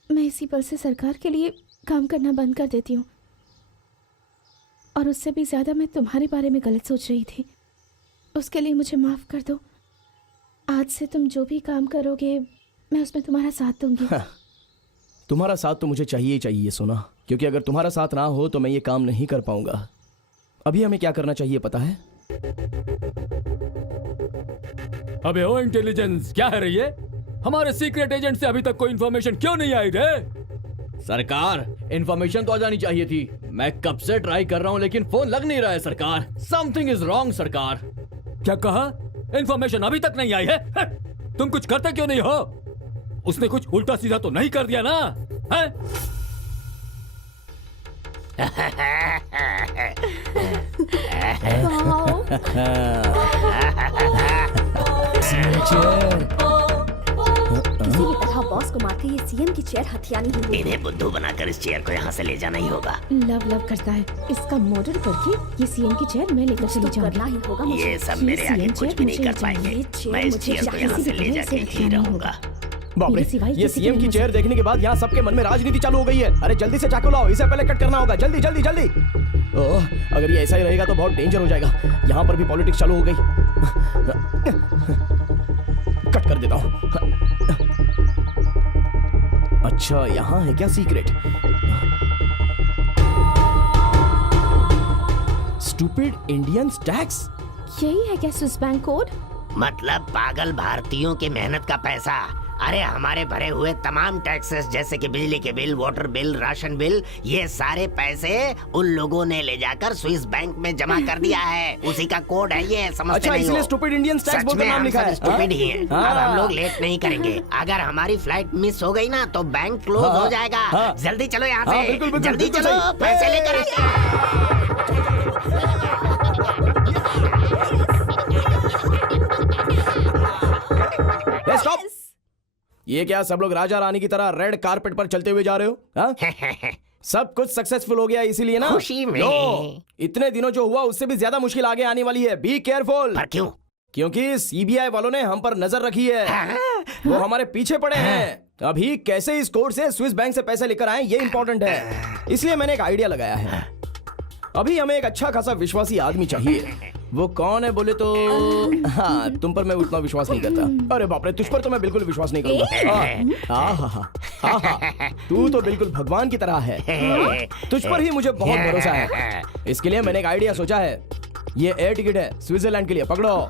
मैं इसी पल से सरकार के लिए काम करना बंद कर देती हूँ। और उससे भी ज्यादा मैं तुम्हारे बारे में गलत सोच रही थी। उसके लिए मुझे माफ कर दो। आज से तुम जो भी काम करोगे मैं उसमें तुम्हारा साथ दूंगी। तुम्हारा साथ तो मुझे चाहिए ही चाहिए सोना, क्योंकि अगर तुम्हारा साथ ना हो तो मैं ये काम नहीं कर पाऊंगा। अभी हमें क्या करना चाहिए पता है? अबे ओ इंटेलिजेंस, क्या है रे ये? हमारे सीक्रेट एजेंट से अभी तक कोई इन्फॉर्मेशन क्यों नहीं आई रे? सरकार, इन्फॉर्मेशन तो आ जानी चाहिए थी। मैं कब से ट्राई कर रहा हूँ लेकिन फोन लग नहीं रहा है सरकार। समथिंग इज रॉन्ग सरकार। क्या कहा? इन्फॉर्मेशन अभी तक नहीं आई है? तुम कुछ करते क्यों नहीं हो? उसने कुछ उल्टा सीधा तो नहीं कर दिया ना? है? किसी भी तरह बॉस को मारकर ये सीएम की चेयर हथियानी ही होगी। इन्हें बुद्धू बनाकर इस चेयर को यहाँ से ले जाना ही होगा। लव करता है। इसका मर्डर करके ये सीएम की चेयर मैं लेकर चली जाऊंगी। करना ही होगा मुझे। ये सब मेरे आगे कुछ भी नहीं कर पाएंगे। मैं इस चेयर को यहाँ से ले जाके ही रहूंगा। बाप रे, ये सीएम की चेयर देखने के बाद यहाँ सबके मन में राजनीति चालू हो गई है। अरे जल्दी से चाकू लाओ, इसे पहले कट करना होगा। जल्दी जल्दी जल्दी। ओह, अगर ये ऐसा ही रहेगा तो बहुत डेंजर हो जाएगा। यहाँ पर भी पॉलिटिक्स चालू हो गई। कट कर देता हूँ। अच्छा, यहाँ है क्या सीक्रेट? Stupid Indian tax. यही है क्या स्विस बैंक कोड? मतलब पागल भारतीयों की मेहनत का पैसा। अरे हमारे भरे हुए तमाम टैक्सेस जैसे कि बिजली के bill, water bill, ration bill, ये सारे पैसे उन लोगों ने ले जाकर स्विस बैंक में जमा कर दिया है। उसी का कोड है ये, समझते अच्छा, नहीं हो? इसलिए स्टूपिड इंडियन टैक्स बोलकर नाम लिखा है। स्टूपिड ही है। अब हम लोग लेट नहीं करेंगे। अगर हमारी फ्लाइट मिस हो गई ना तो बैंक क्लोज हो जाएगा। जल्दी चलो यहाँ से। बिल्कुल, बिल्कुल, जल्दी बिल्कुल चलो, सही। पैसे लेकर आइए। स्टॉप। ये क्या सब लोग राजा रानी की तरह रेड कारपेट पर चलते हुए जा रहे हो? हाँ? सब कुछ सक्सेसफुल हो गया इसीलिए ना? खुशी में। लो, इतने दिनों जो हुआ उससे भी ज्यादा मुश्किल आगे आने वाली है। Be careful. पर क्यों? क्योंकि सीबीआई वालों ने हम पर नजर रखी है। वो हमारे पीछे पड़े हैं। अभी कैसे इस कोड से स्विस बैंक से पैसे लेकर आए ये इंपॉर्टेंट है। इसलिए मैंने एक आइडिया लगाया है। अभी हमें एक अच्छा खासा विश्वासी आदमी चाहिए। वो कौन है बोले तो हाँ, तुम पर मैं उतना विश्वास नहीं करता। अरे बाप रे, तुझ पर तो मैं बिल्कुल विश्वास नहीं करूंगा। तू तो बिल्कुल भगवान की तरह है। तुझ पर ही मुझे बहुत भरोसा है। इसके लिए मैंने एक आइडिया सोचा है। ये एयर टिकट है स्विट्जरलैंड के लिए, पकड़ो।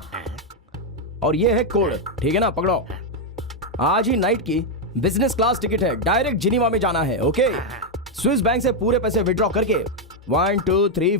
और ये है कोड, ठीक है ना? पकड़ो। आज ही नाइट की बिजनेस क्लास टिकट है, डायरेक्ट जिनीवा में जाना है। ओके, स्विस बैंक से पूरे पैसे विड्रॉ करके 1 2 3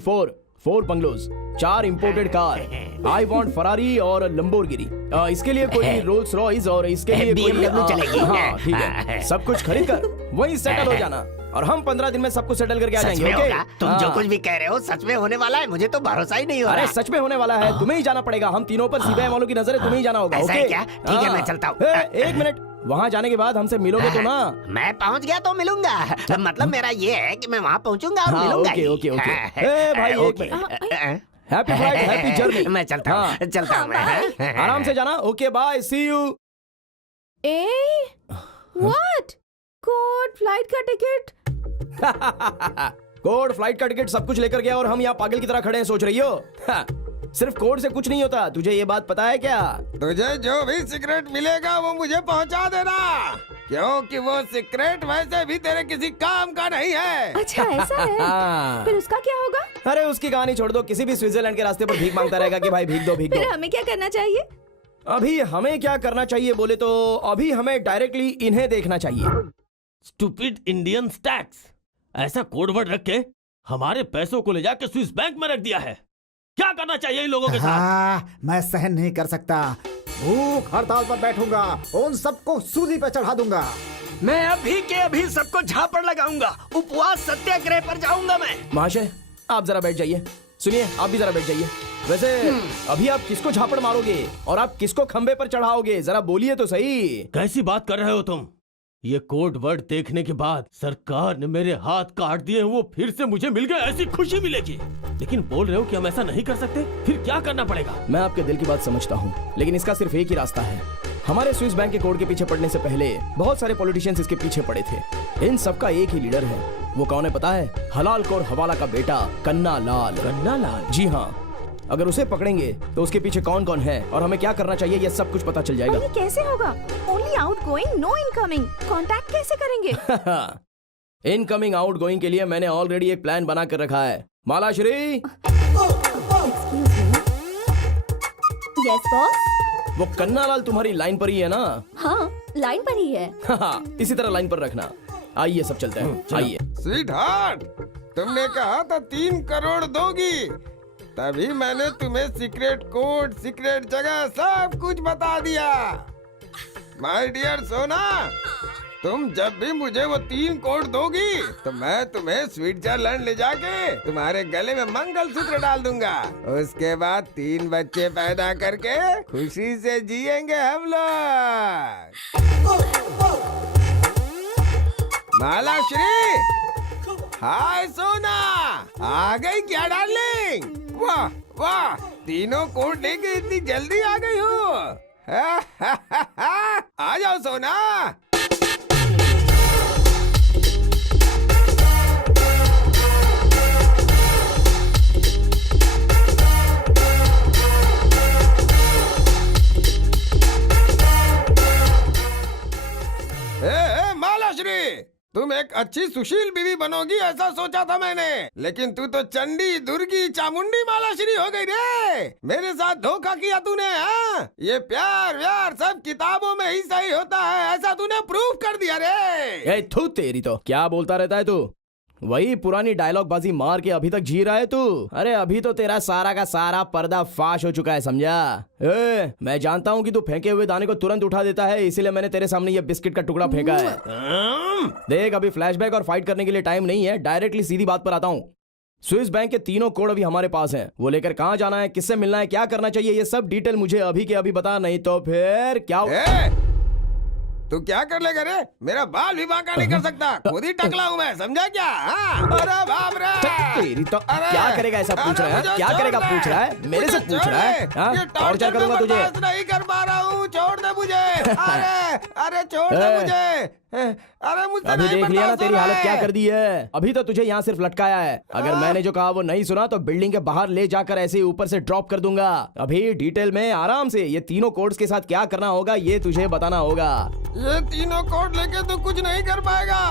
4 bungalows, 4 imported car. I want Ferrari और लंबोर्गिनी। इसके लिए कोई रोल्स रॉयस और इसके लिए कोई चलेगी। हाँ ठीक है, सब कुछ खरीद कर वहीं सेटल हो जाना। और हम 15 दिन में सब कुछ सेटल करके आ सच जाएंगे। में ओके? होगा? तुम जो कुछ भी कह रहे हो सच में होने वाला है? मुझे तो भरोसा ही नहीं हो रहा। अरे सच में होने वाला है। तुम्हें ही जाना पड़ेगा। हम तीनों पर सीबीआई वालों की नजर है, तुम्हें ही जाना होगा। ऐसा है ओके क्या? ठीक है, मैं चलता हूँ। एक मिनट, वहाँ जाने के बाद हमसे मिलोगे तो ना? मैं पहुंच गया तो मिलूंगा। मतलब मेरा ये है कि मैं वहाँ पहुंचूंगा और हाँ, मिलूंगा ओके ही। Okay okay. ए भाई, एक minute. Happy flight, happy journey. मैं चलता हूँ, चलता हूँ मैं। आराम से जाना। Okay bye, see you. What? Code, flight का टिकट? कोड, फ्लाइट का टिकट, सब कुछ लेकर गया और हम यहाँ पागल की तरह खड़े हैं। सोच रही हो सिर्फ कोड से कुछ नहीं होता। तुझे ये बात पता है क्या? तुझे जो भी सीक्रेट मिलेगा वो मुझे पहुंचा देना, क्योंकि वो सीक्रेट वैसे भी तेरे किसी काम का नहीं है। अच्छा ऐसा है? फिर उसका क्या होगा? अरे उसकी कहानी छोड़ दो। किसी भी स्विट्जरलैंड के रास्ते पर भीख मांगता रहेगा कि भाई भीख दो भीख फिर दो। हमें क्या करना चाहिए? अभी हमें क्या करना चाहिए बोले तो अभी हमें डायरेक्टली इन्हें देखना चाहिए। Stupid Indian tax. ऐसा कोड वर्ड रख के हमारे पैसों को ले जाकर स्विस बैंक में रख दिया है। क्या करना चाहिए इन लोगों के साथ? हाँ, मैं सहन नहीं कर सकता। भूख हड़ताल पर बैठूंगा, उन सबको सूली पे चढ़ा दूंगा। मैं अभी के अभी सबको झापड़ लगाऊंगा, उपवास सत्याग्रह पर जाऊंगा मैं। महाशय, आप जरा बैठ जाइए। सुनिए, आप भी जरा बैठ जाइए। वैसे अभी आप किसको झापड़ मारोगे और आप किसको खंबे पर चढ़ाओगे? जरा बोलिए तो सही। कैसी बात कर रहे हो तुम? ये कोड वर्ड देखने के बाद सरकार ने मेरे हाथ काट दिए, वो फिर से मुझे मिल गए, ऐसी खुशी मिलेगी। लेकिन बोल रहे हो कि हम ऐसा नहीं कर सकते? फिर क्या करना पड़ेगा? मैं आपके दिल की बात समझता हूँ, लेकिन इसका सिर्फ एक ही रास्ता है। हमारे स्विस बैंक के कोड के पीछे पड़ने से पहले बहुत सारे पॉलिटिशियंस इसके पीछे पड़े थे। इन सबका एक ही लीडर है। वो कौन है पता है? हलाल कौर हवाला का बेटा कन्ना लाल। कन्ना लाल? जी हाँ, अगर उसे पकड़ेंगे तो उसके पीछे कौन कौन है और हमें क्या करना चाहिए ये सब कुछ पता चल जाएगा। पर ये कैसे होगा? Only outgoing, no incoming. Contact कैसे करेंगे? इनकमिंग आउटगोइंग के लिए मैंने ऑलरेडी एक प्लान बना कर रखा है। Malashree, yes boss. वो कन्ना लाल तुम्हारी लाइन पर ही है ना? हाँ, लाइन पर ही है। इसी तरह लाइन पर रखना। आइए सब चलते हैं, आइए। स्वीट हार्ट, तुमने कहा था 3 करोड़ दोगी, तभी मैंने तुम्हें सीक्रेट कोड, सीक्रेट जगह सब कुछ बता दिया। माय डियर सोना, तुम जब भी मुझे वो 3 करोड़ दोगी तो मैं तुम्हें स्विट्जरलैंड ले जाके तुम्हारे गले में मंगलसूत्र डाल दूंगा। उसके बाद 3 बच्चे पैदा करके खुशी से जिएंगे हम लोग। मालाश्री, हाय सोना, आ गई क्या डार्लिंग? वाह वाह, 3 कोड लेके इतनी जल्दी आ गई हो। आ जाओ सोना। मालाश्री, तुम एक अच्छी सुशील बीवी बनोगी ऐसा सोचा था मैंने, लेकिन तू तो चंडी, दुर्गी, चामुंडी मालाश्री हो गई रे। मेरे साथ धोखा किया तूने। हाँ, ये प्यार व्यार सब किताबों में ही सही होता है, ऐसा तूने प्रूव कर दिया रे। ए थू तेरी तो, क्या बोलता रहता है तू? वही पुरानी डायलॉग बाजी मार के अभी तक जी रहा है तू? अरे अभी तो तेरा सारा का सारा पर्दा फाश हो चुका है, समझा? मैं जानता हूँ कि तू फेंके हुए दाने को तुरंत उठा देता है, इसीलिए मैंने तेरे सामने ये बिस्किट का टुकड़ा फेंका है। देख, अभी फ्लैशबैक और फाइट करने के लिए टाइम नहीं है, डायरेक्टली सीधी बात पर आता हूँ। स्विस बैंक के 3 कोड अभी हमारे पास हैं। वो लेकर कहाँ जाना है, किससे मिलना है, क्या करना चाहिए, ये सब डिटेल मुझे अभी के अभी बता, नहीं तो फिर क्या तू क्या कर लेगा रे? मेरा बाल भी बांका नहीं कर सकता, खुद ही टकला हूँ मैं, समझा क्या? अरे बाप रे, तेरी तो क्या करेगा ऐसा पूछ रहा है? क्या करेगा पूछ रहा है? मेरे से पूछ रहा है? टॉर्चर करूंगा तुझे। नहीं कर पा रहा हूँ, छोड़ दे मुझे। अरे छोड़ दे मुझे। अरे मुझसे अभी देख लिया ना तेरी हालत क्या कर दी है। अभी तो तुझे यहाँ सिर्फ लटकाया है। अगर मैंने जो कहा वो नहीं सुना तो बिल्डिंग के बाहर ले जाकर ऐसे ऊपर से ड्रॉप कर दूंगा। अभी डिटेल में आराम से ये 3 कोड्स के साथ क्या करना होगा ये तुझे बताना होगा। ये 3 कोड लेके तो कुछ नहीं कर पाएगा।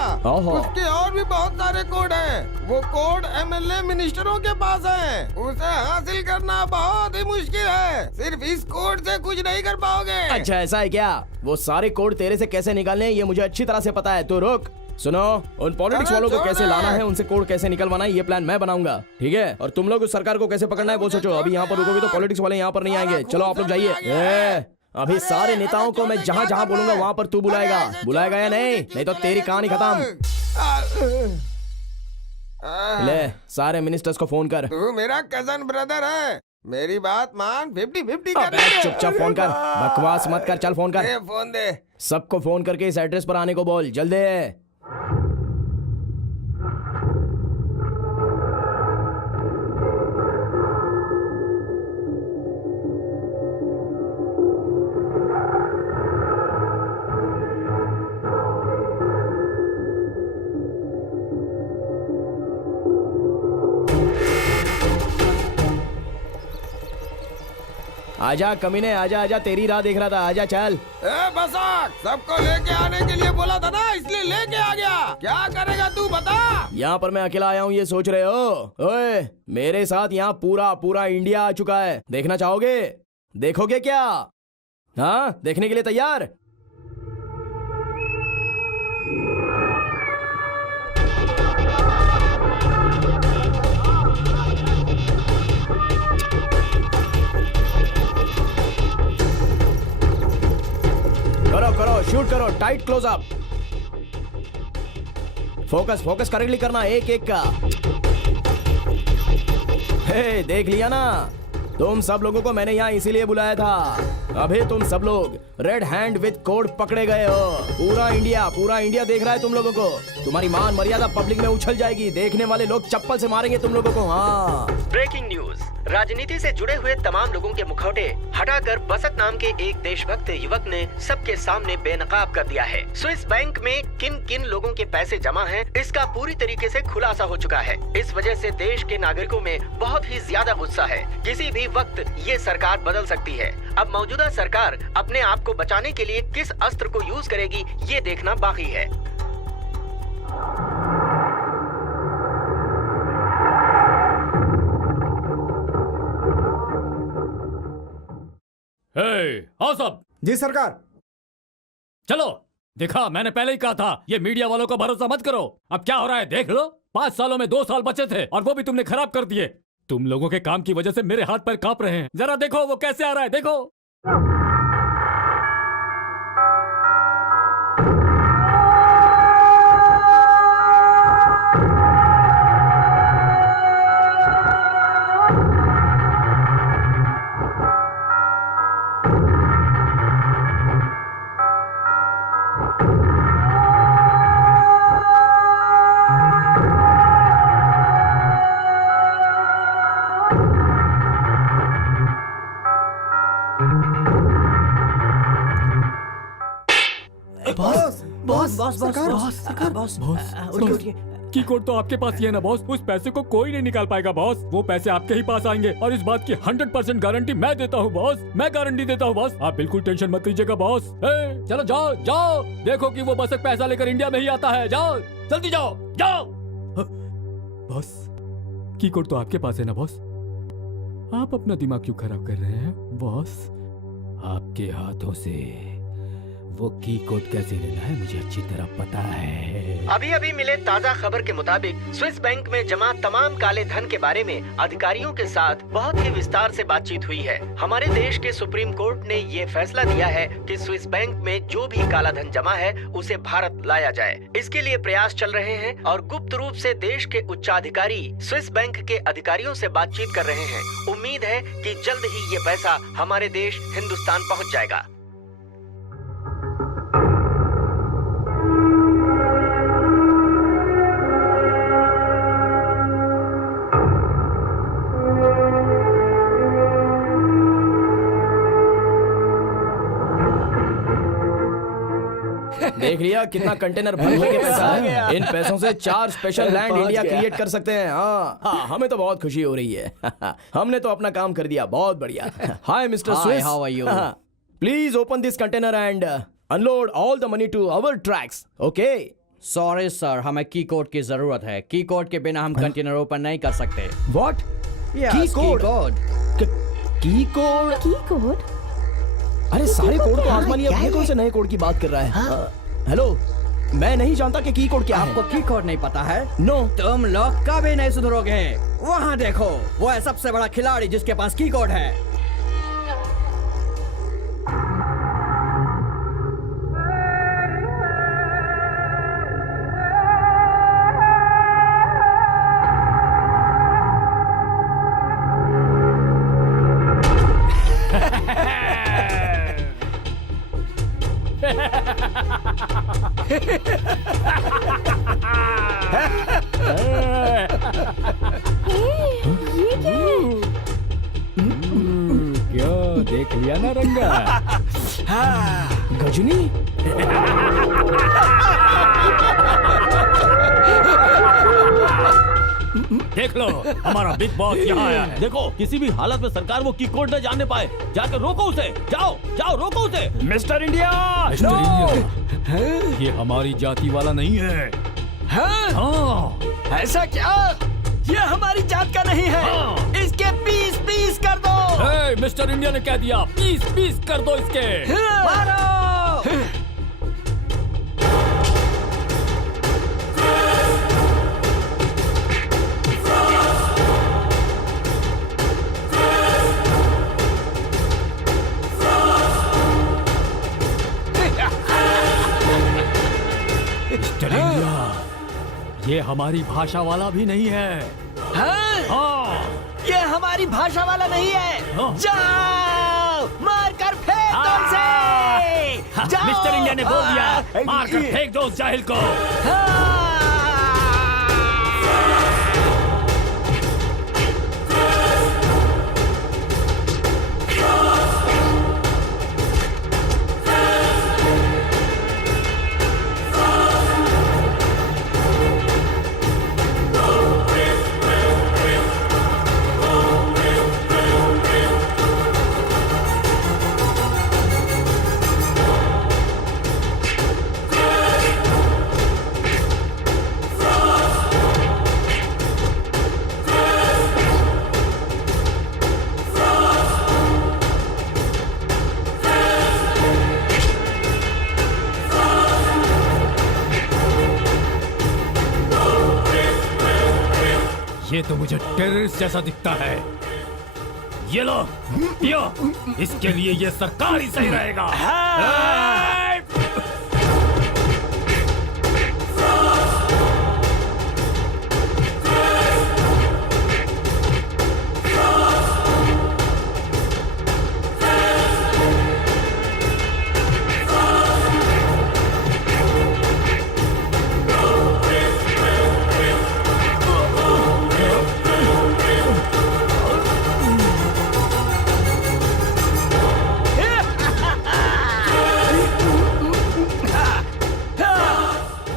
उसके और भी बहुत सारे कोड हैं। वो कोड MLA मिनिस्टरों के पास है, उसे हासिल करना बहुत ही मुश्किल है। सिर्फ इस कोड से कुछ नहीं कर पाओगे। अच्छा ऐसा है क्या? वो सारे कोड तेरे से कैसे निकालने ये मुझे अच्छी तरह से पता है। तो रुक, सुनो, उन पॉलिटिक्स वालों को कैसे लाना है, उनसे कोड कैसे निकलवाना है, ये प्लान मैं बनाऊंगा, ठीक है? और तुम लोग उस सरकार को कैसे पकड़ना है वो सोचो। अभी यहाँ पर रुकोगे तो पॉलिटिक्स वाले यहाँ पर नहीं आएंगे। चलो आप लोग जाइए। अभी सारे नेताओं को मैं जहाँ जहाँ बोलूंगा वहाँ पर तू बुलाएगा या नहीं? नहीं तो तेरी कहानी खत्म। ले सारे मिनिस्टर्स को फोन कर। तू मेरा कजन ब्रदर है, मेरी बात मान। 50-50 कर। चुपचाप फोन कर, बकवास मत कर, चल फोन कर। फोन दे। सबको फोन करके इस एड्रेस पर आने को बोल, जल्दी। आजा कमीने, आजा आजा, तेरी राह देख रहा था, आजा चल। बसाक, सबको लेके आने के लिए बोला था ना, इसलिए लेके आ गया। क्या करेगा तू बता? यहाँ पर मैं अकेला आया हूँ ये सोच रहे हो? ओए, मेरे साथ यहाँ पूरा इंडिया आ चुका है। देखना चाहोगे? देखोगे क्या? हाँ, देखने के लिए तैयार? करो, शूट करो, tight close up. Focus correctly करना, एक का। हे, देख लिया ना? तुम सब लोगों को मैंने यहाँ इसीलिए बुलाया था। अभी तुम सब लोग रेड हैंड विद कोड पकड़े गए हो। पूरा इंडिया देख रहा है तुम लोगों को। तुम्हारी मान मर्यादा पब्लिक में उछल जाएगी। देखने वाले लोग चप्पल से मारेंगे तुम लोगों को। हाँ, ब्रेकिंग न्यूज, राजनीति से जुड़े हुए तमाम लोगों के मुखौटे हटाकर बसत नाम के एक देशभक्त युवक ने सबके सामने बेनकाब कर दिया है। स्विस बैंक में किन किन लोगों के पैसे जमा हैं, इसका पूरी तरीके से खुलासा हो चुका है। इस वजह से देश के नागरिकों में बहुत ही ज्यादा गुस्सा है। किसी भी वक्त ये सरकार बदल सकती है। अब मौजूदा सरकार अपने आप को बचाने के लिए किस अस्त्र को यूज करेगी, ये देखना बाकी है। आओ सब। जी सरकार। चलो, देखा, मैंने पहले ही कहा था ये मीडिया वालों का भरोसा मत करो। अब क्या हो रहा है देख लो। 5 सालों में 2 साल बचे थे और वो भी तुमने खराब कर दिए। तुम लोगों के काम की वजह से मेरे हाथ पैर कांप रहे हैं। जरा देखो वो कैसे आ रहा है, देखो। की कोड तो आपके पास ही है ना बॉस। उस पैसे को कोई नहीं निकाल पाएगा बॉस। वो पैसे आपके ही पास आएंगे और इस बात की 100% गारंटी मैं देता हूँ बॉस। मैं गारंटी देता हूँ बॉस। आप बिल्कुल टेंशन मत लीजिएगा बॉस। चलो जाओ जाओ, देखो कि वो बस पैसा लेकर इंडिया में ही आता है। जाओ जल्दी जाओ जाओ। बॉस, की कोड तो आपके पास है ना बॉस। आप अपना दिमाग क्यों खराब कर रहे हैं बॉस? आपके हाथों से वो की कोड कैसे लेना है मुझे अच्छी तरह पता है। अभी अभी मिले ताज़ा खबर के मुताबिक स्विस बैंक में जमा तमाम काले धन के बारे में अधिकारियों के साथ बहुत ही विस्तार से बातचीत हुई है। हमारे देश के सुप्रीम कोर्ट ने ये फैसला दिया है कि स्विस बैंक में जो भी काला धन जमा है उसे भारत लाया जाए। इसके लिए प्रयास चल रहे हैं और गुप्त रूप से देश के उच्चाधिकारी स्विस बैंक के अधिकारियों से बातचीत कर रहे हैं। उम्मीद है कि जल्द ही ये पैसा हमारे देश हिंदुस्तान पहुँच जाएगा। देख लिया कितना कंटेनर भर के पैसा है। इन पैसों से 4 स्पेशल लैंड इंडिया क्रिएट कर सकते हैं। हाँ, हमें तो बहुत खुशी हो रही है। हमने तो अपना काम कर दिया, बहुत बढ़िया। Hi mister Swiss, how are you? Please open this container and unload all the money to our trucks. Okay? Sorry sir, हमें की कोड की जरूरत है। की कोड के बिना हम कंटेनर ओपन नहीं कर सकते। व्हाट? की कोड? की कोड? की कोड? अरे सारे कोड तो आसमानी है, ये कौन से नए कोड की बात कर रहा है? हेलो, मैं नहीं जानता कि की कोड क्या है। आपको की कोड नहीं पता है? नो। तुम लोग कभी नहीं सुधरोगे। वहाँ देखो, वो है सबसे बड़ा खिलाड़ी जिसके पास की कोड है। ये क्या है? क्या देख लिया ना रंगा? गजनी? देख लो, हमारा बिग बॉस यहाँ आया है। देखो, किसी भी हालत में सरकार वो की कोड न जानने पाए। जाकर रोको उसे। जाओ जाओ, रोको उसे। Mister India! मिस्टर इंडिया, ये हमारी जाति वाला नहीं है। हाँ। ऐसा क्या? ये हमारी जात का नहीं है। हाँ। इसके पीस पीस कर दो। मिस्टर इंडिया ने कह दिया, पीस पीस कर दो इसके। मारो। मिस्टर इंडिया, ये हमारी भाषा वाला भी नहीं है। हाँ। ये हमारी भाषा वाला नहीं है। हाँ। जाओ, मार कर फेंक दो इसे। जाओ। मिस्टर इंडिया ने बोल दिया, मार कर फेंक दो उस जाहिल को। ये तो मुझे टेररिस्ट जैसा दिखता है। ये लो, पियो। इसके लिए ये सरकार ही सही रहेगा।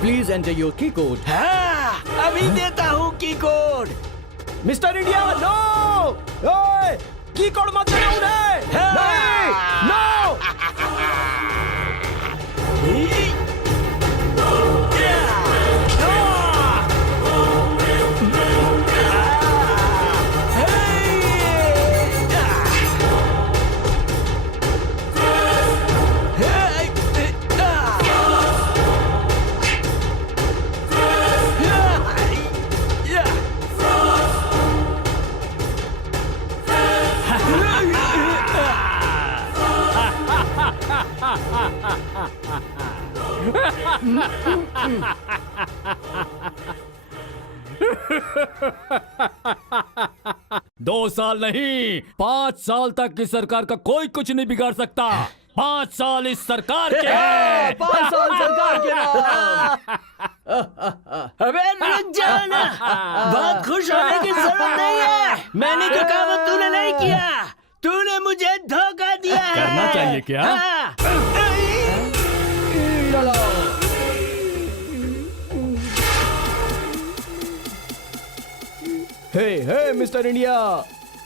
प्लीज एंटर योर की कोड। अभी देता हूँ की कोड। Mister India, no! ओए, की कोड मत देना उन्हें! नहीं! नो! दो साल नहीं, 5 साल तक इस सरकार का कोई कुछ नहीं बिगाड़ सकता। 5 साल इस सरकार के हैं। 5 साल सरकार के नाम। अबे रुक जाओ ना, बहुत खुश होने की जरूरत नहीं है। मैंने जो कहा वो तूने नहीं किया, तूने मुझे धोखा दिया है। करना चाहिए क्या? हे मिस्टर इंडिया,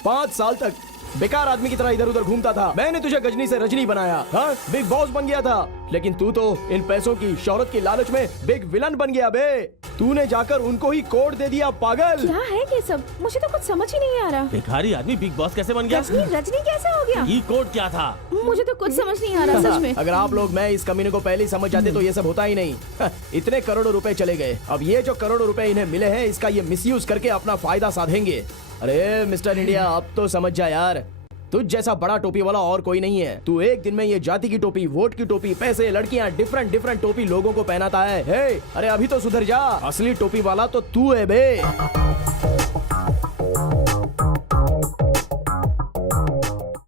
5 साल तक बेकार आदमी की तरह इधर उधर घूमता था। मैंने तुझे गजनी से रजनी बनाया, हाँ? बिग बॉस बन गया था। लेकिन तू तो इन पैसों की शोहरत की लालच में बिग विलन बन गया बे। तूने जाकर उनको ही कोड दे दिया, पागल। क्या है ये सब? मुझे तो कुछ समझ ही नहीं आ रहा। भिखारी आदमी बिग बॉस कैसे बन गया? रजनी कैसे हो गया? ई कोड क्या था? मुझे तो कुछ समझ नहीं आ रहा सच में। अगर आप लोग मैं इस कमीने को पहले ही समझ जाते तो ये सब होता ही नहीं। इतने करोड़ों रुपए चले गए। अब ये जो करोड़ों रुपए इन्हें मिले हैं, इसका ये मिसयूज करके अपना फायदा साधेंगे। अरे मिस्टर इंडिया, अब तो समझ जा यार, तुझ जैसा बड़ा टोपी वाला और कोई नहीं है। तू एक दिन में ये जाति की टोपी, वोट की टोपी, पैसे, लड़कियां, डिफरेंट टोपी लोगों को पहनाता है। हे, अरे अभी तो सुधर जा। असली टोपी वाला तो तू है बे।